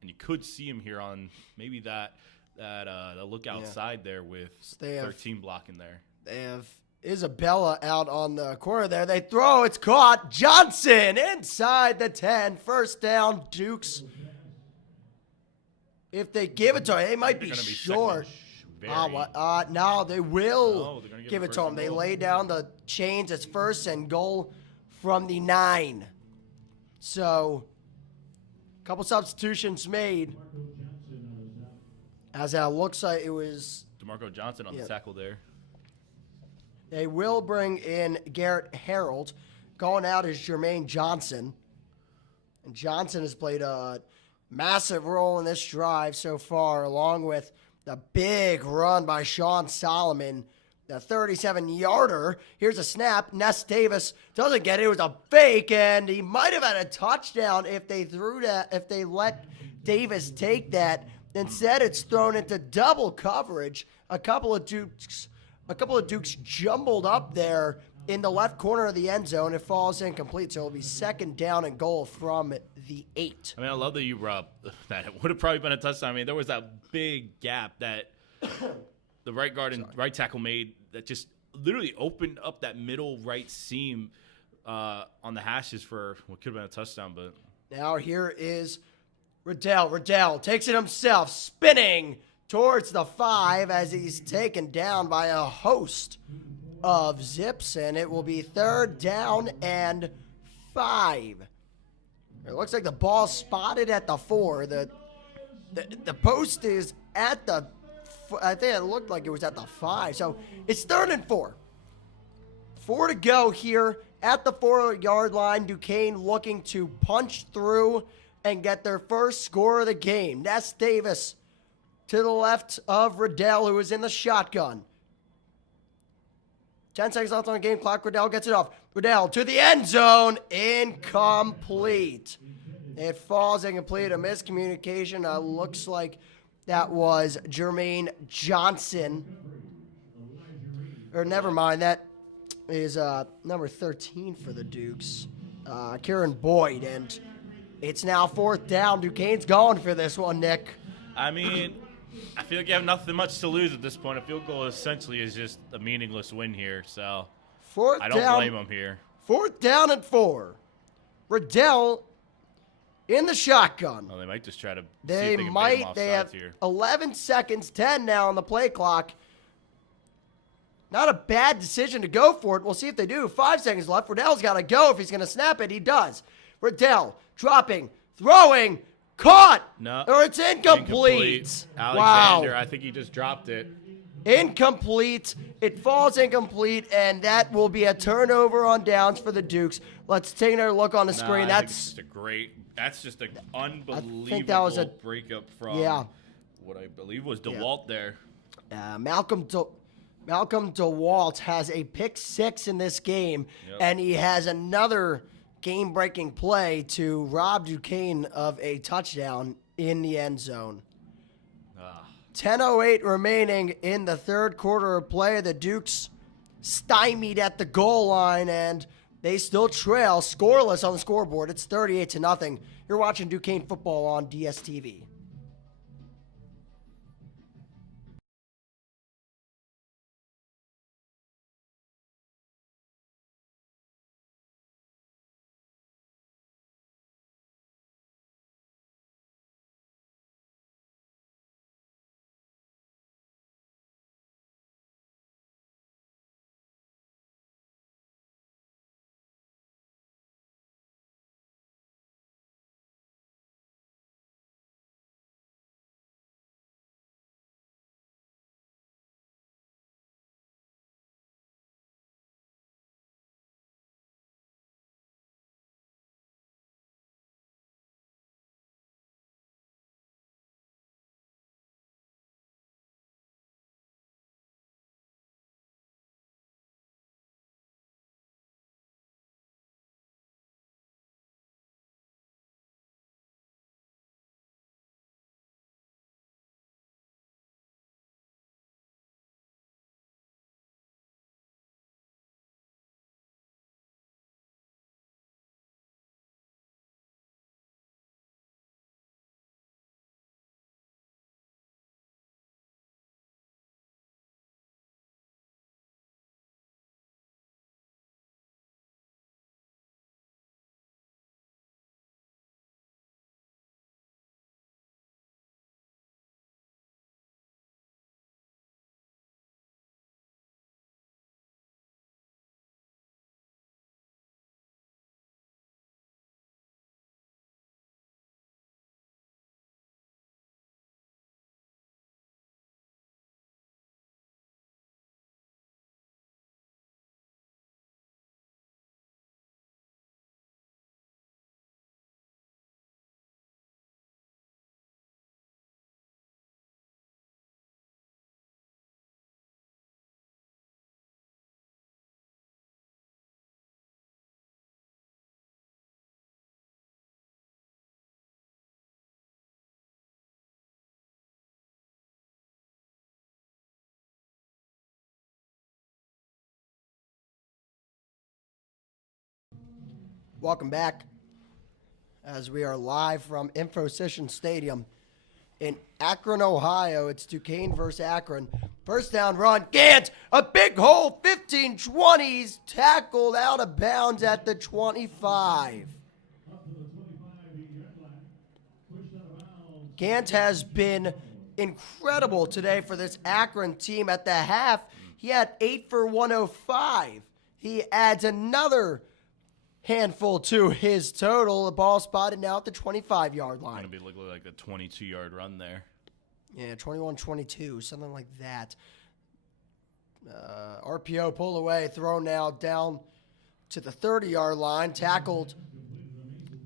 And you could see him here on maybe the look outside there with 13 blocking there. They have Isabella out on the corner there. They throw. It's caught. Johnson inside the 10. First down, Dukes. If they give it to him, they might be They're gonna be short. Very. No, they will No, they're gonna give it first to him. and They goal. lay down the chains. It's first and goal from the 9. So, a couple substitutions made. As it looks like it was, DeMarco Johnson on the tackle there. they will bring in Garrett Harold. Going out is Jermaine Johnson. And Johnson has played a massive role in this drive so far, along with the big run by Sean Solomon, the 37-yarder. Here's a snap. Ness Davis doesn't get it. It was a fake, and he might have had a touchdown if they threw that, if they let Davis take that. Instead, it's thrown into double coverage. A couple of Dukes jumbled up there in the left corner of the end zone. It falls incomplete, so it'll be second down and goal from the 8. I mean, I love that you brought up that it would have probably been a touchdown. I mean, there was that big gap that the right guard and right tackle made that just literally opened up that middle right seam on the hashes for what could have been a touchdown. But now here is Riddell. Riddell takes it himself, spinning towards the 5 as he's taken down by a host of Zips, and it will be third down and 5. It looks like the ball spotted at the 4. The post is at the, I think it looked like it was at the 5. So it's third and 4. 4 to go here at the 4-yard line. Duquesne looking to punch through and get their first score of the game. Ness Davis to the left of Riddell, who is in the shotgun. 10 seconds left on the game clock. Riddell gets it off. Riddell to the end zone. Incomplete. It falls incomplete. A miscommunication. Looks like that was Jermaine Johnson. Or never mind. That is number 13 for the Dukes. Kieran Boyd. And it's now fourth down. Duquesne's going for this one, Nick. I mean, I feel like you have nothing much to lose at this point. A field goal essentially is just a meaningless win here, so I don't blame them here. Fourth down and 4. Riddell in the shotgun. Well, they might just try to see They if they can might. bait them They offsides have here. 11 seconds, 10 now on the play clock. Not a bad decision to go for it. We'll see if they do. 5 seconds left. Riddell's got to go. If he's going to snap it, he does. Riddell dropping, throwing, caught. No. Or it's incomplete. Alexander, Wow. I think he just dropped it. Incomplete. It falls incomplete, and that will be a turnover on downs for the Dukes. Let's take another look on the screen. That's just an unbelievable breakup from what I believe was DeWalt there. Malcolm DeWalt has a pick 6 in this game, and he has another game-breaking play to rob Duquesne of a touchdown in the end zone. 10:08 remaining in the third quarter of play. The Dukes stymied at the goal line, and they still trail scoreless on the scoreboard. It's 38-0. You're watching Duquesne football on DSTV. Welcome back as we are live from InfoCision Stadium in Akron, Ohio. It's Duquesne versus Akron. First down run. Gant, a big hole, 15-20s, tackled out of bounds at the 25. Gant has been incredible today for this Akron team. At the half, he had 8 for 105. He adds another handful to his total. The ball spotted now at the 25-yard line. Going to be looking like a 22-yard run there. Yeah, 21-22, something like that. RPO pulled away, thrown now down to the 30-yard line. Tackled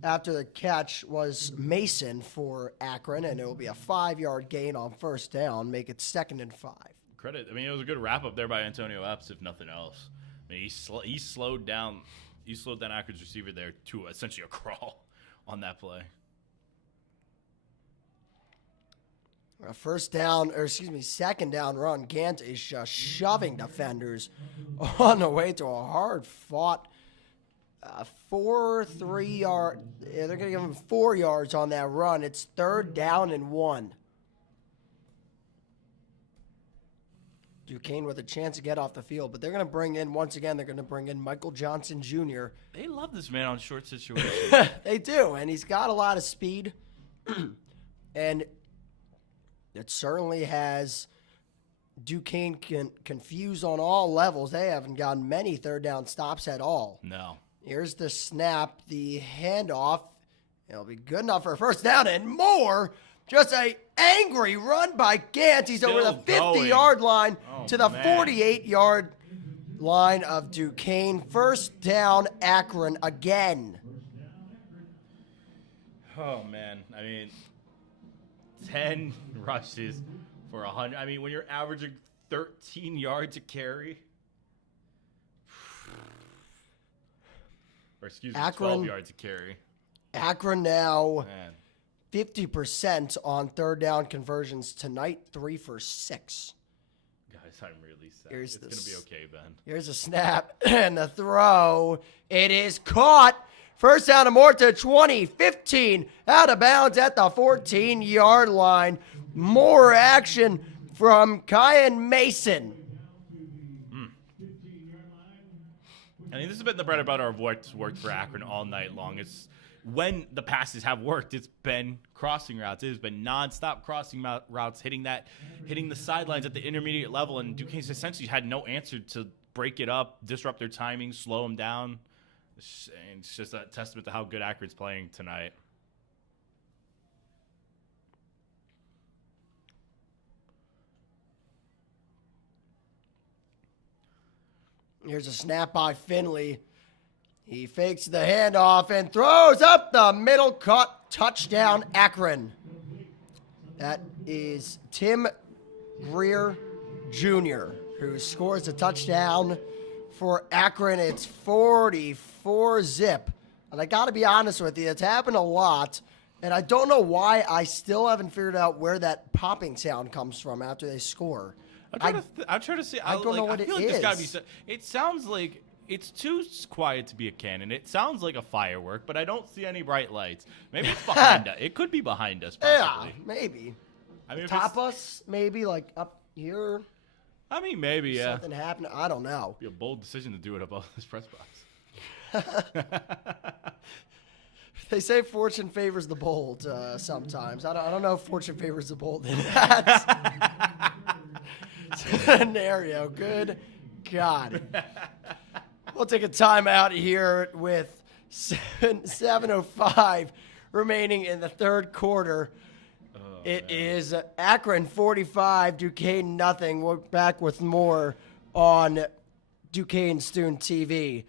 after the catch was Mason for Akron, and it will be a 5-yard gain on first down, make it 2nd and 5. Credit. I mean, it was a good wrap-up there by Antonio Epps, if nothing else. I mean, he slowed down Akron's receiver there to essentially a crawl on that play. Second down run. Gant is just shoving defenders on the way to a hard-fought 4-3-yard. Yeah, they're going to give him 4 yards on that run. It's 3rd down and 1. Duquesne with a chance to get off the field, but they're going to bring in, once again, Michael Johnson Jr. They love this man on short situations. They do, and he's got a lot of speed. And it certainly has Duquesne confused on all levels. They haven't gotten many third down stops at all. No. Here's the snap, the handoff. It'll be good enough for a first down and more. Just a angry run by Gant. He's over the 50-yard line to the 48-yard line of Duquesne. First down, Akron again. Oh, man. I mean, 10 rushes for 100. I mean, when you're averaging 13 yards a carry. Or, 12 yards a carry. Akron now Man. 50% on third down conversions tonight, 3 for 6. Guys, I'm really sad. It's going to be okay, Ben. Here's a snap and the throw. It is caught. First down and more to 20, 15, out of bounds at the 14-yard line. More action from Kyan Mason. I mean, this has been the bread and butter of what's worked for Akron all night long. It's when the passes have worked, it's been crossing routes. It has been nonstop crossing routes, hitting the sidelines at the intermediate level, and Duquesne essentially had no answer to break it up, disrupt their timing, slow them down. It's just a testament to how good Akron's playing tonight. Here's a snap by Finley. He fakes the handoff and throws up the middle, caught, touchdown, Akron. That is Tim Greer Jr., who scores a touchdown for Akron. It's 44-zip. And I got to be honest with you, it's happened a lot. And I don't know why I still haven't figured out where that popping sound comes from after they score. I'm trying to see. I don't know what I feel it like is. Gotta be. It sounds like it's too quiet to be a cannon. It sounds like a firework, but I don't see any bright lights. Maybe it's behind us. It could be behind us, possibly. Yeah, maybe. I mean, Top us, maybe like up here. I mean, maybe, yeah. Something happened. I don't know. Be a bold decision to do it above this press box. They say fortune favors the bold sometimes. I don't know if fortune favors the bold in that scenario. Good God. We'll take a timeout here with 7:05 remaining in the third quarter. It is Akron 45, Duquesne nothing. We're back with more on Duquesne Student TV.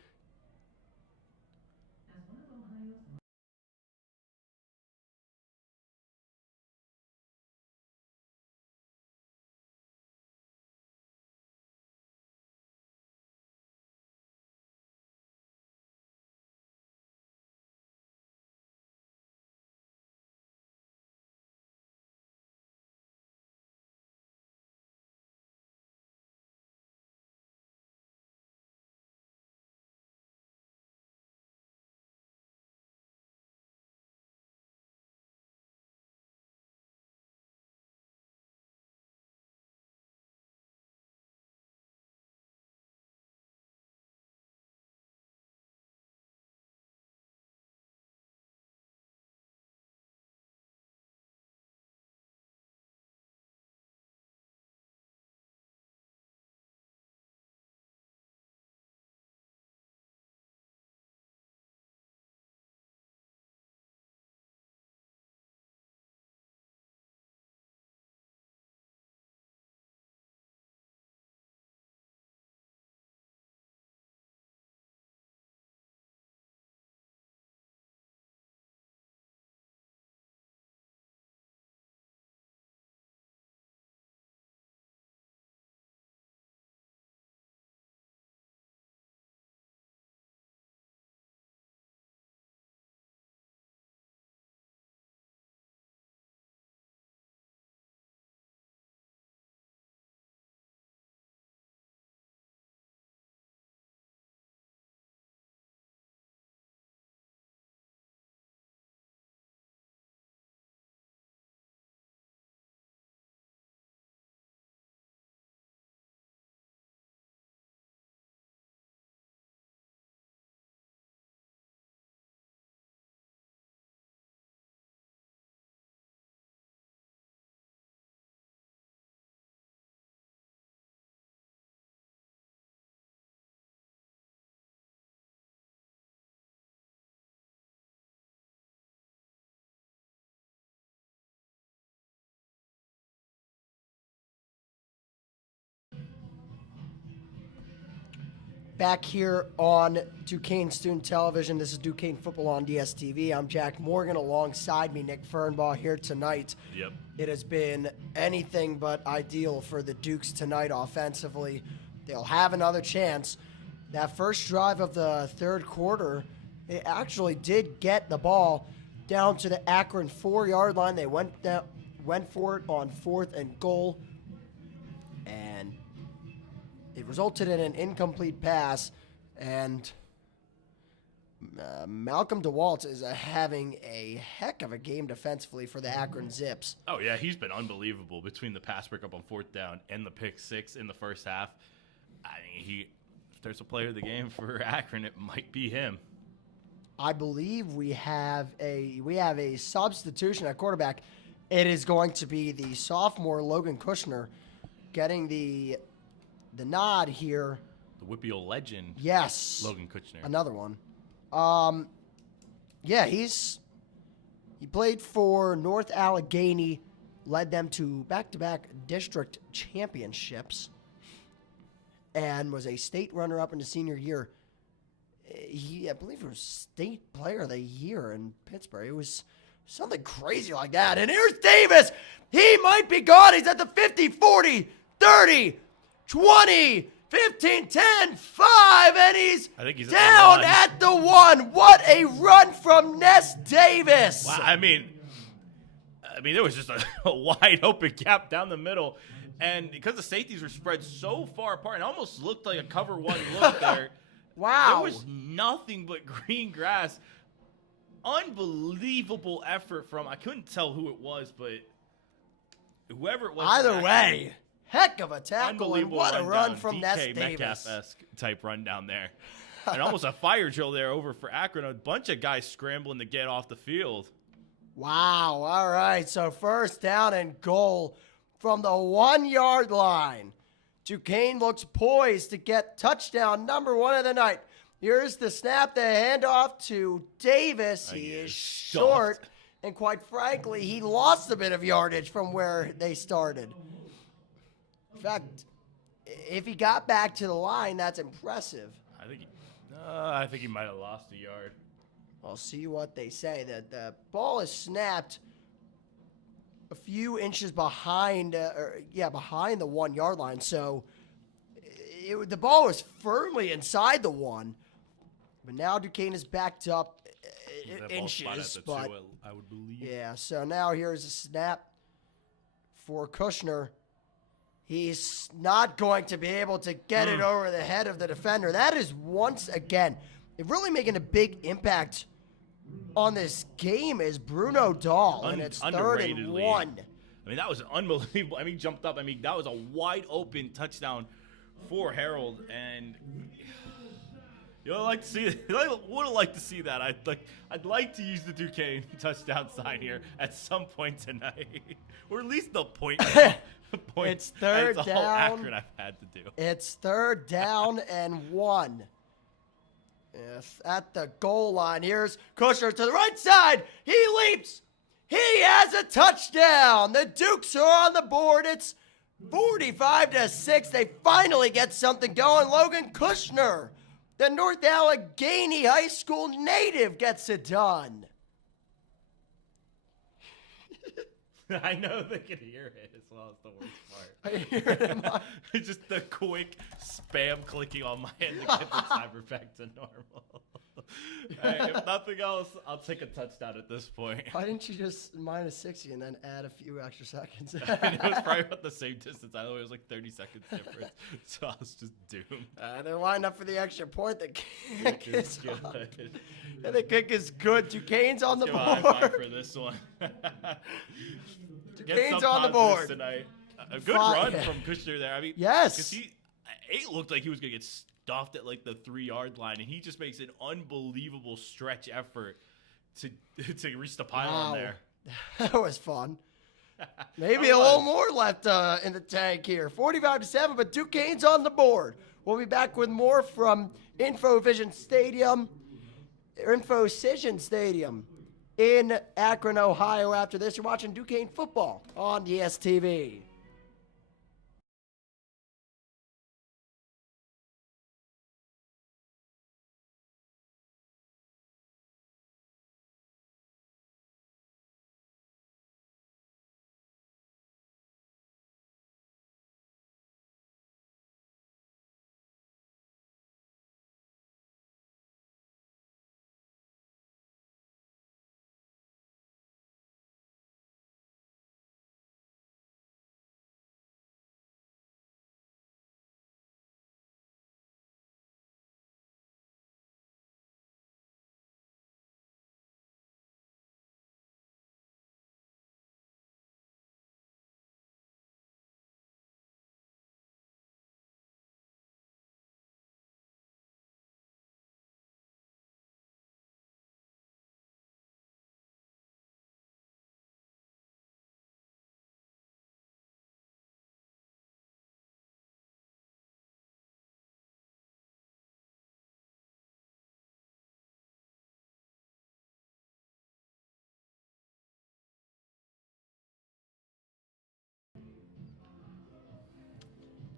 Back here on Duquesne Student Television. This is Duquesne Football on DSTV. I'm Jack Morgan. Alongside me, Nick Fernbaugh here tonight. Yep. It has been anything but ideal for the Dukes tonight offensively. They'll have another chance. That first drive of the third quarter, they actually did get the ball down to the Akron 4-yard line. They went for it on 4th and goal, and it resulted in an incomplete pass, and Malcolm DeWalt is having a heck of a game defensively for the Akron Zips. Oh, yeah, he's been unbelievable between the pass breakup on 4th down and the pick 6 in the first half. I mean, if there's a player of the game for Akron, it might be him. I believe we have a substitution at quarterback. It is going to be the sophomore Logan Kushner getting the nod here. The Whippeal legend. Yes. Logan Kushner. Another one. Yeah, he played for North Allegheny, led them to back-to-back district championships, and was a state runner-up in his senior year. I believe he was state player of the year in Pittsburgh. It was something crazy like that. And here's Davis. He might be gone. He's at the 50, 40, 30, 20, 15, 10, 5, and he's down at the 1. What a run from Ness Davis. Wow, I mean, there was just a wide open gap down the middle. And because the safeties were spread so far apart, it almost looked like a cover 1 look there. Wow. There was nothing but green grass. Unbelievable effort from, I couldn't tell who it was, but whoever it was. Either way, heck of a tackle, and what a run from DK Ness Davis. Metcalf-esque type run down there. And almost a fire drill there over for Akron. A bunch of guys scrambling to get off the field. Wow. All right. So first down and goal from the 1-yard line. Duquesne looks poised to get touchdown number 1 of the night. Here's the snap, the handoff to Davis. He is short, and quite frankly, he lost a bit of yardage from where they started. In fact, if he got back to the line, that's impressive. I think he might have lost a yard. I'll see what they say. That the ball is snapped a few inches behind the 1-yard line. So the ball was firmly inside the 1, but now Duquesne is backed up inches. But 2, I would believe. Yeah. So now here's a snap for Kushner. He's not going to be able to get it over the head of the defender. That is once again really making a big impact on this game is Bruno Dahl, and it's 3rd and 1. I mean, that was unbelievable. I mean, he jumped up. I mean, that was a wide open touchdown for Harold, and would like to see. I would have liked to see that. I'd like to use the Duquesne touchdown sign here at some point tonight, or at least the point. It's 3rd down. Akron I've had to do. It's 3rd down and 1. Yes, at the goal line. Here's Kushner to the right side. He leaps. He has a touchdown. The Dukes are on the board. It's 45-6. They finally get something going. Logan Kushner, the North Allegheny High School native, gets it done. I know they can hear it as well. It's the worst part. I hear him. Just the quick spam clicking on my end to get the timer back to normal. Hey, if nothing else, I'll take a touchdown at this point. Why didn't you just minus 60 and then add a few extra seconds? It was probably about the same distance. I know it was like 30 seconds difference, so I was just doomed. They're lined up for the extra point. The kick is good. And the kick is good. Duquesne's on the board. High five for this one. Duquesne's on the board tonight. A good run from Kushner there. I mean, yes, because it looked like he was gonna get stuffed at like the 3-yard line, and he just makes an unbelievable stretch effort to reach the pylon there. That was fun. Maybe a little more left in the tank here. 45-7, but Duquesne's on the board. We'll be back with more from Infocision Stadium in Akron, Ohio. After this, you're watching Duquesne football on DSTV.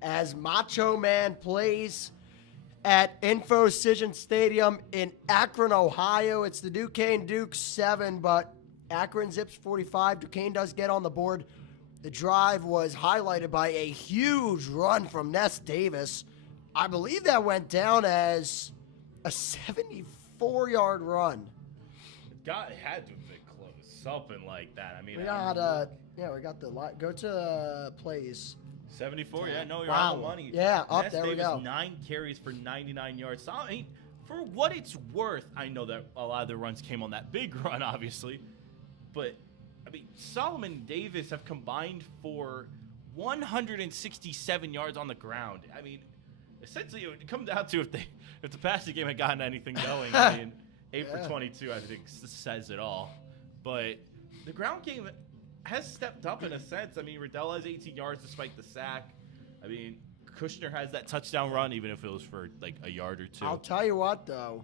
as Macho Man plays at Infocision Stadium in Akron, Ohio. It's the Duquesne Dukes 7, but Akron Zips 45. Duquesne does get on the board. The drive was highlighted by a huge run from Ness Davis. I believe that went down as a 74-yard run. God, it had to have been close. Something like that. I mean, We got the go to plays. 74. Yeah, no, you're Wow. on the money. Yeah, up Ness there we Davis, go. 9 carries for 99 yards. So, I mean, for what it's worth, I know that a lot of the runs came on that big run, obviously, but I mean, Solomon and Davis have combined for 167 yards on the ground. I mean, essentially, it would come down to if the passing game had gotten anything going. I mean, 8 for 22, I think, says it all. But the ground game has stepped up in a sense. I mean, Riddell has 18 yards despite the sack. I mean, Kushner has that touchdown run, even if it was for like a yard or two. I'll tell you what, though.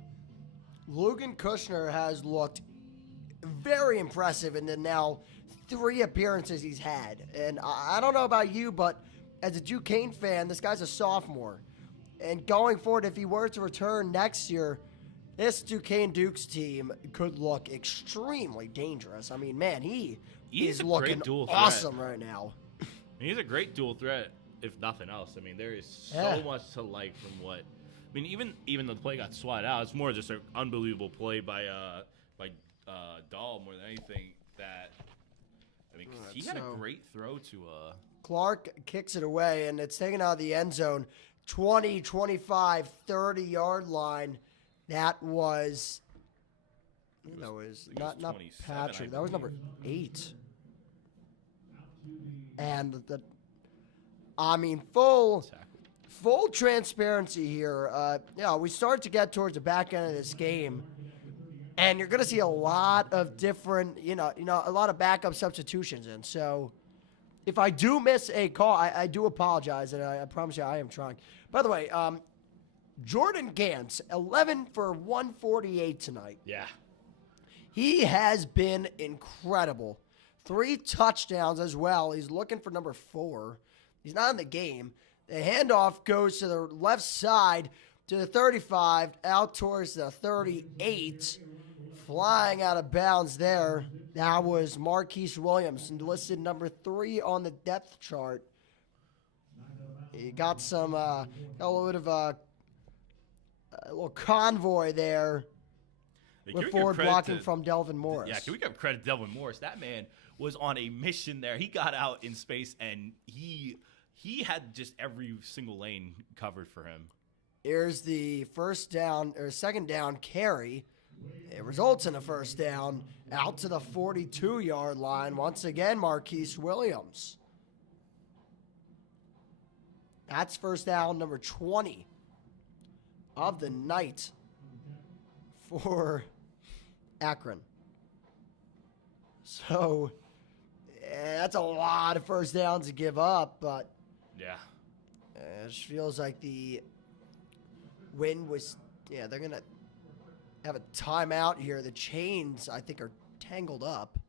Logan Kushner has looked very impressive in the now 3 appearances he's had. And I don't know about you, but as a Duquesne fan, this guy's a sophomore. And going forward, if he were to return next year, this Duquesne Dukes team could look extremely dangerous. I mean, man, he is a looking great dual awesome right now. He's a great dual threat, if nothing else. I mean, there is so Yeah. much to like from what. I mean, even though the play got swatted out, it's more just an unbelievable play by Dahl more than anything. That I mean, 'cause he had a great throw to Clark kicks it away, and it's taken out of the end zone. 20, 25, 30-yard line. That was not was 27, Patrick. I That was believe. number 8. And I mean, full transparency here. We start to get towards the back end of this game, and you're going to see a lot of different, a lot of backup substitutions in. So if I do miss a call, I do apologize, and I promise you I am trying. By the way, Jordan Gantz, 11 for 148 tonight. Yeah. He has been incredible. 3 touchdowns as well. He's looking for number 4. He's not in the game. The handoff goes to the left side to the 35, out towards the 38. Flying out of bounds there. That was Marquise Williams, listed number 3 on the depth chart. He got some, a little bit of a little convoy there with forward blocking from Delvin Morris. Yeah, can we give credit to Delvin Morris? That man was on a mission there. He got out in space, and he had just every single lane covered for him. Here's the second down carry. It results in a first down out to the 42-yard line. Once again, Marquise Williams. That's first down number 20 of the night for Akron. So that's a lot of first downs to give up, but Yeah. it just feels like the wind was, they're going to have a timeout here. The chains, I think, are tangled up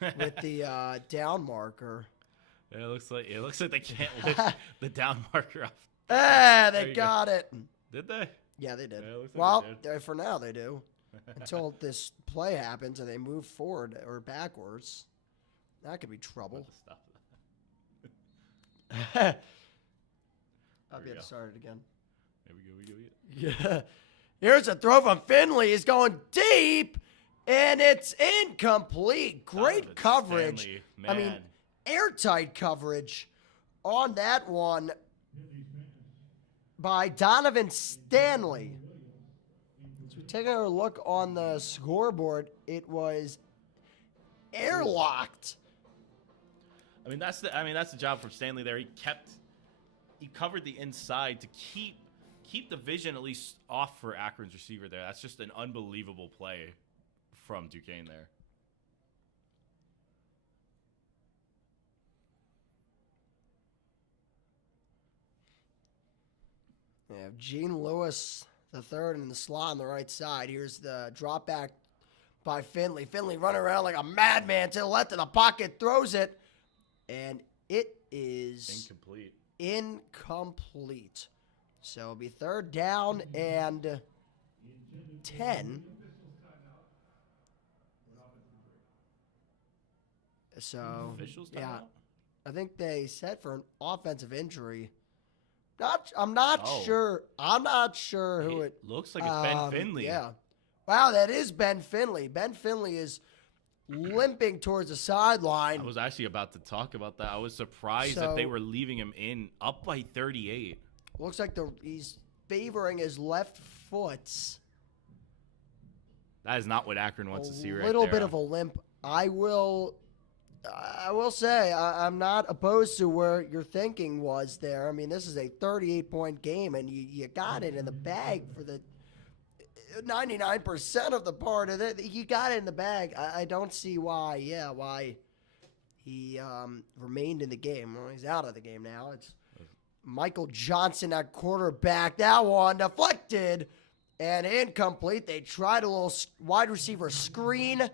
with the down marker. It looks like they can't lift the down marker off. They got it. Did they? Yeah, they did. Yeah, it looks like they did. For now they do. Until this play happens and they move forward or backwards. That could be trouble. Stop I'll we get go. started again. There we go. Yeah. Here's a throw from Finley. He's going deep, and it's incomplete. Great Donovan coverage. Stanley, I mean, man. airtight coverage on that one by Donovan Stanley. So taking a look on the scoreboard, it was airlocked. I mean, that's the job from Stanley there. He covered the inside to keep the vision at least off for Akron's receiver there. That's just an unbelievable play from Duquesne there. They have Gene Lewis the third in the slot on the right side. Here's the drop back by Finley. Finley running around like a madman to the left of the pocket, throws it, and it is Incomplete. incomplete. So it'll be 3rd down and 10. So, Officials yeah, timeout? I think they set for an offensive injury. I'm not Oh. sure. I'm not sure who It looks like it's Ben Finley. Yeah. Wow, that is Ben Finley. Ben Finley is limping towards the sideline. I was actually about to talk about that. I was surprised that they were leaving him in up by 38. Looks like he's favoring his left foot. That is not what Akron wants to see right there. A little bit of a limp. I will say I'm not opposed to where your thinking was there. I mean, this is a 38-point game, and you got it in the bag for the 99% of the part of it. You got it in the bag. I don't see why he remained in the game. Well, he's out of the game now. It's Michael Johnson at quarterback. That one deflected and incomplete. They tried a little wide receiver screen,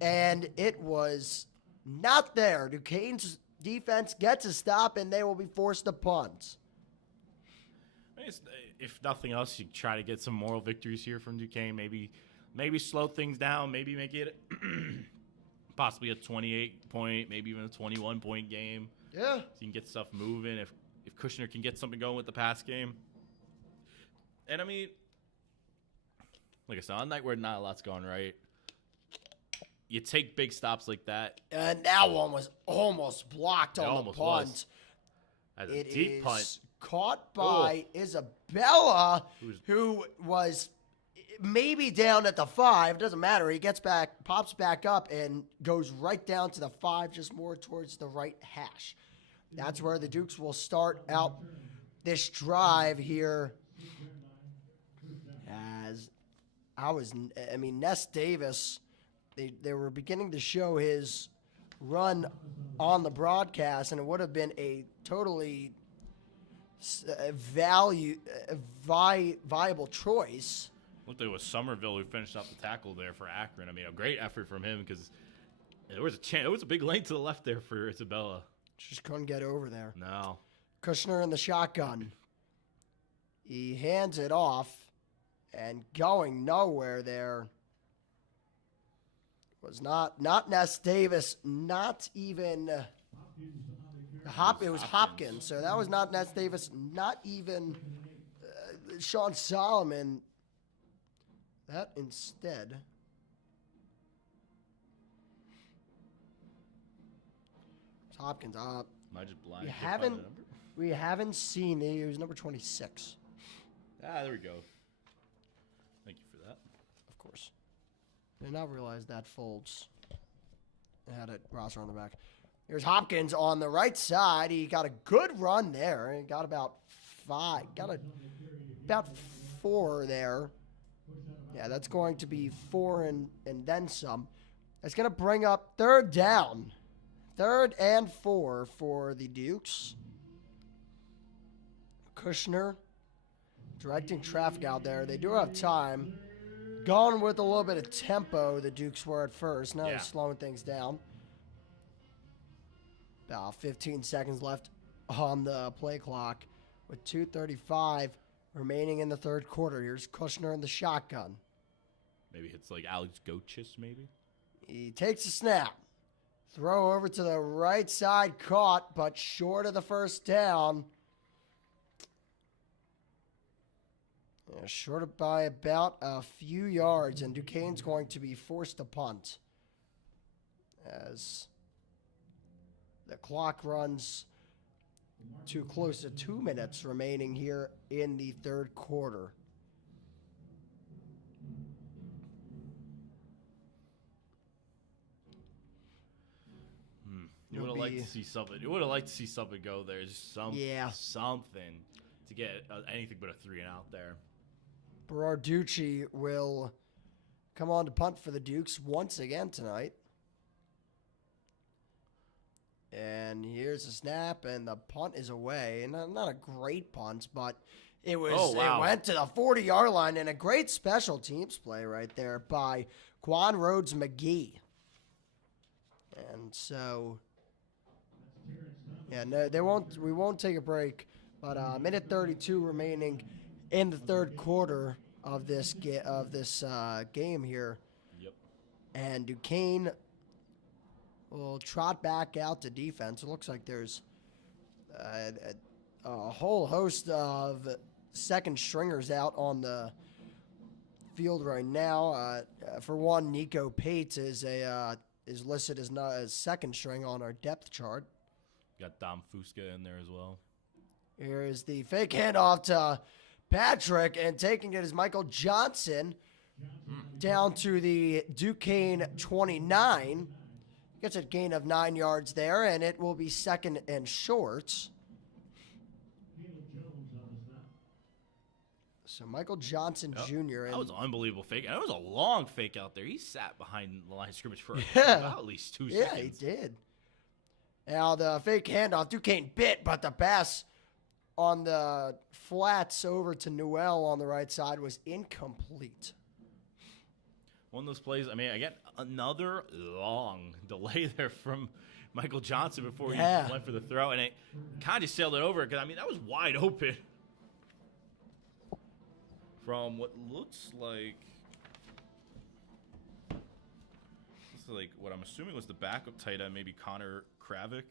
and it was not there. Duquesne's defense gets a stop, and they will be forced to punt. If nothing else, you try to get some moral victories here from Duquesne. Maybe slow things down. Maybe make it possibly a 28-point, maybe even a 21-point game. Yeah. So you can get stuff moving. If Kushner can get something going with the pass game. And, I mean, like I said, on a night where not a lot's going right, you take big stops like that. And that one was almost blocked on the punt. That's a deep punt. Caught by Isabella, who was maybe down at the 5. Doesn't matter. He gets back, pops back up, and goes right down to the 5, just more towards the right hash. That's where the Dukes will start out this drive here. Ness Davis, they were beginning to show his run on the broadcast, and it would have been a totally viable choice. Looked like it was Somerville who finished up the tackle there for Akron. I mean, a great effort from him because there was a chance. It was a big lane to the left there for Isabella. Just couldn't get over there. No. Kushner in the shotgun. He hands it off, and going nowhere there was not Ness Davis, not even it was Hopkins. So that was not Ness Davis, not even Sean Solomon. That instead was Hopkins. Am I just blind? We haven't seen he was number 26. There we go. Thank you for that. Of course. Did not realize that folds. It had a roster on the back. Here's Hopkins on the right side. He got a good run there. He got about 5. About 4 there. Yeah, that's going to be 4 and then some. That's going to bring up 3rd down. 3rd and 4 for the Dukes. Kushner directing traffic out there. They do have time. Gone with a little bit of tempo, the Dukes were at first. Now they're slowing things down. About 15 seconds left on the play clock with 2:35 remaining in the 3rd quarter. Here's Kushner in the shotgun. Maybe it's like Alex Gochis, maybe? He takes a snap. Throw over to the right side, caught, but short of the 1st down. Yeah, short by about a few yards, and Duquesne's going to be forced to punt as the clock runs to close to 2 minutes remaining here in the 3rd quarter. You would have liked to see something. You would have liked to see something go there. Just something to get anything but a 3 and out there. Berarducci will come on to punt for the Dukes once again tonight. And here's the snap, and the punt is away. Not a great punt, but it was. It went to the 40-yard line, and a great special teams play right there by Quan Rhodes McGee. And so Yeah, no, they won't. We won't take a break. But minute 32 remaining in the third quarter of this game here, Yep. and Duquesne will trot back out to defense. It looks like there's a whole host of second stringers out on the field right now. For one, Nico Pates is listed as second string on our depth chart. Got Dom Fusca in there as well. Here is the fake handoff to Patrick, and taking it is Michael Johnson down to the Duquesne 29. Gets a gain of 9 yards there, and it will be second and short. So Michael Johnson Jr. That was an unbelievable fake. And it was a long fake out there. He sat behind the line of scrimmage for about at least 2 seconds. Yeah, he did. Now the fake handoff, Duquesne bit, but the pass on the flats over to Newell on the right side was incomplete. One of those plays, I mean, again, another long delay there from Michael Johnson before he went for the throw, and it kind of sailed it over because, I mean, that was wide open from what looks like what I'm assuming was the backup tight end, maybe Connor Kravick.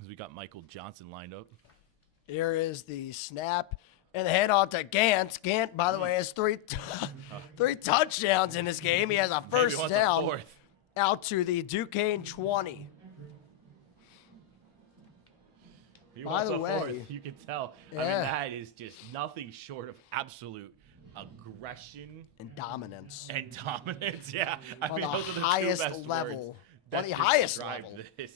As we got Michael Johnson lined up. Here is the snap and the handoff to Gant. Gant, by the way, has three touchdowns in this game. He has a first down out to the Duquesne 20. By the way, you can tell. I mean, that is just nothing short of absolute aggression and dominance. Yeah, I mean, on those are the highest two best level. On the highest describe level. This.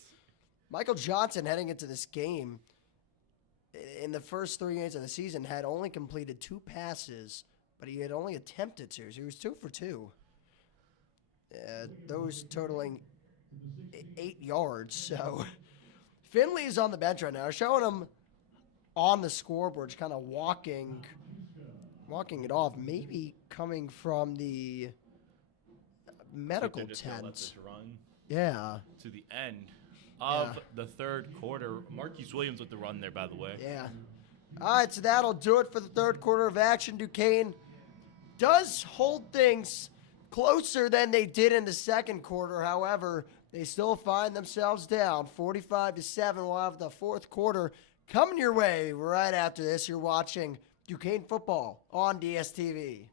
Michael Johnson, heading into this game, in the first 3 games of the season, had only completed 2 passes, but he had only attempted 2. So he was 2 for 2. Those totaling 8 yards. So Finley's on the bench right now, showing him on the scoreboard, just kind of walking it off, maybe coming from the medical tent. Yeah. To the end of the third quarter. Marquise Williams with the run there, by the way. Yeah. All right, so that'll do it for the third quarter of action. Duquesne does hold things closer than they did in the second quarter. However, they still find themselves down 45-7. We'll have the fourth quarter coming your way right after this. You're watching Duquesne football on DSTV.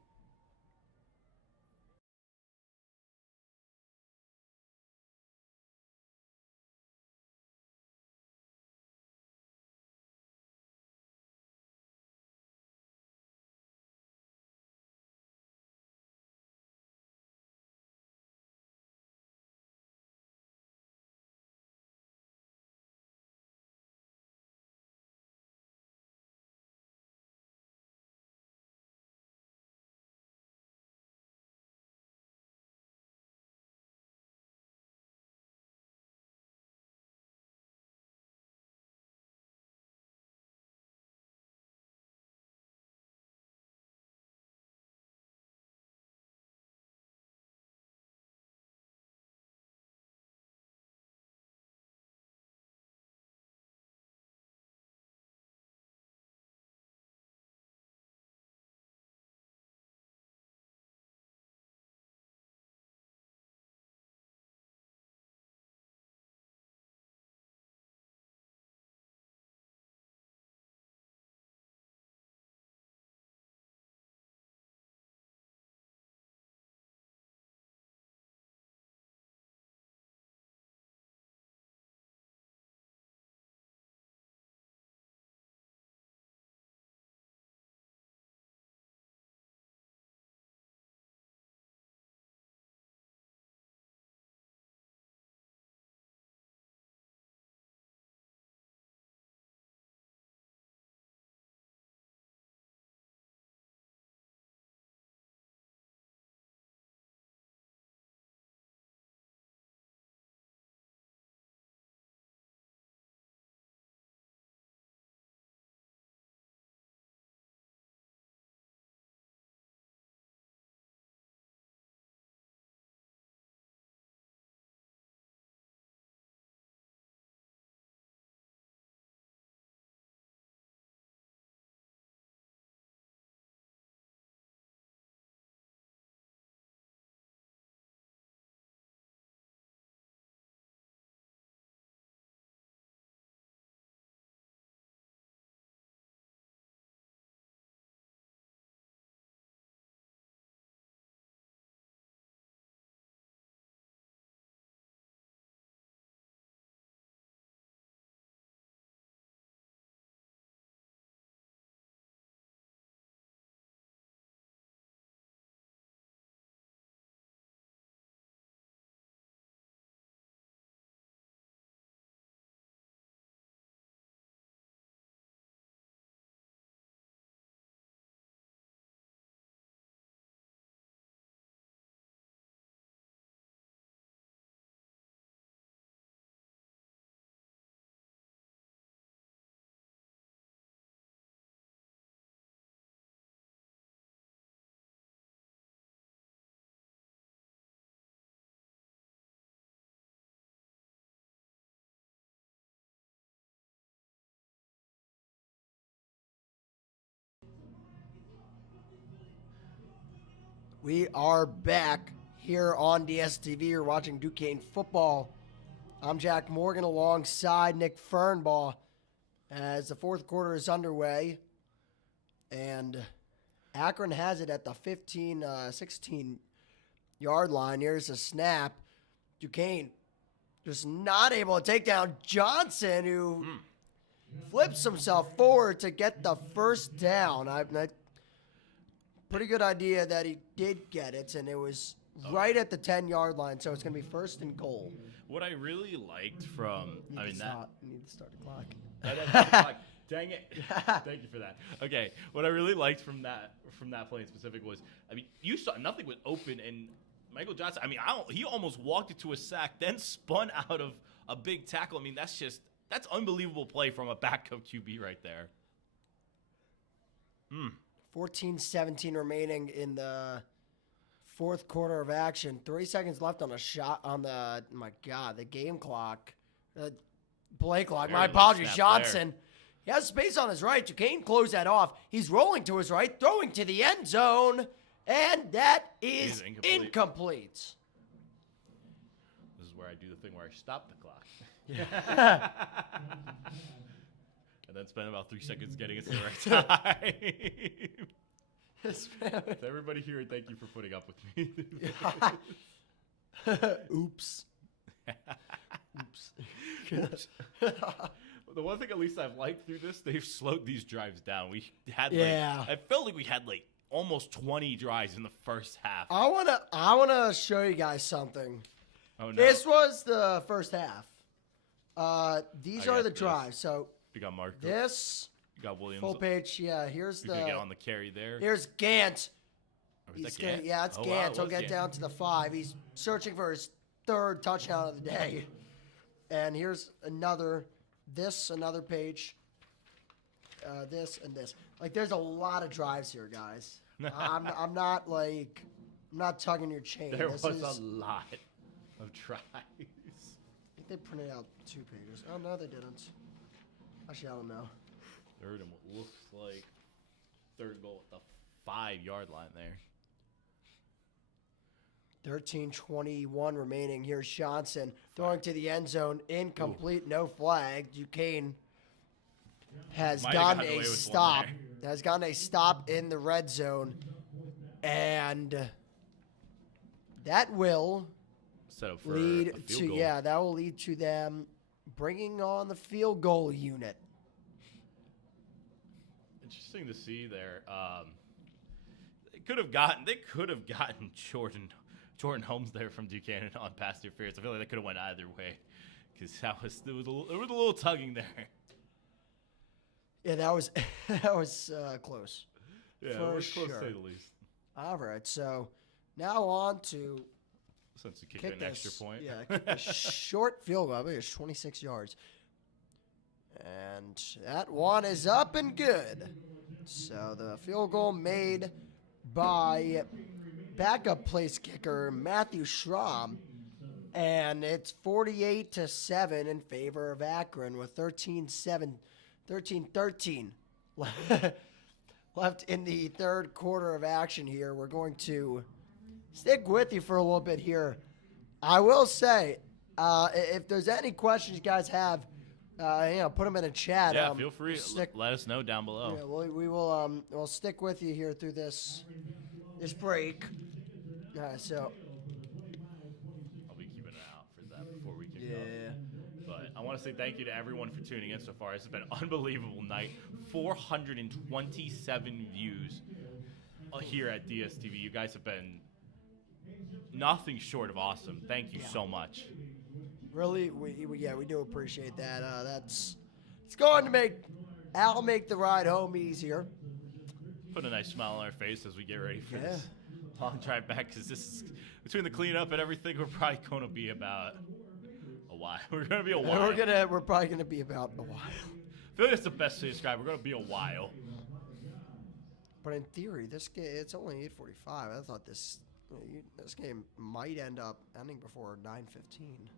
We are back here on DSTV. You're watching Duquesne football. I'm Jack Morgan alongside Nick Fernbaugh as the fourth quarter is underway. And Akron has it at the 16-yard line. Here's a snap. Duquesne just not able to take down Johnson, who flips himself forward to get the first down. Pretty good idea that he did get it, and it was right at the 10-yard line, so it's going to be first and goal. What I really liked from, You need to start the clock. Dang it! Thank you for that. Okay, what I really liked from that play in specific was, you saw nothing was open, and Michael Johnson. He almost walked it to a sack, then spun out of a big tackle. That's unbelievable play from a backup QB right there. 14-17 remaining in the fourth quarter of action. 3 seconds left on the game clock. Play clock. My apologies, Johnson. He has space on his right. Duquesne closed that off. He's rolling to his right, throwing to the end zone, and that is incomplete. This is where I do the thing where I stop the clock. And then spend about 3 seconds getting it to the right time. To everybody here, thank you for putting up with me. Oops. Oops. The one thing at least I've liked through this, they've slowed these drives down. We had I felt like we had almost 20 drives in the first half. I wanna show you guys something. Oh no. This was the first half. These are the drives. So we got Mark. This. You got Williams. Full page. Yeah, here's we could get on the carry there. Here's Gant. It's Gant. It's Gant. He'll get down to the 5. He's searching for his third touchdown of the day. And here's another page. This and this. There's a lot of drives here, guys. I'm not tugging your chain. There was a lot of drives. I think they printed out 2 pages. Oh no, they didn't. Actually, I don't know. Third and what looks like third goal at the 5-yard line there. 13:21 remaining. Here's Johnson throwing to the end zone. Incomplete. Ooh. No flag. Duquesne has gotten a stop. Has gotten a stop in the red zone. And that will set up for lead a field to goal. Yeah, that will lead to them bringing on the field goal unit. Interesting to see there. They could have gotten Jordan Holmes there from Duquesne on pass interference. I feel like that could have went either way because there was a little tugging there. Yeah, that was close. Yeah, it was close to say the least. All right, so now on to since you kicked an extra point. Yeah, kick a short field goal. I think it's 26 yards. And that one is up and good. So the field goal made by backup place kicker Matthew Schramm. And it's 48-7 in favor of Akron with 13-13 left in the third quarter of action here. We're going to stick with you for a little bit here. I will say, if there's any questions you guys have, put them in a chat. Yeah, feel free. Let us know down below. Yeah, we will. We'll stick with you here through this break. So I'll be keeping an eye out for that before we kick off. But I want to say thank you to everyone for tuning in so far. It's been an unbelievable night. 427 views here at DSTV. You guys have been nothing short of awesome. Thank you so much. Really, we do appreciate that. It's going to make the ride home easier. Put a nice smile on our face as we get ready for this long drive back, because this is between the cleanup and everything. We're probably going to be about a while. We're going to be a while. We're probably going to be about a while. I feel like that's the best way to describe. We're going to be a while. But in theory, this game, it's only 8:45. I thought this game might end up ending before 9:15.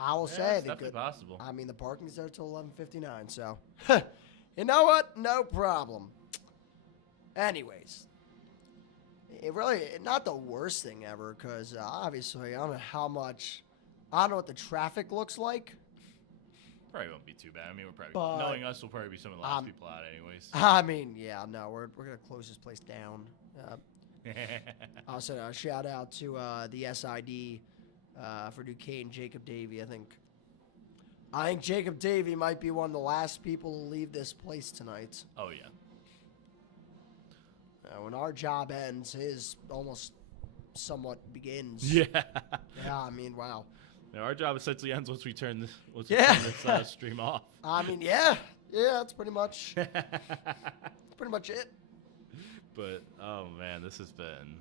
I will say it's definitely possible. I mean, the parking's there till 11:59, so you know what? No problem. Anyways, It really not the worst thing ever, because obviously I don't know what the traffic looks like. Probably won't be too bad. I mean, But, knowing us, we'll probably be some of the last people out anyways. I mean, yeah, no, we're gonna close this place down. Also, a shout out to the SID for Duquesne, Jacob Davey. I think Jacob Davey might be one of the last people to leave this place tonight. Oh yeah. When our job ends, his almost somewhat begins. Yeah. Yeah, I mean, wow. Now, our job essentially ends once we turn this stream off. I mean, yeah, that's pretty much it. But oh man, this has been.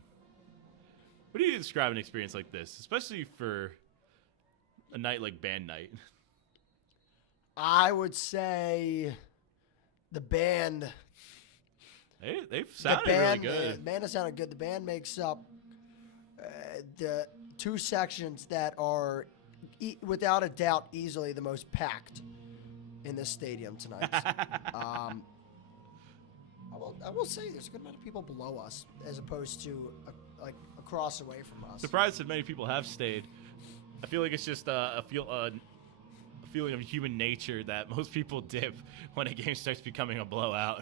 What do you describe an experience like this, especially for a night like band night? I would say the band. They've sounded really good. The band has sounded good. The band makes up the two sections that are, without a doubt, easily the most packed in this stadium tonight. I will say there's a good amount of people below us as opposed to across away from us. Surprised that many people have stayed. I feel like it's just a feeling of human nature that most people dip when a game starts becoming a blowout.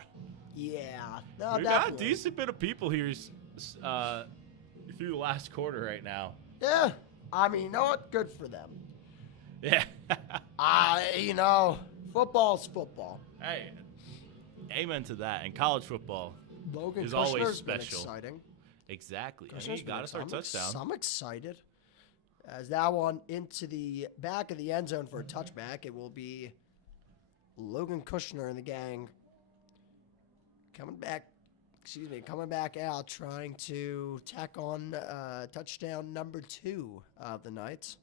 Yeah, no, We got a decent bit of people here through the last quarter right now. Yeah, I mean, you know what? Good for them. Yeah. Football's football. Hey, amen to that. And college football Logan is Kushner's always been special. Exciting. Exactly. I Kushner's mean, you got to been start touchdown. I'm excited. As that one into the back of the end zone for a touchback, it will be Logan Kushner and the gang coming back out, trying to tack on touchdown number 2 of the night.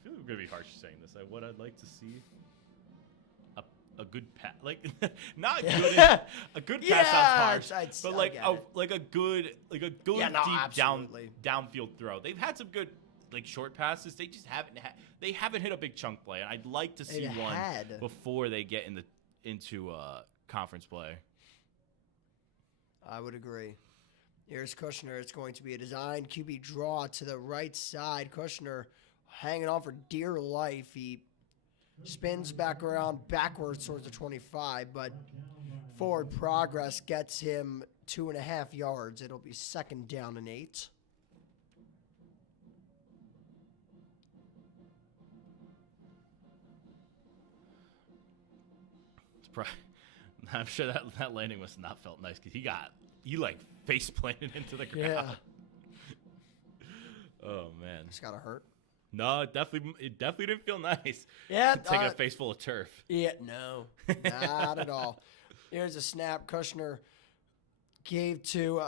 I feel like I'm gonna be harsh saying this. What I'd like to see a good pass, not good. A good pass sounds harsh, but a good downfield throw. They've had some good short passes. They just haven't hit a big chunk play, and I'd like to see one before they get into conference play. I would agree. Here's Kushner. It's going to be a design QB draw to the right side. Kushner hanging on for dear life. He spins back around backwards towards the 25, but forward progress gets him 2.5 yards. It'll be 2nd down and 8. I'm sure that landing must have not felt nice because he face planted into the ground. Yeah. Oh man, It's gotta hurt. No, it definitely didn't feel nice. Yeah, taking a face full of turf. Yeah, no, not at all. Here's a snap. Kushner gave to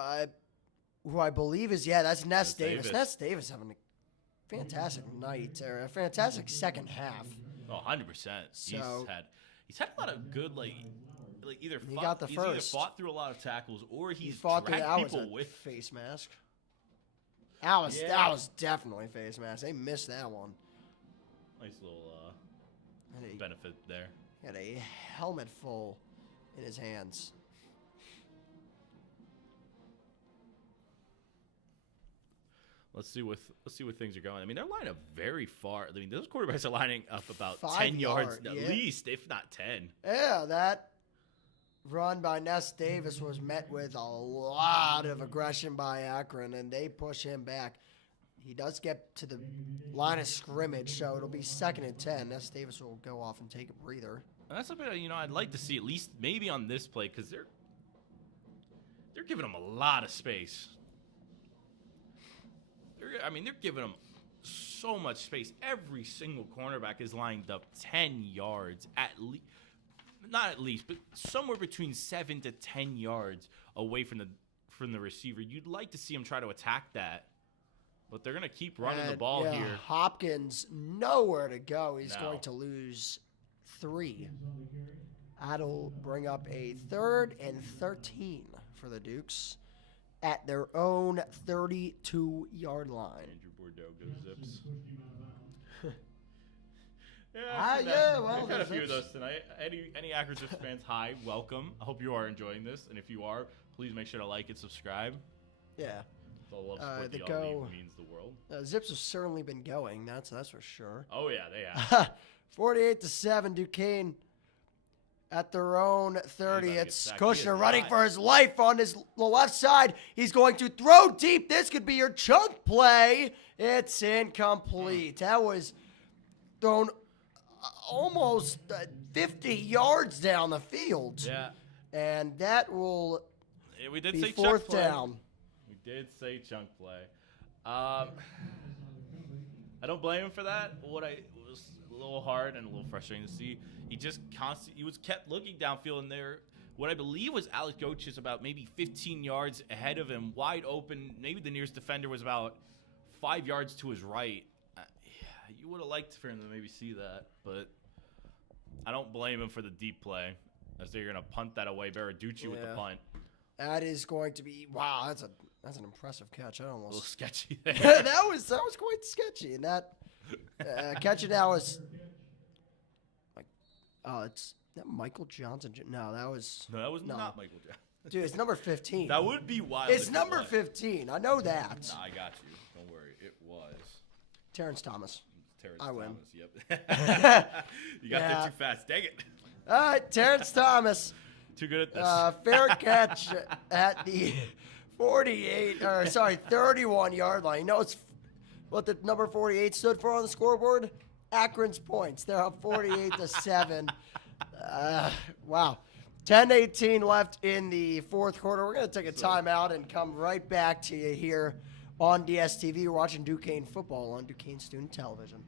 who I believe is that's Ness Davis. Ness Davis having a fantastic night or a fantastic second half. Oh, 100%. So he's had a lot of good either either fought through a lot of tackles or he's fought through dragged people with face mask. That was definitely face mask. They missed that one. Nice little benefit there. He had a helmet full in his hands. Let's see what things are going. I mean, they're lining up very far. I mean, those quarterbacks are lining up about 5 10 yards at yeah. least, if not 10. Yeah, that run by Ness Davis was met with a lot of aggression by Akron, and they push him back. He does get to the line of scrimmage, so it'll be 2nd and 10. Ness Davis will go off and take a breather. And that's something I'd like to see at least maybe on this play because they're giving him a lot of space. They're giving him so much space. Every single cornerback is lined up 10 yards at least. Not at least, but somewhere between 7 to 10 yards away from the receiver. You'd like to see him try to attack that, but they're going to keep running the ball here. Hopkins, nowhere to go. He's going to lose 3. That'll bring up a 3rd and 13 for the Dukes at their own 32-yard line. Andrew Bordeaux goes Zips. I've seen yeah, that. well, we've had a few of that's- those tonight. Any Akron Zips fans, hi, welcome. I hope you are enjoying this, and if you are, please make sure to like and subscribe. Yeah. It's all love support They the go- all means the world. Zips have certainly been going. That's for sure. Oh yeah, they have. 48-7, Duquesne at their own 30. get It's sacked. He Kushner is running not. for his life on the left side. He's going to throw deep. This could be your chunk play. It's incomplete. That was thrown almost 50 yards down the field. Yeah. And that will Yeah, we did be say fourth chunk play. down. We did say chunk play. I don't blame him for that. It was a little hard and a little frustrating to see. He just he was kept looking downfield, and there, what I believe was Alex Goach is about maybe 15 yards ahead of him, wide open. Maybe the nearest defender was about 5 yards to his right. You would have liked for him to maybe see that, but I don't blame him for the deep play, as they're going to punt that away. Baraducci with the punt. That is going to be That's an impressive catch. I A little almost sketchy there. that was quite sketchy. And that catch it now is like it's that Michael Johnson. No, that was No, that was No. not Michael Jackson. dude. It's number 15. That would be wild. It's if it number was. 15. I know that. Nah, I got you. Don't worry. It was Terrence Thomas. Terrence I win. Thomas. Yep. You got Yeah. there too fast. Dang it. All right, Terrence Thomas. Too good at this. Fair catch at the 31-yard line. You know it's what the number 48 stood for on the scoreboard? Akron's points. They're up 48-7. Wow. 10:18 left in the fourth quarter. We're going to take a timeout and come right back to you here on DSTV. We're watching Duquesne football on Duquesne Student Television.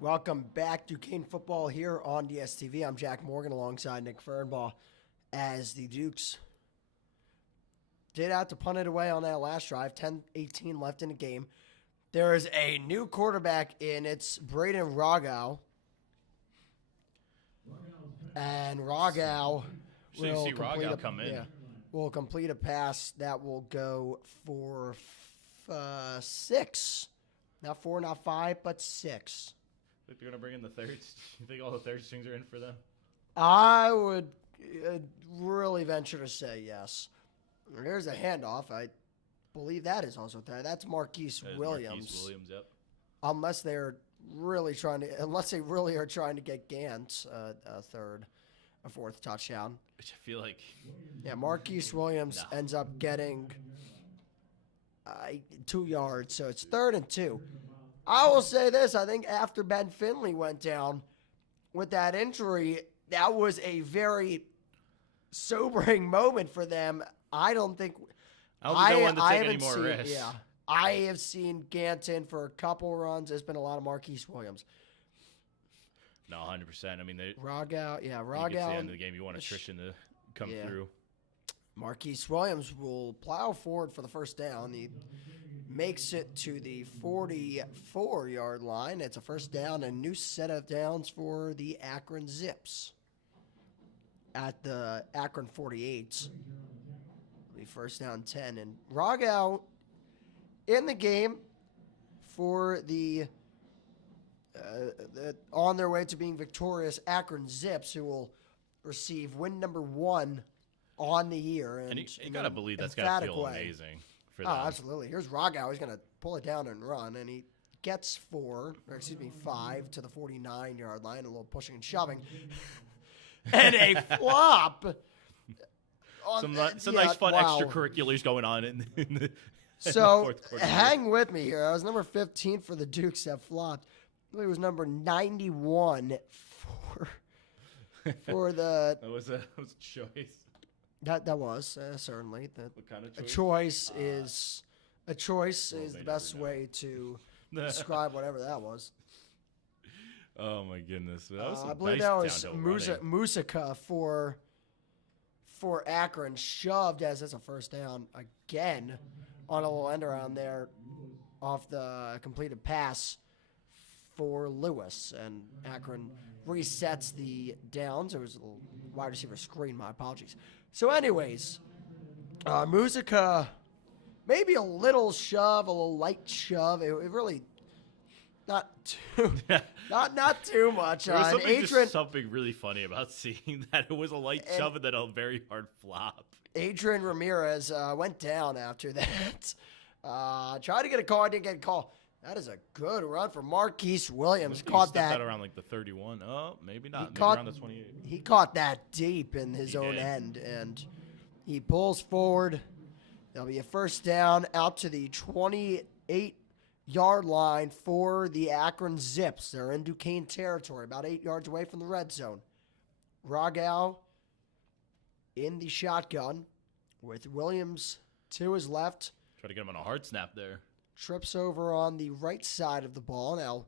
Welcome back to Duquesne Football here on DSTV. I'm Jack Morgan alongside Nick Fernbaugh as the Dukes did have to punt it away on that last drive. 10:18 left in the game. There is a new quarterback in. It's Braden Rogau. And Rogau So you see Rogau come in. will complete a pass that will go for 6. Not 4, not 5, but 6. Think they're gonna bring in the thirds? You think all the third strings are in for them? I would really venture to say yes. There's a handoff. I believe that is also there. That's Marquise That is Williams. Marquise Williams, yep. Unless they really are trying to get Gant a third. a fourth touchdown. Which I feel like. Yeah, Marquise Williams ends up getting 2 yards, so it's 3rd and 2. I will say this. I think after Ben Finley went down with that injury, that was a very sobering moment for them. I don't think they wanted to take any more risks. Yeah, I have seen Ganton for a couple runs. There's been a lot of Marquise Williams. No, 100%. I mean, Rogau, yeah, you Rogau. get to the end of the game, you want attrition to come through. Marquise Williams will plow forward for the first down. He makes it to the 44-yard line. It's a first down, a new set of downs for the Akron Zips at the Akron 48. It'll be first down 10. And Rogau in the game for the on their way to being victorious Akron Zips, who will receive win number 1 on the year. And you got to believe that's got to feel amazing for them. Oh, absolutely. Here's Rogau. He's going to pull it down and run, and he gets 5 to the 49-yard line, a little pushing and shoving. And a flop. Some nice fun extracurriculars going on in the So fourth quarter. hang with me here. I was number 15 for the Dukes that flopped. I believe it was number 91 for the. That was a choice. That was certainly What kind of choice? A choice is the best way to describe whatever that was. Oh my goodness! That was I believe nice that was Musica for Akron, shoved as a first down again on a little end around there off the completed pass for Lewis, and Akron resets the downs. There was a little wide receiver screen. My apologies. So, anyways, Musica, maybe a little shove, a little light shove. It really not too, not too much. There was something really funny about seeing that it was a light shove and then a very hard flop. Adrian Ramirez went down after that. Tried to get a call, didn't get a call. That is a good run for Marquise Williams. Caught that around like the 31. Oh, maybe not. Maybe around the 28. He caught that deep in his own end, and he pulls forward. There'll be a first down out to the 28-yard line for the Akron Zips. They're in Duquesne territory, about 8 yards away from the red zone. Rogau in the shotgun with Williams to his left. Try to get him on a hard snap there. Trips over on the right side of the ball. Now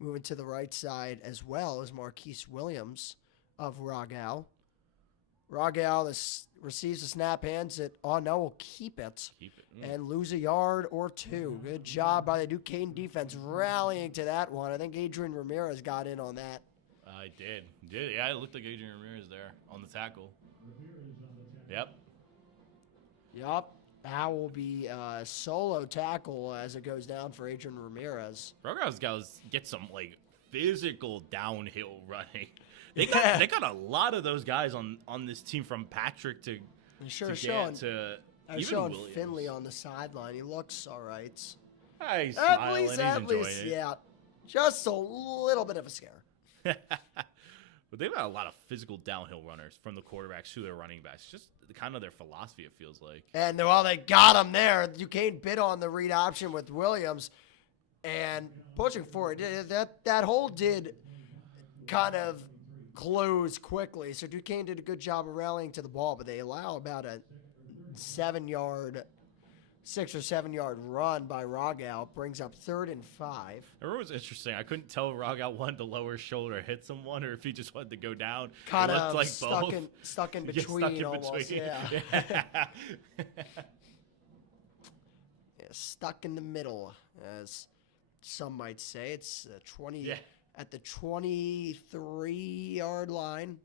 moving to the right side as well as Marquise Williams of Rogau. Rogau receives the snap, hands it. Oh, no, will keep it. And lose a yard or 2. Good job by the Duquesne defense rallying to that one. I think Adrian Ramirez got in on that. I did. Yeah, it looked like Adrian Ramirez there on the tackle. Yep. That will be a solo tackle as it goes down for Adrian Ramirez. Rogau's guys get some physical downhill running. They got a lot of those guys on this team, from Patrick to showing Williams. Finley on the sideline. He looks all right. He's smiling. He's enjoying it. Yeah, just a little bit of a scare. But they've got a lot of physical downhill runners from the quarterbacks to their running backs. Just kind of their philosophy, it feels like. And while they got him there, Duquesne bid on the read option with Williams and pushing forward. That hole did kind of close quickly. So Duquesne did a good job of rallying to the ball, but they allow about a 6 or 7 yard run by Rogau. Brings up 3rd and 5. It was interesting. I couldn't tell if Rogau wanted to lower his shoulder, hit someone, or if he just wanted to go down. Kind of like stuck in between almost. Yeah. Stuck in the middle, as some might say. It's 20 at the 23-yard line.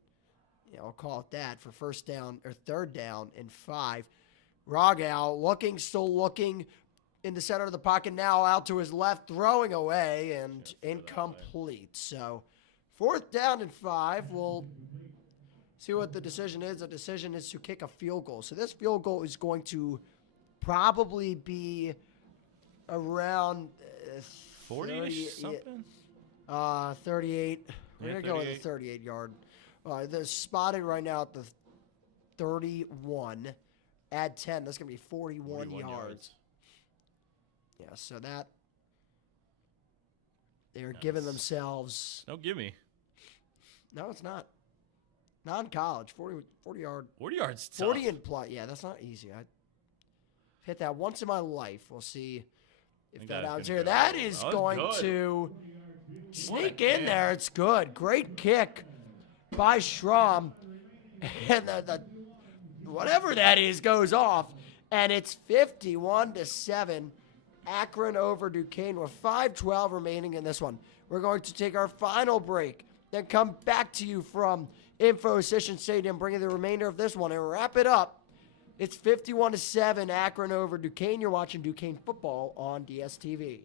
Yeah, I'll call it that for first down or 3rd down and 5. Rogau still looking in the center of the pocket now, out to his left, throwing away and incomplete. So 4th down and 5. We'll see what the decision is. The decision is to kick a field goal. So this field goal is going to probably be around 40-ish something? 38. We're going to go with a 38-yard They're spotted right now at the 31. Add 10. That's going to be 41 yards. Yeah, so that they're giving themselves. No, give me. No, it's not. Not in college. 40 yard. 40 yards. 40 and plus. Yeah, that's not easy. I hit that once in my life. We'll see if that out's here. That is going to sneak in there. It's good. Great kick by Schramm. And the whatever that is goes off. And it's 51-7. Akron over Duquesne with 5:12 remaining in this one. We're going to take our final break, then come back to you from Info-Session Stadium, bringing the remainder of this one and wrap it up. It's 51-7, Akron over Duquesne. You're watching Duquesne football on DSTV.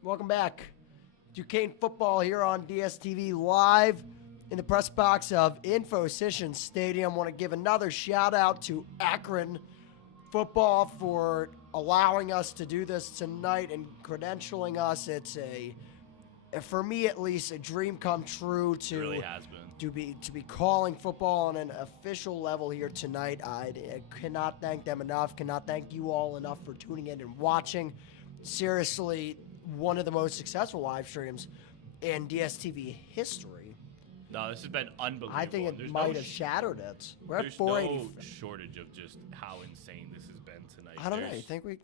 Welcome back. Duquesne football here on DSTV live in the press box of Info-Session Stadium. Want to give another shout out to Akron football for allowing us to do this tonight and credentialing us. It's for me at least, a dream come true to It really has been. to be calling football on an official level here tonight. I cannot thank them enough. Cannot thank you all enough for tuning in and watching. Seriously, one of the most successful live streams in DSTV history. No, this has been unbelievable. I think it might have shattered it. We're at There's 480. no shortage of just how insane this has been tonight. I don't know. You think we?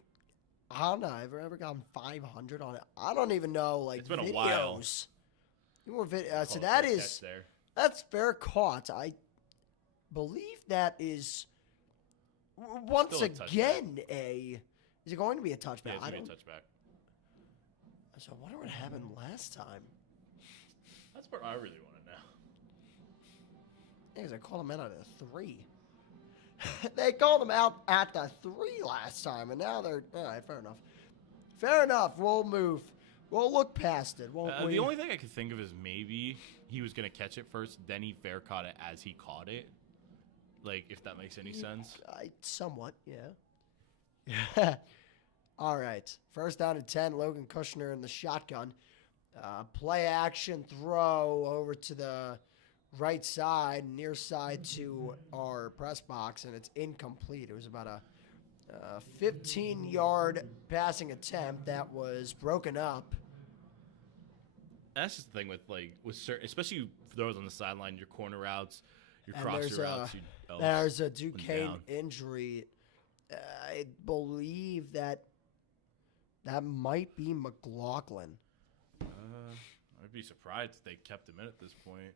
I don't know. Have I ever gotten 500 on it? I don't even know. Like, it's been videos. a while. More so that is that's fair caught. I believe that is once again is it going to be a touchback? Yeah, it's going to be a touchback. So I wonder what happened last time. That's what I really want to know. Yeah, because I called him out at a 3. They called him out at the 3 last time, and now they're all right. Fair enough. Fair enough. We'll move. We'll look past it. The only thing I could think of is maybe he was going to catch it first, then he fair caught it as he caught it. Like, if that makes any sense. Somewhat, yeah. All right. First down and 10. Logan Kushner in the shotgun. Play action throw over to the right side, near side to our press box, and it's incomplete. It was about a 15-yard passing attempt that was broken up. that's just the thing with certain, especially for those on the sideline, your corner routes, your And crosser routes. there's a Duquesne injury. I believe that might be McLaughlin. I'd be surprised if they kept him in at this point.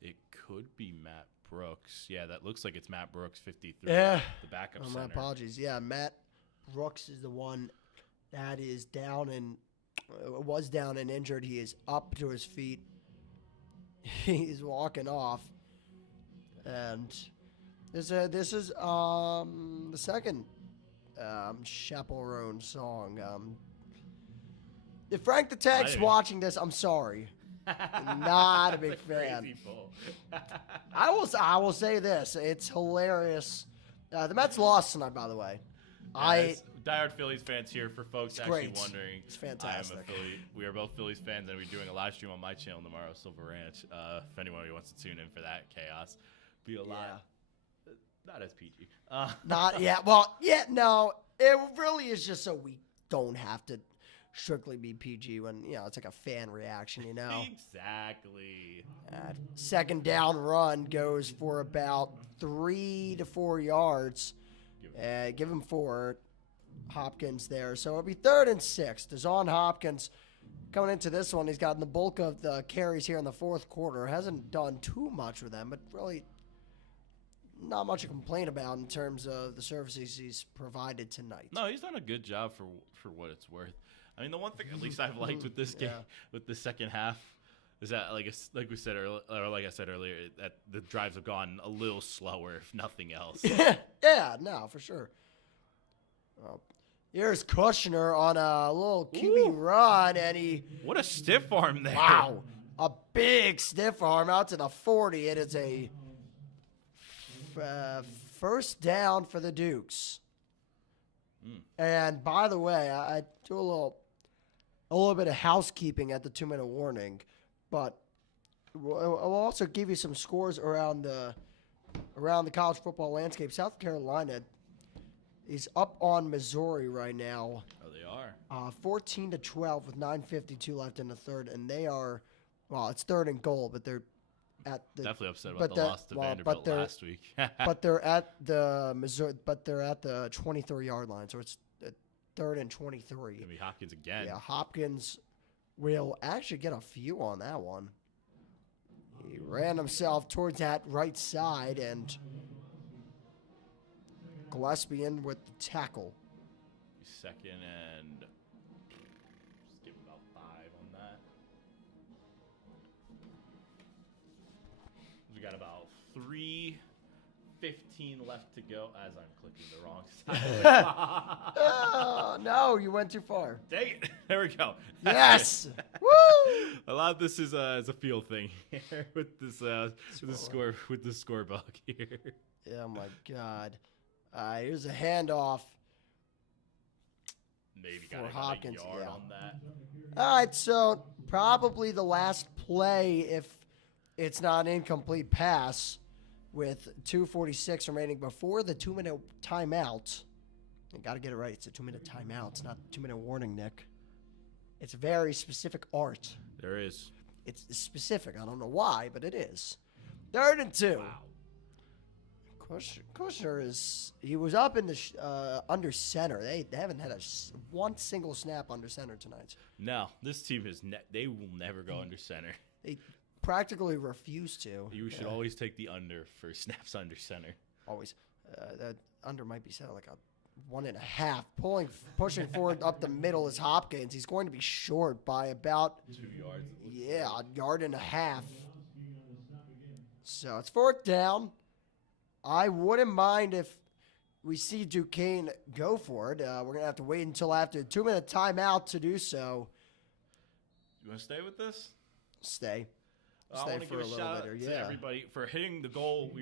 It could be Matt Brooks. Yeah, that looks like it's Matt Brooks, 53. Yeah. The backup Oh, center. my apologies. Yeah, Matt Brooks is the one that is down and was down and injured. He is up to his feet. He's walking off. And this is the second Chaperone song. If Frank the Tank's watching this, I'm sorry. Not a big fan. I will say this: it's hilarious. The Mets lost tonight, by the way. Diehard Phillies fans here for folks actually wondering. It's fantastic. I am a Philly. We are both Phillies fans, and we're doing a live stream on my channel tomorrow, Silver Ranch. If anyone wants to tune in for that chaos, be a lot. Not as PG. Not yet. Well, yeah, no. It really is just so we don't have to strictly be PG when, it's like a fan reaction, Exactly. Second down run goes for about 3 to 4 yards. Give him 4. Hopkins there. So it'll be 3rd and 6. DeZaun Hopkins coming into this one. He's gotten the bulk of the carries here in the fourth quarter. Hasn't done too much with them, but really not much to complain about in terms of the services he's provided tonight. No, he's done a good job for what it's worth. I mean, the one thing at least I've liked with this game, with the second half, is that like we said earlier, or like I said earlier, that the drives have gone a little slower, if nothing else. Yeah, no, for sure. Here's Kushner on a little QB run, and what a stiff arm there! Wow, a big stiff arm out to the 40. It is a first down for the Dukes. And by the way, I do a little bit of housekeeping at the 2-minute warning, but I'll also give you some scores around the college football landscape. South Carolina is up on Missouri right now. Oh, they are. 14-12 with 9:52 left in the third, and they are, it's 3rd and goal, but they're at the definitely upset about the loss to Vanderbilt last week. but they're at the 23-yard line, so it's 3rd and 23. Gonna be Hopkins again. Yeah, Hopkins will actually get a few on that one. He ran himself towards that right side, and Gillespie in with the tackle. 2nd and just give him about 5 on that. We got about 3:15 left to go as I'm clicking the wrong side. Oh, no, you went too far. Dang it. There we go. Yes. Woo! A lot of this is a field thing here with this with the score bug here. Oh my God. Here's a handoff. Maybe for got Hopkins. a yard on that. All right, so probably the last play, if it's not an incomplete pass, with 2:46 remaining before the 2-minute timeout. You got to get it right. It's a 2-minute timeout. It's not a 2-minute warning, Nick. It's a very specific art. There is. It's specific. I don't know why, but it is. 3rd and 2. Wow. Kushner he was up in the under center. They haven't had one single snap under center tonight. No, this team they will never go under center. They practically refuse to. You should always take the under for snaps under center. Always. That under might be set at like a 1.5. Pushing forward up the middle is Hopkins. He's going to be short by about 2 yards. Yeah, 1.5 yards. So it's 4th down. I wouldn't mind if we see Duquesne go for it. We're going to have to wait until after the 2-minute timeout to do so. You want to stay with this? Stay. I want to give a shout out to everybody for hitting the goal.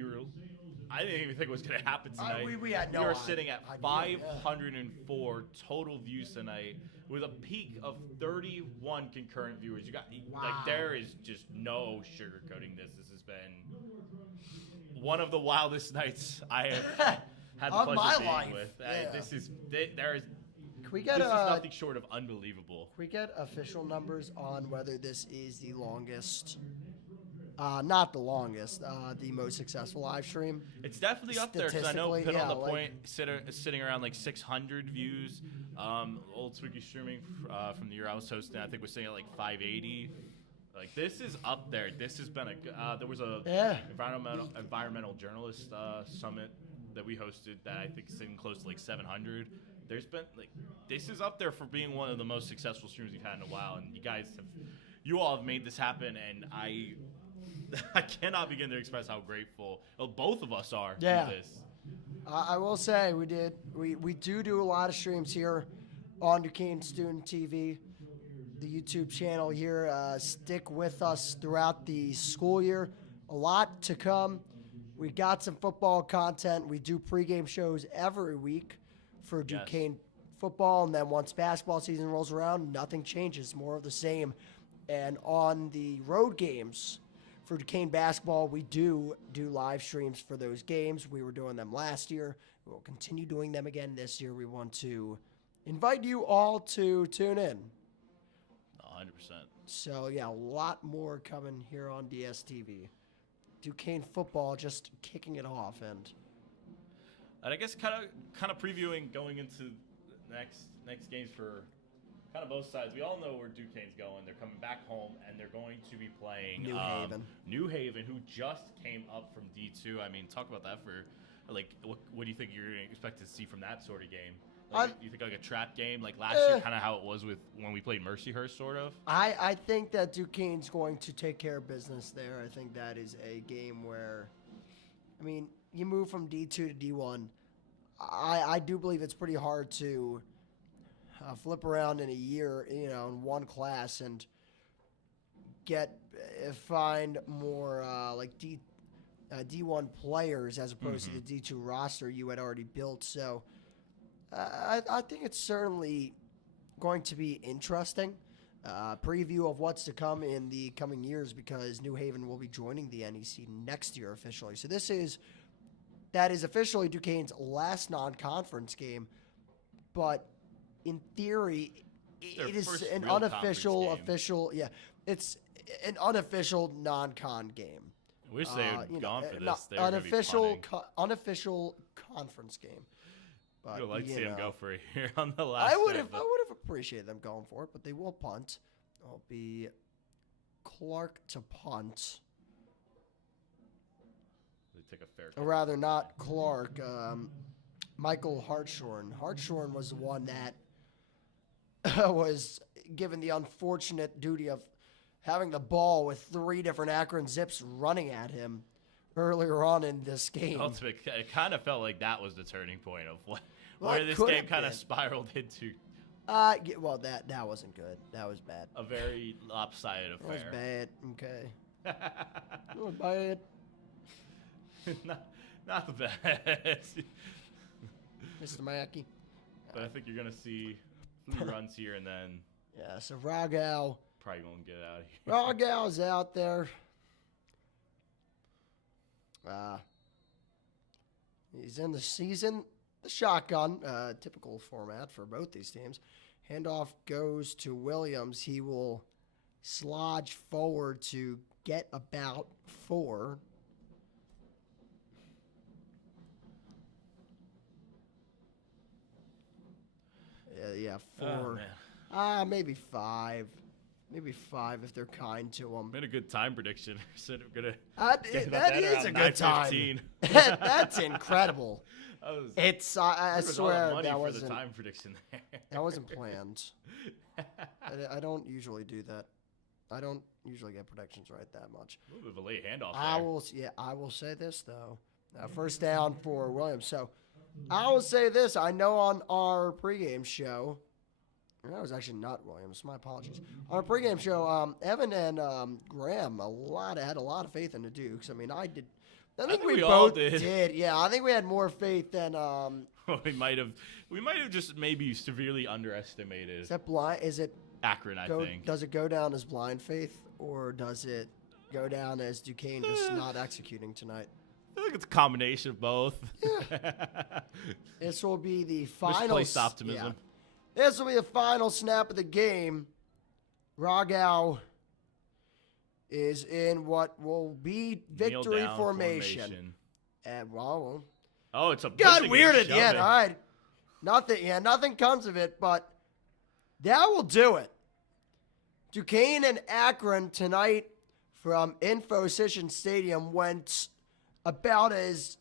I didn't even think it was going to happen tonight. We had no We were sitting at 504 total views tonight with a peak of 31 concurrent viewers. There is just no sugarcoating this. This has been one of the wildest nights I have had the pleasure of being with. There is we get this is nothing short of unbelievable. Can we get official numbers on whether this is the longest? Not the longest, the most successful live stream. It's definitely up there because I know Statistically, Pit on yeah, the like- Point sitting around like 600 views. Old Spooky Streaming from the year I was hosting, I think was sitting at like 580. Like this is up there. This has been there was a environmental journalist summit that we hosted that I think is sitting close to like 700. There's been like this is up there for being one of the most successful streams we've had in a while, and you all have made this happen, and I cannot begin to express how grateful both of us are for this. I will say we do a lot of streams here on Duquesne Student TV, the YouTube channel here. Stick with us throughout the school year. A lot to come. We got some football content. We do pregame shows every week for Duquesne football, and then once basketball season rolls around, nothing changes, more of the same. And on the road games for Duquesne basketball, we do live streams for those games. We were doing them last year. We will continue doing them again this year. We want to invite you all to tune in. 100%. So, yeah, a lot more coming here on DSTV. Duquesne football just kicking it off. And I guess kind of previewing going into next games for kind of both sides. We all know where Duquesne's going. They're coming back home, and they're going to be playing New Haven, who just came up from D2. I mean, talk about that for, like, what do you think you're going to expect to see from that sort of game? Like, you think like a trap game, like last year, kind of how it was with when we played Mercyhurst, sort of? I think that Duquesne's going to take care of business there. I think that is a game where, I mean, you move from D2 to D1. I do believe it's pretty hard to flip around in a year, in one class and find more like D1 players as opposed to the D2 roster you had already built. So I think it's certainly going to be interesting. Preview of what's to come in the coming years, because New Haven will be joining the NEC next year officially. So that is officially Duquesne's last non-conference game, but in theory, it is an unofficial, it's an unofficial non-con game. I wish they had gone for this. Unofficial conference game. But, I'd like to see them go for it here on the last. I would have appreciated them going for it, but they will punt. It'll be Clark to punt. They take a fair. Or rather, not Clark. Michael Hartshorn. Hartshorn was the one that was given the unfortunate duty of having the ball with 3 different Akron Zips running at him earlier on in this game. It kind of felt like that was the turning point of where this game kind of spiraled into. Well, that wasn't good. That was bad. A very lopsided affair. That was bad. Okay. That was bad. not the best. Mr. Mackey. But I think you're going to see 3 runs here and then. Yeah, so Ragau. Probably won't get out of here. Ragau's out there. He's in the shotgun, typical format for both these teams. Handoff goes to Williams. He will slodge forward to get about 4. Yeah, 4. Oh, maybe 5. Maybe 5 if they're kind to him. Made a good time prediction. Said I'm gonna. That is a good time. That's incredible. I swear that wasn't. For the time prediction there. That wasn't planned. I don't usually do that. I don't usually get predictions right that much. A little bit of a late handoff. I will say this though. First down for Williams. So I will say this. I know on our pregame show. That was actually not Williams. My apologies. On our pregame show, Evan and Graham had a lot of faith in the Dukes. I mean, I did. I think we both did. Yeah, I think we had more faith than. We might have just maybe severely underestimated. Is that blind? Is it Akron? I think. Does it go down as blind faith, or does it go down as Duquesne just not executing tonight? I feel like it's a combination of both. Yeah. This will be the final. Misplaced optimism. Yeah. This will be the final snap of the game. Ragau is in what will be victory Kneel down formation. And well, oh, it's a got pushing weird and at the end. shoving. All right, nothing comes of it, but that will do it. Duquesne and Akron tonight from Infosystem Stadium went about as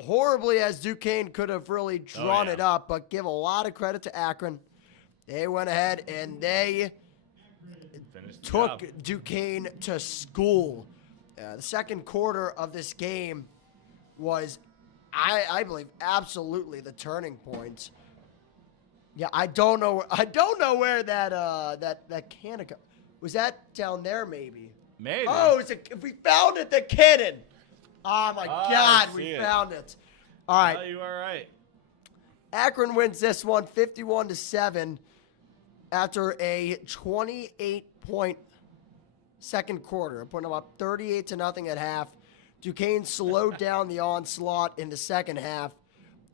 horribly as Duquesne could have really drawn it up, but give a lot of credit to Akron. They went ahead and they took Duquesne to school. The second quarter of this game was, I believe, absolutely the turning point. Yeah, I don't know where that can was. That down there, maybe. Maybe. Oh, if we found it, the cannon. Oh my God, we found it. All right. Oh, you are right. Akron wins this one 51-7 after a 28-point second quarter, putting them up 38-0 at half. Duquesne slowed down the onslaught in the second half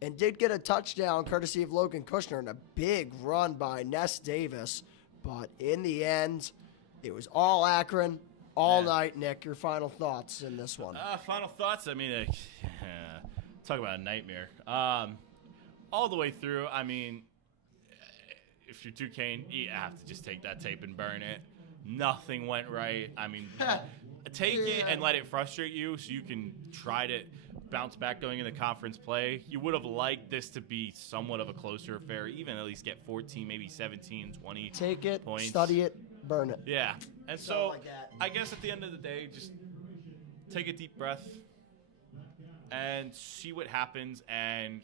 and did get a touchdown courtesy of Logan Kushner and a big run by Ness Davis. But in the end, it was all Akron all night. Nick, your final thoughts in this one? Final thoughts? I mean, talk about a nightmare. All the way through, I mean, if you're Duquesne, you have to just take that tape and burn it. Nothing went right. I mean, take it and let it frustrate you so you can try to bounce back going into conference play. You would have liked this to be somewhat of a closer affair, even at least get 14, maybe 17, 20 Take it, points. study it, burn it. Yeah. And so like that. I guess at the end of the day, just take a deep breath and see what happens. And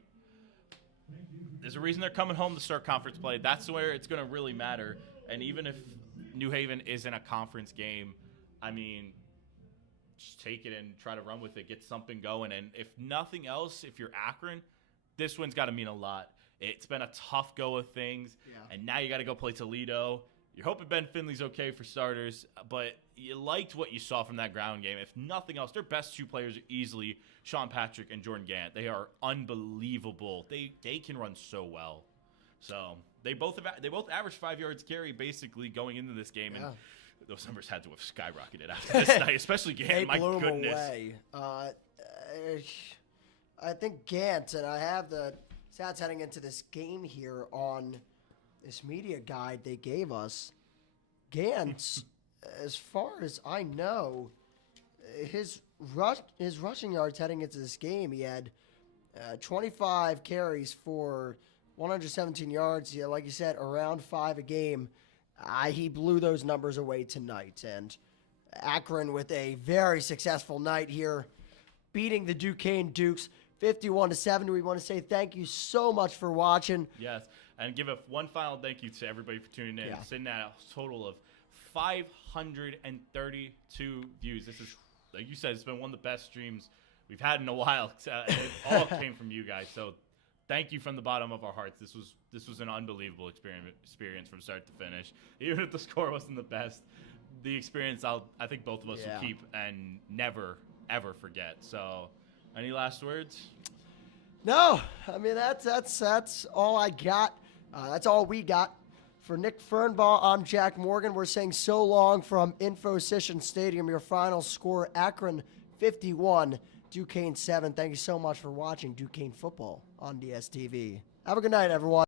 there's a reason they're coming home to start conference play. That's where it's going to really matter. And even if New Haven isn't a conference game, I mean, just take it and try to run with it, get something going. And if nothing else, if you're Akron, this one's got to mean a lot. It's been a tough go of things, and now you got to go play Toledo. You're hoping Ben Finley's okay for starters, but you liked what you saw from that ground game. If nothing else, their best two players are easily Sean Patrick and Jordan Gant. They are unbelievable. They can run so well. So they both averaged 5 yards carry basically going into this game, and those numbers had to have skyrocketed after this night, especially Gant. They My blew him goodness. away. I think Gant, and I have the stats heading into this game here on this media guide they gave us. Gant, as far as I know, his rushing yards heading into this game, he had 25 carries for 117 yards. Yeah, like you said, around 5 a game. He blew those numbers away tonight. And Akron with a very successful night here, beating the Duquesne Dukes 51-7. We want to say thank you so much for watching. Yes, and give one final thank you to everybody for tuning in. Sitting at a total of 532 views. This is, like you said, it's been one of the best streams we've had in a while. It all came from you guys. So thank you from the bottom of our hearts. This was an unbelievable experience from start to finish. Even if the score wasn't the best, the experience I think both of us will keep and never ever forget. So, any last words? No, I mean that's all I got. That's all we got. For Nick Fernbaugh, I'm Jack Morgan. We're saying so long from Infosystem Stadium. Your final score: Akron 51, Duquesne 7. Thank you so much for watching Duquesne football on DSTV. Have a good night, everyone.